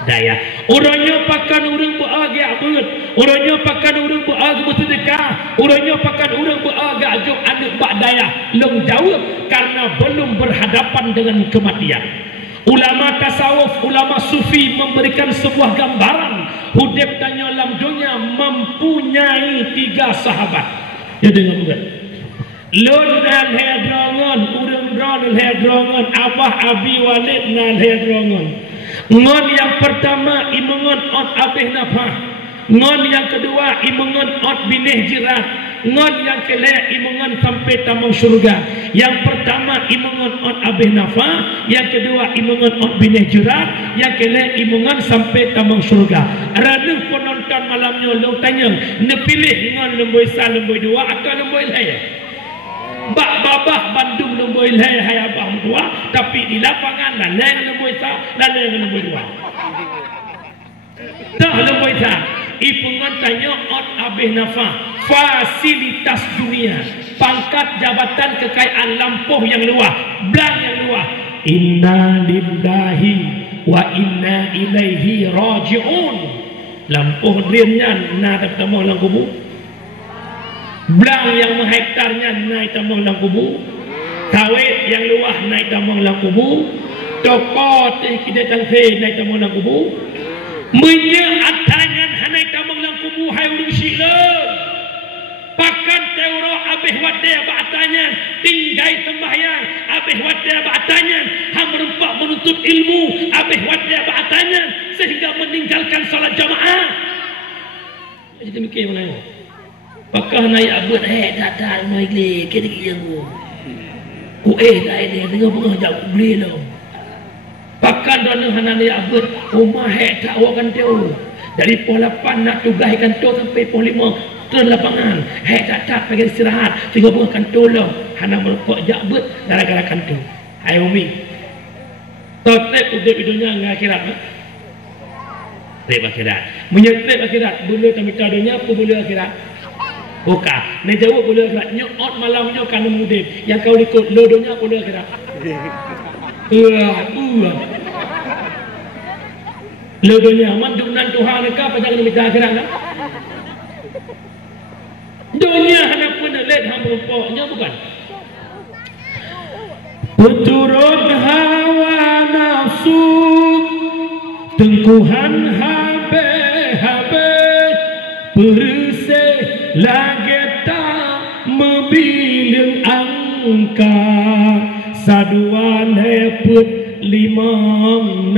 daya. Orangnya pakan orang beragak berat, orangnya pakan orang beragak bersedekah, orangnya pakan orang beragak ajak anak bak daya. Long jawab karena belum berhadapan dengan kematian. Ulama tasawuf, ulama sufi memberikan sebuah gambaran hidup dan dalam dunia mempunyai 3 sahabat. Ya dengar bukan? Lun dan hedrongan, urang dron hedrongan, abah abi walid dan hedrongan. Ngon yang pertama imangon ot abih nafah, ngon yang kedua imangon ot binih jirat, ngon yang kelima imangon sampai tamang surga. Yang pertama imangon ot abih nafah, yang kedua imangon ot binih jirat, yang kelima imangon sampai tamang surga. Raduh penonton malamnya lo tanya, nepilih ngon lemboi sal lemboi dua atau lemboi laya? Bak babah Bandung lemboi leh hai abah dua, tapi di lapangan laleng lemboi sa, laleng lemboi dua. Dah lemboi sa. Ipungan tanya ot abih nafah, fasilitas dunia, pangkat jabatan kekayaan lampuh yang luas, blang yang luas. Inna lillahi wa inna ilaihi raji'un. Lampuh driannya na dapat mau lang kubu. Belang yang menghektarnya naik tamang lang kubu, kawit yang luah naik tamang lang kubu, toko kita tangse naik tamang lang kubu, menye atangan naik tamang lang kubu hai urung sila, pakan teuro abih wadai batanya, tinggai sembahyang abih wadai batanya, ham merempak menuntut ilmu abih wadai batanya, sehingga meninggalkan salat jamaah. Jadi mikir mana? Pakah naik abad datang naik le kita yang ku naik le dengan bunga jauh beli lo. Pakan dona hana naik abad rumah tak wakan teu dari pukul 8 nak tugas kantor sampai pukul 5 turun lapangan tak pergi istirahat sehingga bunga kantor lo hana merokok jabut gara-gara kantor. Hai umi totek udah videonya ngakhirat trip akhirat menyetep akhirat boleh kami tadunya apa boleh akhirat. Buka, ni jawab boleh akhirat. Nyok malamnya kana mudin. Yang kau ikut lodonya boleh akhirat. Lodonya manduk nan Tuhan ka apa jangan minta akhirat kan? Dunia hanya pun led ham rupanya bukan. Turut hawa nafsu tengkuhan habe bersih lagi tak membilang angka saduan heput 5-6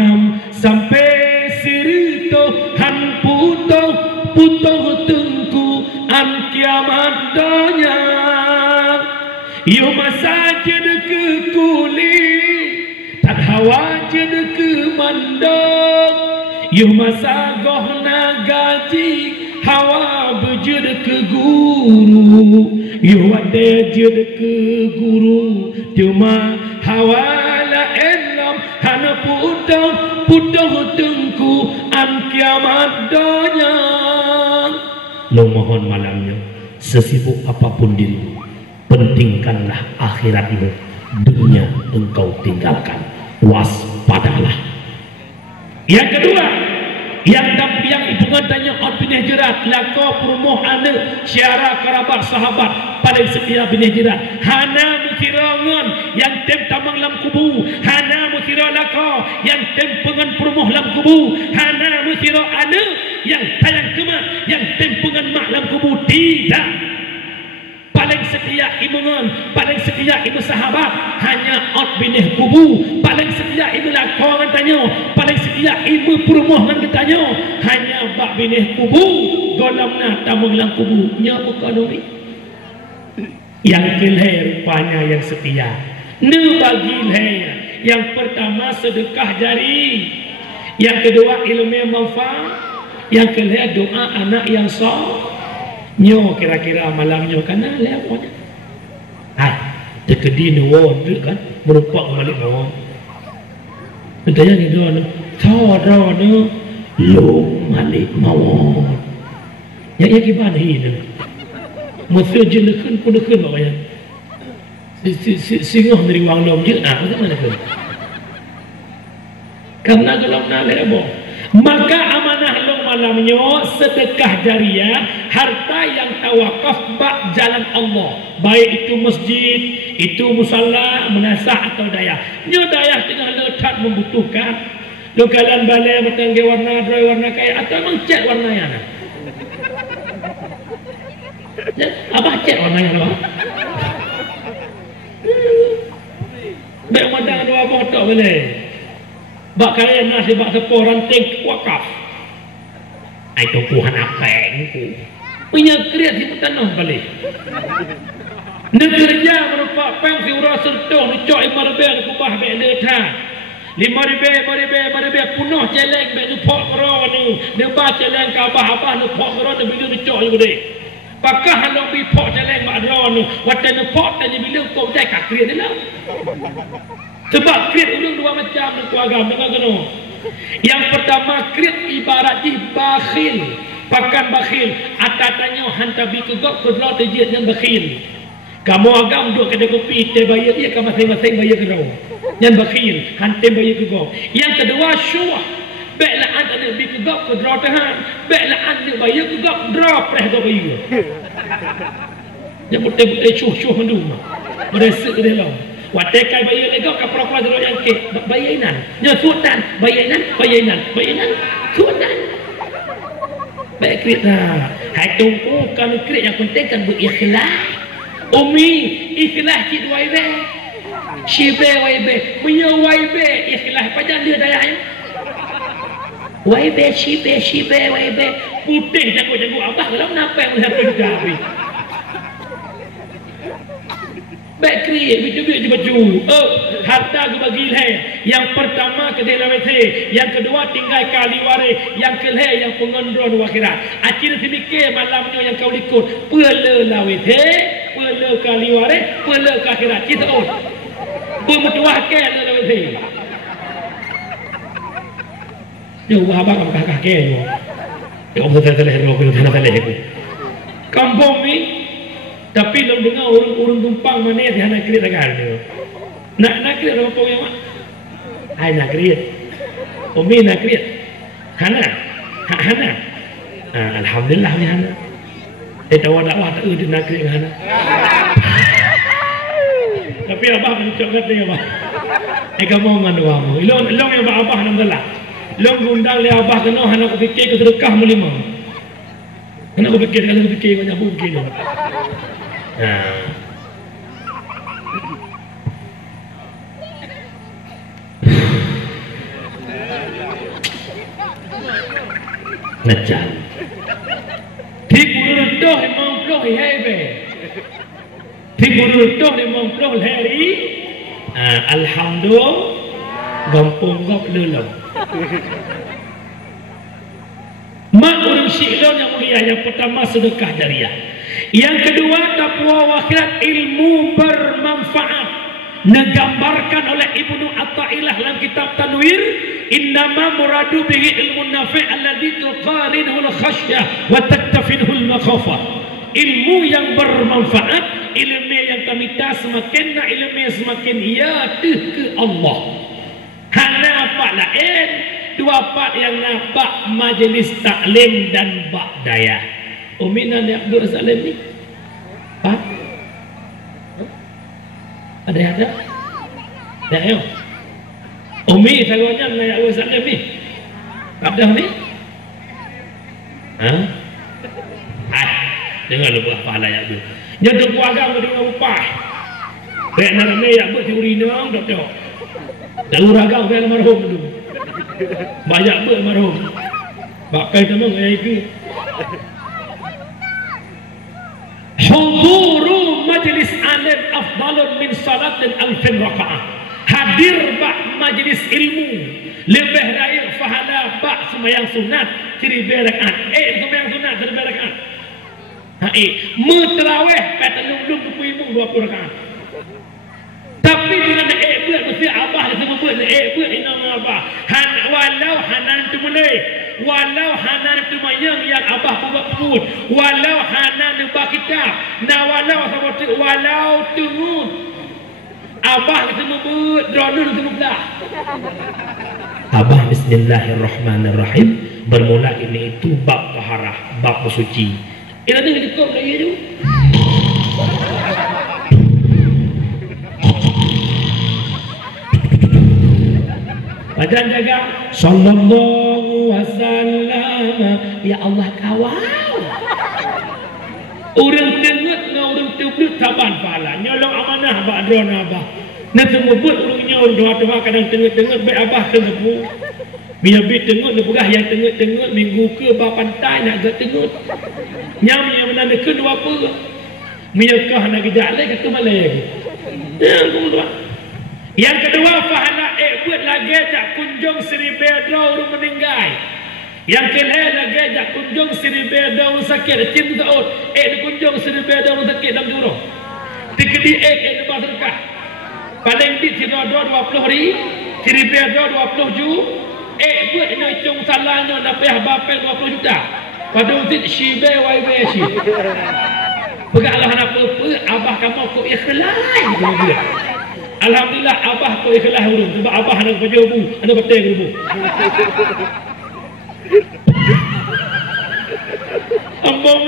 sampai sirito han putoh tengku an kiamat donya yo masajid ke kulit tak hawajid ke mandok yo masagoh na gaji hawa bejud ke guru yo ada jud ke guru cuma hawa la elam hana putoh tengku an kiamat donya. Lo mohon malamnya sesibuk apapun dirimu pentingkanlah akhiratmu, dunia engkau tinggalkan, waspadalah. Yang kedua yang ibu tanya ot binih jerat lako perumoh anak syara kerabat sahabat paling setia binih jerat hana mutirangan yang tem tamang lam kubu hana mutira lako yang tem pengan perumoh lam kubu hana mutira anak yang tayang kemak yang tem pengan mak lam kubu. Tidak, paling setia imungan, paling setia ibu sahabat hanya ot binih kubu, paling setia ibu lakongan tanya, paling setia ibu perumohan ketanya hanya bak binih kubu golamna tamang lang kubu nya bukan umi. Yang kelih rupanya yang setia ne bagi leh. Yang pertama sedekah jari, yang kedua ilmu manfaat, yang kelih doa anak yang soleh. Nyo kira-kira malamnya kan lah pokoknya. Hai, tekedi ni won kan merupak balik won. Betanya ni doa ni thara ni lung malik mawat. Yang gimana ini? Mesti je nak pun nak bawa yang singoh dari wang lom je nak mana tu? Karena kalau nak lebo, maka amanah long malamnya sedekah jariah, harta yang tawakaf bak jalan Allah, baik itu masjid, itu musalla, menasah atau dayah. Nyo dayah tengah letak membutuhkan, lokalan balai bertangga warna dry warna kaya atau memang cat warna yang mana? Abah cat warna yang mana? Baik madang dua botok boleh. Bak kaya nasi bak sepuluh ranting wakaf. Itu Tuhan apa yang punya kreatif tanah balik. Negerja merupakan pengsi urasul toh ni cok imarbe ni kubah be letha. 5,000 punuh celeng be tu pok kero ni. Dia ba celeng ka abah ni pok kero ni bila ni cok ni gede. Pakah halong bi pok celeng mak dro ni. Watan ni pok tanya bila kau jai ka kreat dia. Sebab kreat ulung dua macam ni keluarga dengan kena. Yang pertama kreat ibarat bakhil. Pakan bakhil. Atatanya hantabi kegok kedua terjit yang bakhil. Kamu agam duduk kedai kopi, teh bayar dia ke masing-masing bayar ke kau. Yang bakhil, hantam bayar ke kau. Yang kedua syuah. Baiklah anda nak beri ke kau ke draw tahan. Baiklah anda bayar ke kau, draw preh kau bayar. Yang putih-putih syuh-syuh mendung. Merasa ke dalam. Watekai bayar lego kapra-kapra draw yang ke. Bayaran. Yang sultan, bayaran. Sultan. Baik krit lah. Hai tunggu kalau krit yang penting kan berikhlas. Umi ikhlas cik waibe shibe waibe punya waibe ikhlas pada dia daya waibe shibe waibe putih jago-jago abah kalau kenapa yang melihat juga habis baik kriye biju-biju baju harta ke bagi leh yang pertama kedai lawete yang kedua tinggal kali ware yang keleh yang pengendron akhirat acir semikir malamnya yang kau ikut pele lawete pele kali ware pele ke akhirat kita on pemutuah ke lawete yo abang kakak ke yo yo betul-betul ro ko betul-betul kampung ni tapi lo dengar urung tumpang mana dia nak create agar dia. Nak create apa yang mak? Hai nak create. Umi nak create. Hana. Alhamdulillah ni Hana. Tahu dakwah tak dia nak create Hana. Tapi abah mencoklat dia abah. Kamu nganu kamu. Long yang abah alhamdulillah. Long undang le abah kena Hana aku fikir ke sedekah melima. Hana aku fikir banyak mungkin. Najan Tiburul doh imam ploh hebe Tiburul doh imam ploh hari Alhamdulillah gampung gap lelam mak orang syiklon yang mulia yang pertama sedekah jariah. Yang kedua takwa akhirat ilmu bermanfaat digambarkan oleh Ibnu Athaillah dalam kitab Tanwir innama muradu bihi ilmu nafi' alladhi tuqarinuhu al-khasyah wa taktafinuhu al-makhafah ilmu yang bermanfaat ilmu yang kami tahu semakin nak ilmu semakin yakin ke Allah hanya apa lain dua part yang nampak majlis taklim dan bak daya Uminan yang Abdul Salim ni Pak ada tak yo Umi sagonya nak Abdul Salim ni ada ni dengar lu buat pahala ya tu jadi keluarga tu dengan upah kayak nak ya buat teori ni orang tak tahu dan uraga kayak almarhum tu banyak buat almarhum pakai teman kayak itu huduru majlis alim afdalun min salatin alfin raka'ah hadir bak majlis ilmu lebih raya fahala bak semayang sunat 3 rakaat semayang sunat 3 rakaat mutrawih petalung-lung 20 rakaat tapi dengan buat si abah kita sebut buat ina abah. Walau hanan tu mulai. Walau hanan tu mayang yang abah buat. Walau hanan tu bah kitab. Nah walau sama walau tunggu. Abah kita sebut dronun sebut belah. Abah bismillahirrahmanirrahim. Bermula ini itu bab taharah, bab bersuci. Ada cukup lagi tu. Badan jaga sallallahu wasallam. Ya Allah kawal. Orang tengok dengan orang tebut taban pahala. Nyolong amanah abah drone abah. Nak semua buat orang nyolong doa-doa kadang tengok-tengok baik abah tengok. Biar tengok dia pegah yang tengok-tengok minggu ke bah pantai nak agak tengok. Nyam yang mana ke dua apa. Miyakah nak jalan kata malai. Yang kedua pahala buat lagi tak kunjung Seri Bedra orang meninggal. Yang kelih lagi tak kunjung Seri Bedra orang sakit cim taut. Kunjung Seri Bedra orang sakit dalam jurung. Tikedi di masyarakat. Paling di Seri Bedra 20 hari, Seri Bedra 20 ju. Buat ini hitung salahnya nak payah bapak 20 juta. Pada utit syibe waibe syib. Begaklah apa-apa abah kamu kau ikhlas gitu. Alhamdulillah abah kau ikhlas urung sebab abah nak kerja bu, ada betul bu. Ambong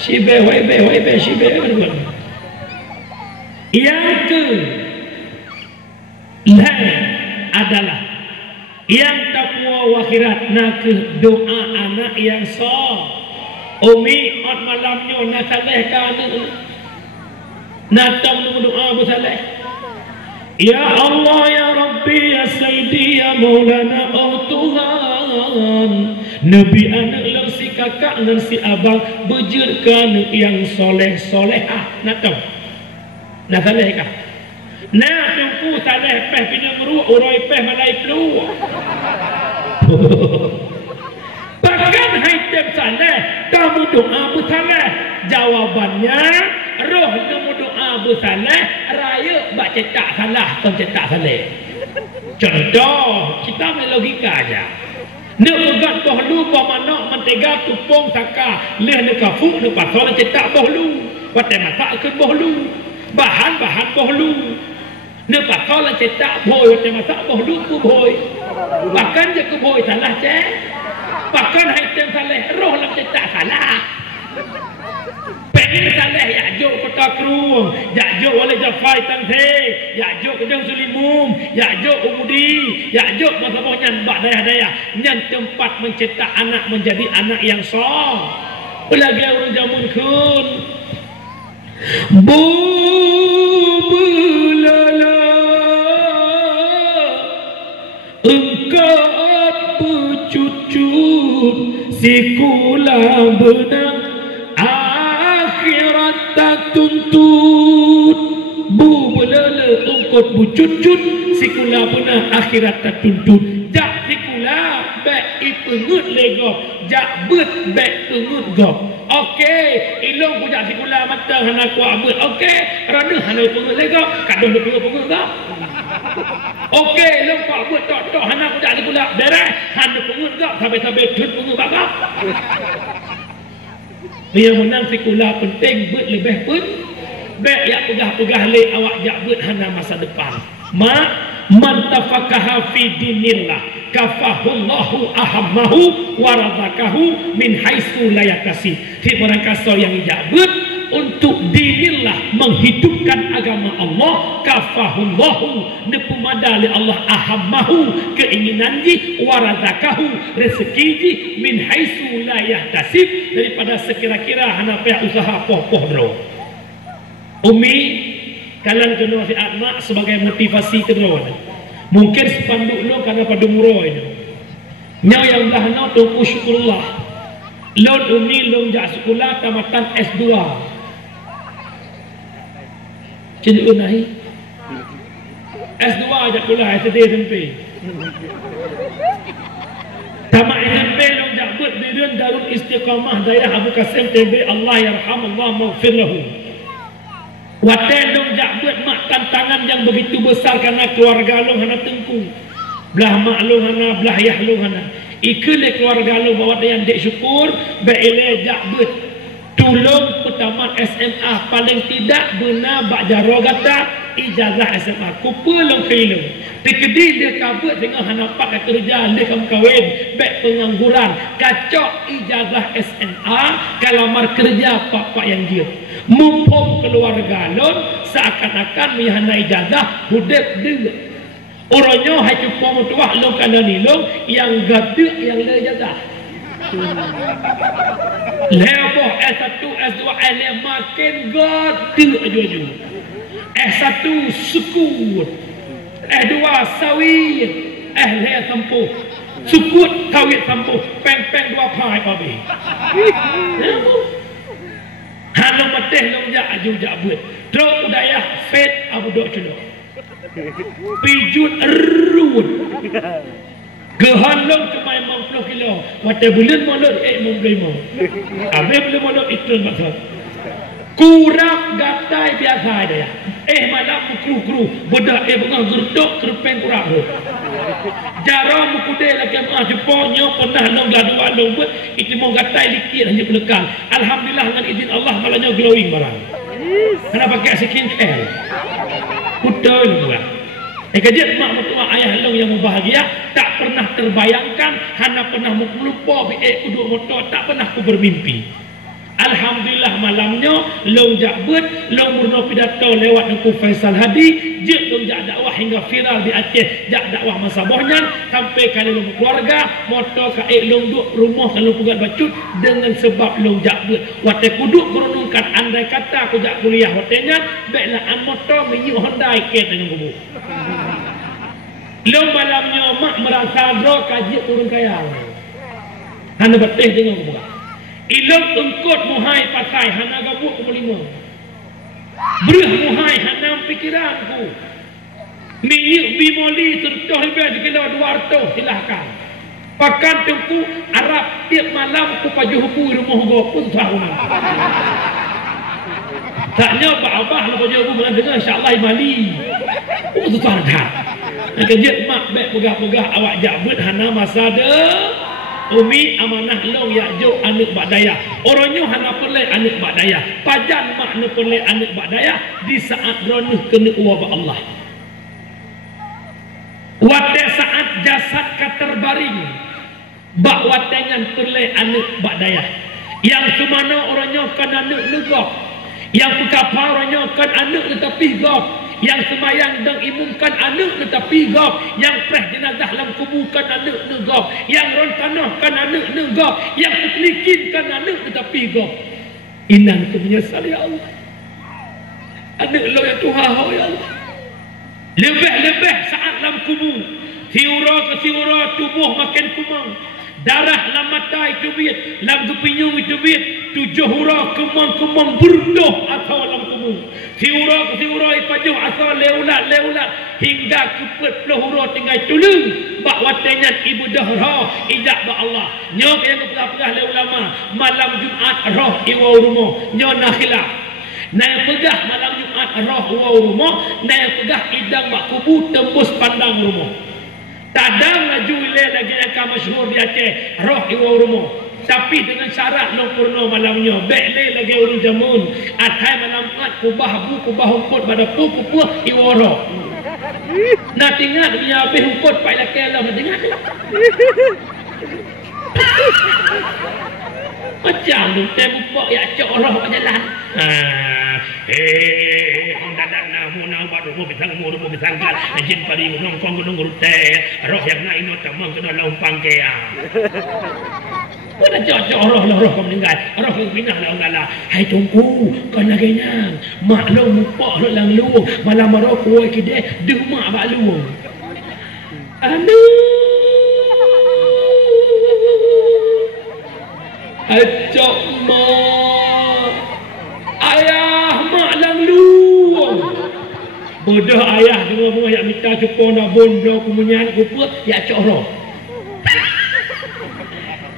syibe waibe syibe kan. Yang ke adalah yang takwa akhirat nak doa anak yang sah. Umi ot malamnya nak salehkan nak tahu doa bersaleh. Ya Allah ya Rabbi ya Sayyidi ya Maulana oh Tuhan. Nabi anak lang si kakak dan si abang bejurkan yang soleh-solehah. Nak tahu? Nak salehkah? Nak tumpu saleh peh pinjam ruh uroi peh malai pelu. Bahkan haitem saleh kamu doa bersaleh. Jawabannya roh kamu doa bersaleh raya bak cetak salah atau cetak saleh. Contoh kita ambil logika aja. Nak pegat bohlu bah manok mentega tupung saka leh nak fuk nak pasal cetak bohlu. Watai masak ke bohlu. Bahan-bahan bohlu. Nak pasal cetak boy watai masak bohlu ku boy. Bahkan je ku boy salah cek. Bahkan haitem saleh roh lam cetak salah. Pengen saleh ya jok kota kru, ya jok wala jafai tangse, ya jok kedang sulimum, ya jok umudi, ya jok masalah nyan bak daya-daya, nyan tempat mencetak anak menjadi anak yang sah. Pelagi orang jamun kun. Bu belala engkat bercucut sikula benang akhirat tak tuntut. Bu belala engkot bucucut sikula benang akhirat tak tuntut. Jak sikula baik ipengut legok, jak bet baik pengut gok. Okey, ilong punya sikula mata hana kuat bet. Okey, kerana hana pengut legok, kadang dia pengut gok. Okey, ilong kuat bet tok hana punya sikula beres, hana pengut gok sampai tut pengut gok. Dia menang sikula penting bet lebih pun. Baik ya pegah-pegah le awak jak bet hana masa depan. Man tafaqaha fi dinillah kafahullahu ahammahu warazakahu min haitsu la yaktasib. Ti orang kasar yang jabut untuk dinillah menghidupkan agama Allah kafahullahu nepumada li Allah ahammahu keinginan ji warazakahu rezeki ji min haitsu la yaktasib daripada sekira-kira hana payah usaha poh-poh bro. Umi kalian kena nasihat mak sebagai motivasi kedua. Mungkin sepanduk lo karena pada murah ini. Nyau yang dah nak tunggu syukurlah. Lon umi long jak sekolah tamatan S2. Jadi unahi. S2 aja kuliah SD SMP. Tamat SMP long jak buat bidun Darul Istiqamah Daerah Abu Kasim TB Allah yarham Allah maghfir lahu. Waten long jak buat mak tantangan yang begitu besar karena keluarga long hana tengku. Belah mak long hana, belah ayah long hana. Ikele keluarga long bawa yang dek syukur, beile jak buat tolong pertama SMA paling tidak benar bak jaro kata ijazah SMA. Kupa long kelong. Tekedi dia kabut dengan hana pak kerja dia kamu kahwin, baik pengangguran, kacok ijazah SMA, kalamar kerja pak yang dia. Mumpung keluarga lon seakan-akan mihana ijazah hudep dia. Orangnya hai cukup mutuah long kana nilong yang gaduk yang le ijazah. Lepo S1, S2, L makin gaduk aju-aju. S1 sukut, S2 sawit, le sempuh. Sukut sawit sempuh, peng-peng dua pai babi. Hana mateh long jak aju jak buat. Truk udaya fet abu dok celok. Pijut erut. Gehan long cuma 50 kilo. Wate bulan molot mau. Abe bulan molot itu maksud. Kurang gatai biasa dia. Malam kru bodak bengang gerdok kerpeng kurang. Jarang mukude lagi mah Jeponnya pernah long gaduan long buat itu mau gatai likit hanya belakang. Alhamdulillah dengan izin Allah malahnya glowing barang. Karena pakai skin care. Betul juga. Kejadian mak mertua ayah long yang bahagia tak pernah terbayangkan, hanya pernah lupa uduk motor tak pernah ku bermimpi. Alhamdulillah malamnya long jak buat long murno pidato lewat Nku Faisal Hadi je long jak dakwah hingga viral di Aceh jak dakwah masa bohnya sampai kali long keluarga motor ka long duk rumah kalau pugat bacut dengan sebab long jak buat wate kuduk merenungkan andai kata aku jak kuliah watenya baiklah an motor minyu Honda ke dengan kubu long malamnya mak merasa dro kaji turun kaya hana betih dengan kubu ilok engkot muhai patai hana gabuk ke melima berih muhai hana pikiranku minyak bimoli serta lebih sekitar 200 silahkan pakan tengku Arab tiap malam ku paju hupu rumah gua pun sahuna taknya abah lu paju hupu dengan insyaAllah Bali itu tak kejap mak baik pegah-pegah awak jabut hana masa de Umi amanah long ya jo anak bak daya. Orangnya hana perle anak bak daya. Pajan mak ne perle anak bak daya di saat ronuh kena wabah Allah. Wate saat jasad katerbaring bak watengan perle anak bak daya. Yang semana orangnya kan anak negok. Yang pekapa orangnya kan anak tetapi gok. Yang semayang dan imumkan anak tetapi gop, yang preh jenazah dalam kubukan anak negop, yang rontanahkan anak negop, yang petlikinkan anak tetapi gop. Inan kemenyesal ya Allah. Anak lo ya Tuhan ya Allah. Lebih-lebih saat dalam kubur, siura ke siura tubuh makin kumang. Darah lam mata itu biat, lam kepinyung itu biat, 7 hura kemang-kemang berdoh atau dalam kubur. Siura ke siura ipajuh asal leulat hingga ke 40 hura tinggal tulung. Bak watenya ibu dahra ijak ba Allah. Nyo yang kepegah le ulama malam Jumaat roh iwau rumah. Nyo nakhilaf. Nai pegah malam Jumaat roh iwau rumah, nai pegah idang bak kubur tembus pandang rumah. Tadang laju wilayah lagi yang akan masyhur di Aceh roh iwau rumah. Tapi dengan syarat long purno malamnya baik lagi urus jamun atai malam kat kubah bu kubah humput pada pu iwau roh. Nak ingat dia habis humput pai laki Allah ingat. Macam tu tembok ya cok roh berjalan. Munang baru mo bisang mo bisang kal jin pari nong kong gunung urute roh yang na ino tamang kena lompang ke ya pada cocok roh meninggal roh pindah la ngala hai tunggu kan laganya mak lo mupok lo lang lu malam roh kuai kide de mak ba lu aduh acok mak ayah mak lang lu bodoh ayah semua yang minta cukup nak bondok kemunyan kupa ya coroh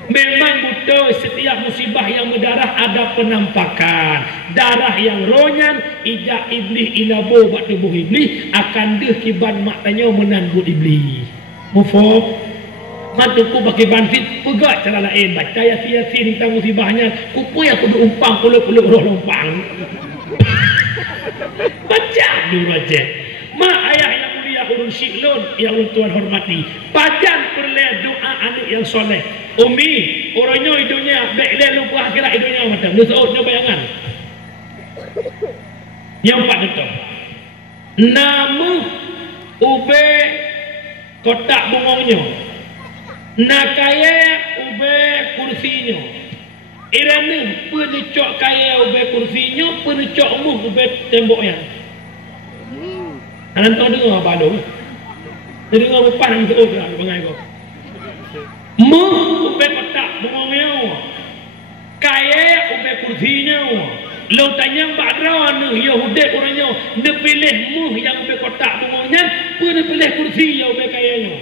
Memang betul setiap musibah yang berdarah ada penampakan. Darah yang ronyan ijak iblis ilabo buat tubuh iblis akan deh kiban maknanya menandut iblis. Mufo mantuku pakai banfit pegat cara lain baca yasin tentang musibahnya kupu yang aku berumpang puluk-puluk roh lompang. Baca dulu aja. Mak ayah yang mulia ulun syiklun yang ulun Tuhan hormati. Pajan perle doa anak yang soleh. Umi, orangnya hidupnya baiklah lupa akhirat hidupnya macam. Nusautnya bayangan. Yang empat itu. Nama ube kotak bungongnya. Nakaya ube kursinya. Irana penucok kaya ube kursinya, penucok muh ube temboknya. Anak tahu dengar apa ada? Dengar apa yang tu orang bangai kau. Muh ube kotak bungongnya, kaya ube kursinya. Lo tanya badra ni Yahudi orangnya, dia pilih muh yang ube kotak bungongnya, dia pilih kursi yang ube kayanya.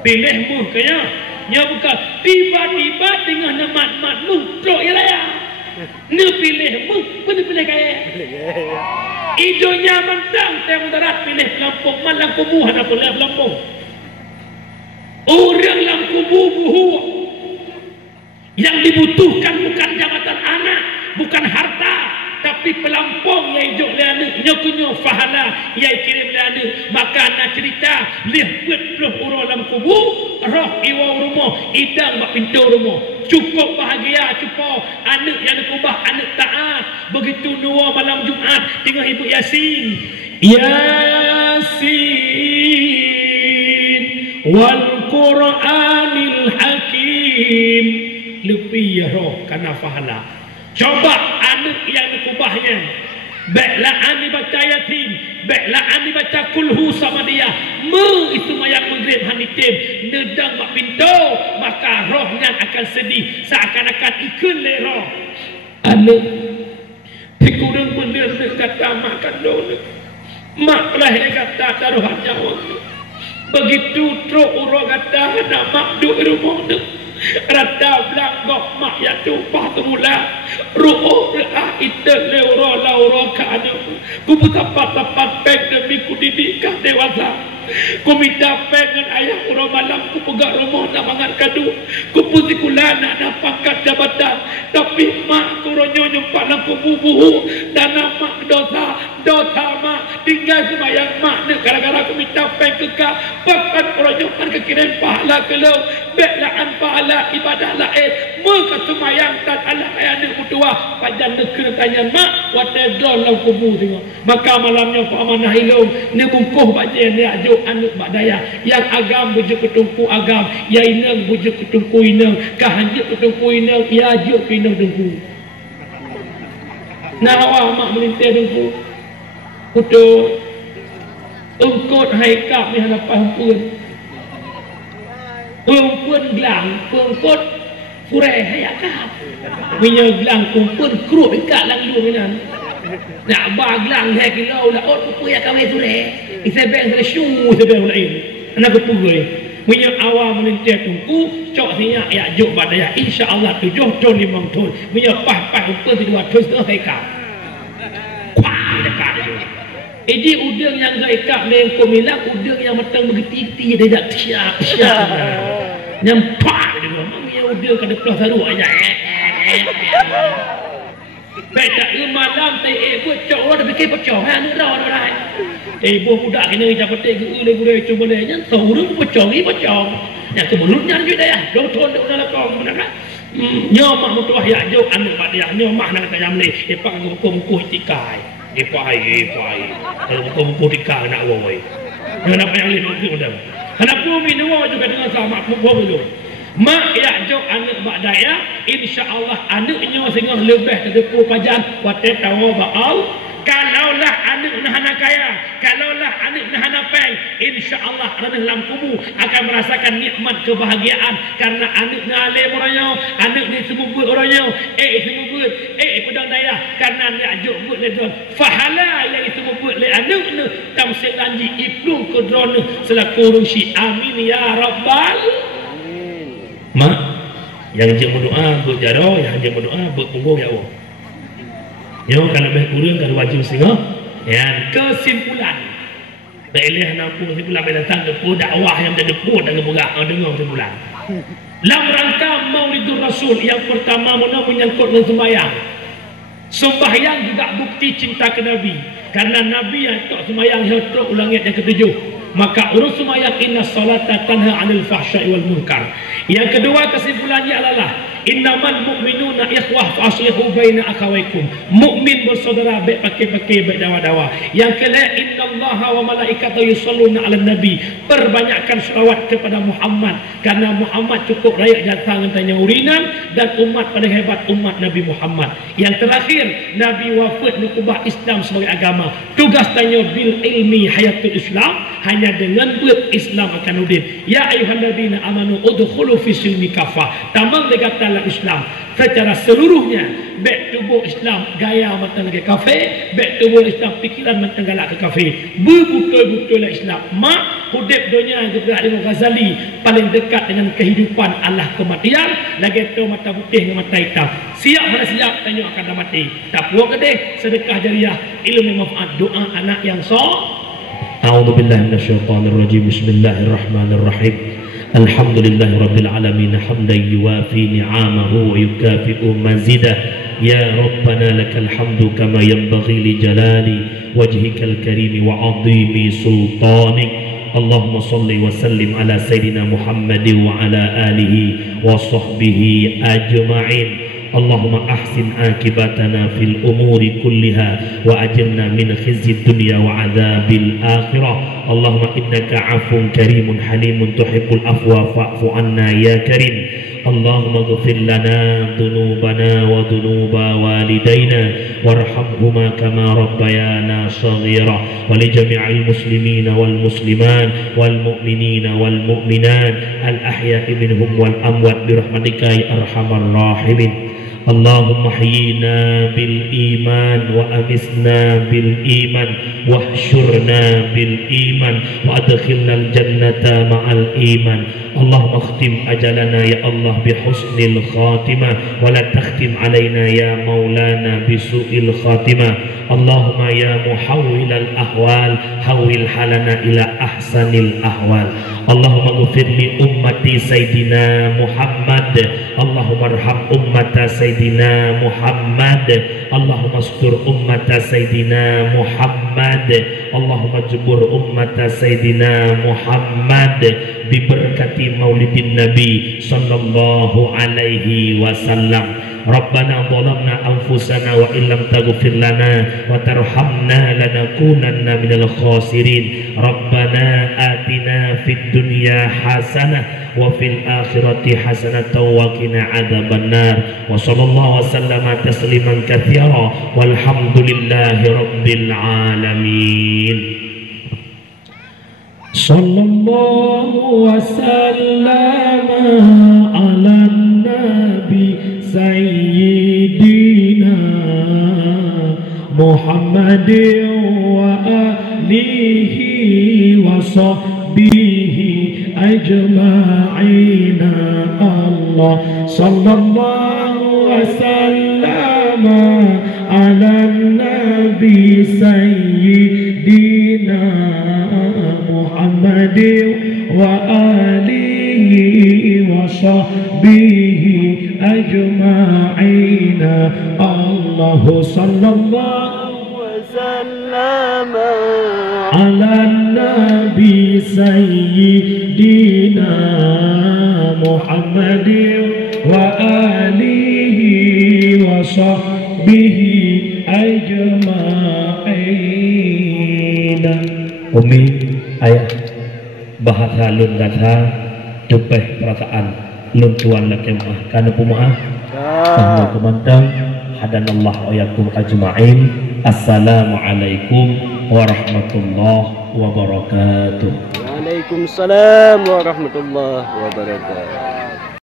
Pilih muh kaya, nya bukan tiba-tiba dengan mat-mat muh trok ya raya. Dia pilih muh, dia pilih kaya. Idonya mentang tengok darat pilih pelampung, malang kubu ada pilih pelampung. Orang dalam kubu buhu yang dibutuhkan bukan jabatan anak, bukan harta, tapi pelampung yang hidup le anak, nyokunyo fahala yang kirim le anak. Maka anak cerita leh betul orang dalam kubu, roh iwa rumah, idang bak pintu rumah. Cukup bahagia cukup anak yang dikubah anak taat. Begitu dua malam Jumaat dengan ibu Yasin. Yasin wal Quranil Hakim. Lebih roh karena fahala. Coba anak yang dikubahnya, baiklah ani baca Yasin, baiklah ani baca kulhu sama dia. Itu mayat maghrib hanitim nedang mak pintu, maka rohnya akan sedih seakan-akan ikut le roh. Anak kurang benar kata mak kandung, mak lahir kata taruhan nyawa. Begitu truk urut kata nak mak duduk di rumah ni. Rata belangkok mak ya tumpah temula ru'uh re'ah ita leura laura ka'adam ku betapa-tapa peng demi ku didikah dewasa. Ku minta peng dengan ayah urang malam ku pegak rumah nak mangat kadu ku pusi kula nak pangkat jabatan, tapi mak kuronyo nyumpak lang ku bubuhu dan mak dosa mak tinggal sembayang mak ni gara-gara ku minta peng kekak pakan kuronyo kan kekirim pahala kelau beklaan pahala ibadah lain muka semayang dan Allah ayah ni kutua pajan negeri tanya mak wadah dalam kubu tengok. Maka malamnya Pak Amanah Ilung ni bungkuh bajen ni ajuk anak bak daya yang agam bujuk ketungku agam yang inang bujuk ketungku inang kahanjuk ketungku inang ya ajuk ke inang tungku nah awak mak melintir tungku kutu ungkut haikap ni hadapan pun gelang pungkut kurai hayakap punya gelang pun keruk ikat lang lu minan nak baglang hai kilo la ot pupu ya kawai sure isebeng sele syu isebeng lain anak kepugai punya awal melintir tungku cok sinya ya juk badaya insyaallah 7 tahun 5 tahun punya pah pun 2 tahun haikap kuah dekat tu Iji udang yang gaikap dengan komilang udang yang matang bergeti-geti dia tak siap nyampak dia mami udang kada pelah saru aja baik tak malam tai bocor dah fikir bocor anu dah buah budak kena macam petik ke le gure cuba le nya saurung bocor yang kebulutnya juga ya doton dah lakong benar nyomak mutuah ya jauh anak pada ya nyomak nak kata jamle depak ngukum tikai Ipai. Kalau buku dikah nak woi. Kenapa yang lain itu dah? Kenapa minum juga dengan sama buku dulu? Mak ya jauh anak bak daya, insya-Allah anaknya sehingga lebih terdepu pajan watet tawa baal. Kalaulah anak nahana kaya, kalaulah anak nahana peng, insya-Allah anak dalam kubu akan merasakan nikmat kebahagiaan karena anak ngale orangnya, anak ni semua buat orangnya, semua buat, pedang daya karena ni ajuk buat le fahala yang semua buat le anak ni tamsil lanji ibnu kudron selaku rusi amin ya rabbal mak Yang je berdoa berjaro, yang je berdoa berpunggung ya Allah. Yo kalau lebih kurang kalau wajib singa. Ya, kesimpulan. Baiklah nampung kesimpulan datang depu dakwah yang depu dan gerak dengar kesimpulan. Dalam rangka Maulidur Rasul yang pertama menyangkut dengan sembahyang. Sembahyang juga bukti cinta ke Nabi. Karena Nabi yang tak sembahyang hidup ulangit yang ketujuh. Maka urus sembahyang inna salata tanha 'anil fahsya'i wal munkar. Yang kedua kesimpulannya adalah innamal mu'minuna ikhwah fa'aslihu baina akhawaykum. Mukmin bersaudara baik pakai-pakai baik dawa-dawa. Yang kedua innallaha wa malaikatahu yusholluna 'alan nabi. Perbanyakkan selawat kepada Muhammad karena Muhammad cukup layak datang tanya urinan dan umat paling hebat umat Nabi Muhammad. Yang terakhir Nabi wafat mengubah Islam sebagai agama. Tugas tanya bil ilmi hayatul Islam hanya dengan buat Islam akan udin. Ya ayyuhalladzina amanu udkhulu fi silmi kafah. Tamang dikatakan Islam secara seluruhnya. Baik tubuh Islam gaya matang ke kafe, baik tubuh Islam pikiran matang galak ke kafe. Betul-betul Islam. Mak hudib dunia kepada Imam Ghazali paling dekat dengan kehidupan Allah kematian. Lagi tu mata putih dengan mata hitam. Siap mana siap tanya akan dah mati. Tak puas ke deh sedekah jariah, ilmu manfaat, doa anak yang soleh. A'udzu billahi minasyaitonir rajim. Bismillahirrahmanirrahim. Alhamdulillahi rabbil alamin hamdan yuwafi ni'amahu wa yukafi'u mazidah. Ya Rabbana lakal hamdu kama yanbaghi li jalali wajhikal karimi wa 'azimi sultanik. Allahumma salli wa sallim ala sayyidina Muhammadin wa ala alihi wa sahbihi ajma'in. Allahumma ahsin akibatana fil umuri kulliha wa ajirna min khizyid dunya wa adzabil akhirah. Allahumma innaka afun karimun halimun tuhibbul afwa fa'fu anna ya karim. Allahumma ighfir lana dhunubana wa dhunuba walidayna warhamhuma kama rabbayana shaghira wa li jami'il muslimina wal muslimat wal mu'minina wal mu'minat al ahya'i minhum wal amwat bi rahmatika ya arhamar rahimin. Allahumma hayyina bil iman wa amisna bil iman wahsyurna bil iman wa adkhilna al jannata ma'al iman. Allahumma khtim ajalana ya Allah bi husnil khatimah wa la takhtim alaina ya maulana bi su'il khatimah. Allahumma ya muhawwilal ahwal hawwil halana ila ahsanil ahwal. Allahumma ghfir li ummati sayyidina Muhammad. Allahumma arham ummata sayyidina Muhammad. Allahumma astur ummata sayyidina Muhammad. Allahumma jubur ummata sayyidina Muhammad bi berkati maulidin nabi sallallahu alaihi wasallam. Rabbana zalamna anfusana wa illam taghfir lana wa tarhamna lanakunanna minal khasirin. Rabbana atina fid dunya hasanah wa fil akhirati hasanatan wa qina adzabannar. Wa sallallahu wasallama tasliman katsira walhamdulillahi rabbil alamin. Sallallahu wasallama ala nabi Sayyidina Muhammadin wa alihi wa sahbihi ajma'ina. Allah sallallahu wa sallama ala nabi Sayyidina Muhammadin wa alihi wa sahbihi ajma'ina. Allah sallallahu wa sallama ala nabi sayyidina Muhammadin wa alihi wa sahbihi ajma'ina. Umi ayah bahasa lun kata tepeh perasaan lun tuan lakemah kana pumaah ahli kumandang hadanallah wa yakum ajma'in. Assalamualaikum warahmatullahi wabarakatuh. Waalaikumsalam warahmatullahi wabarakatuh.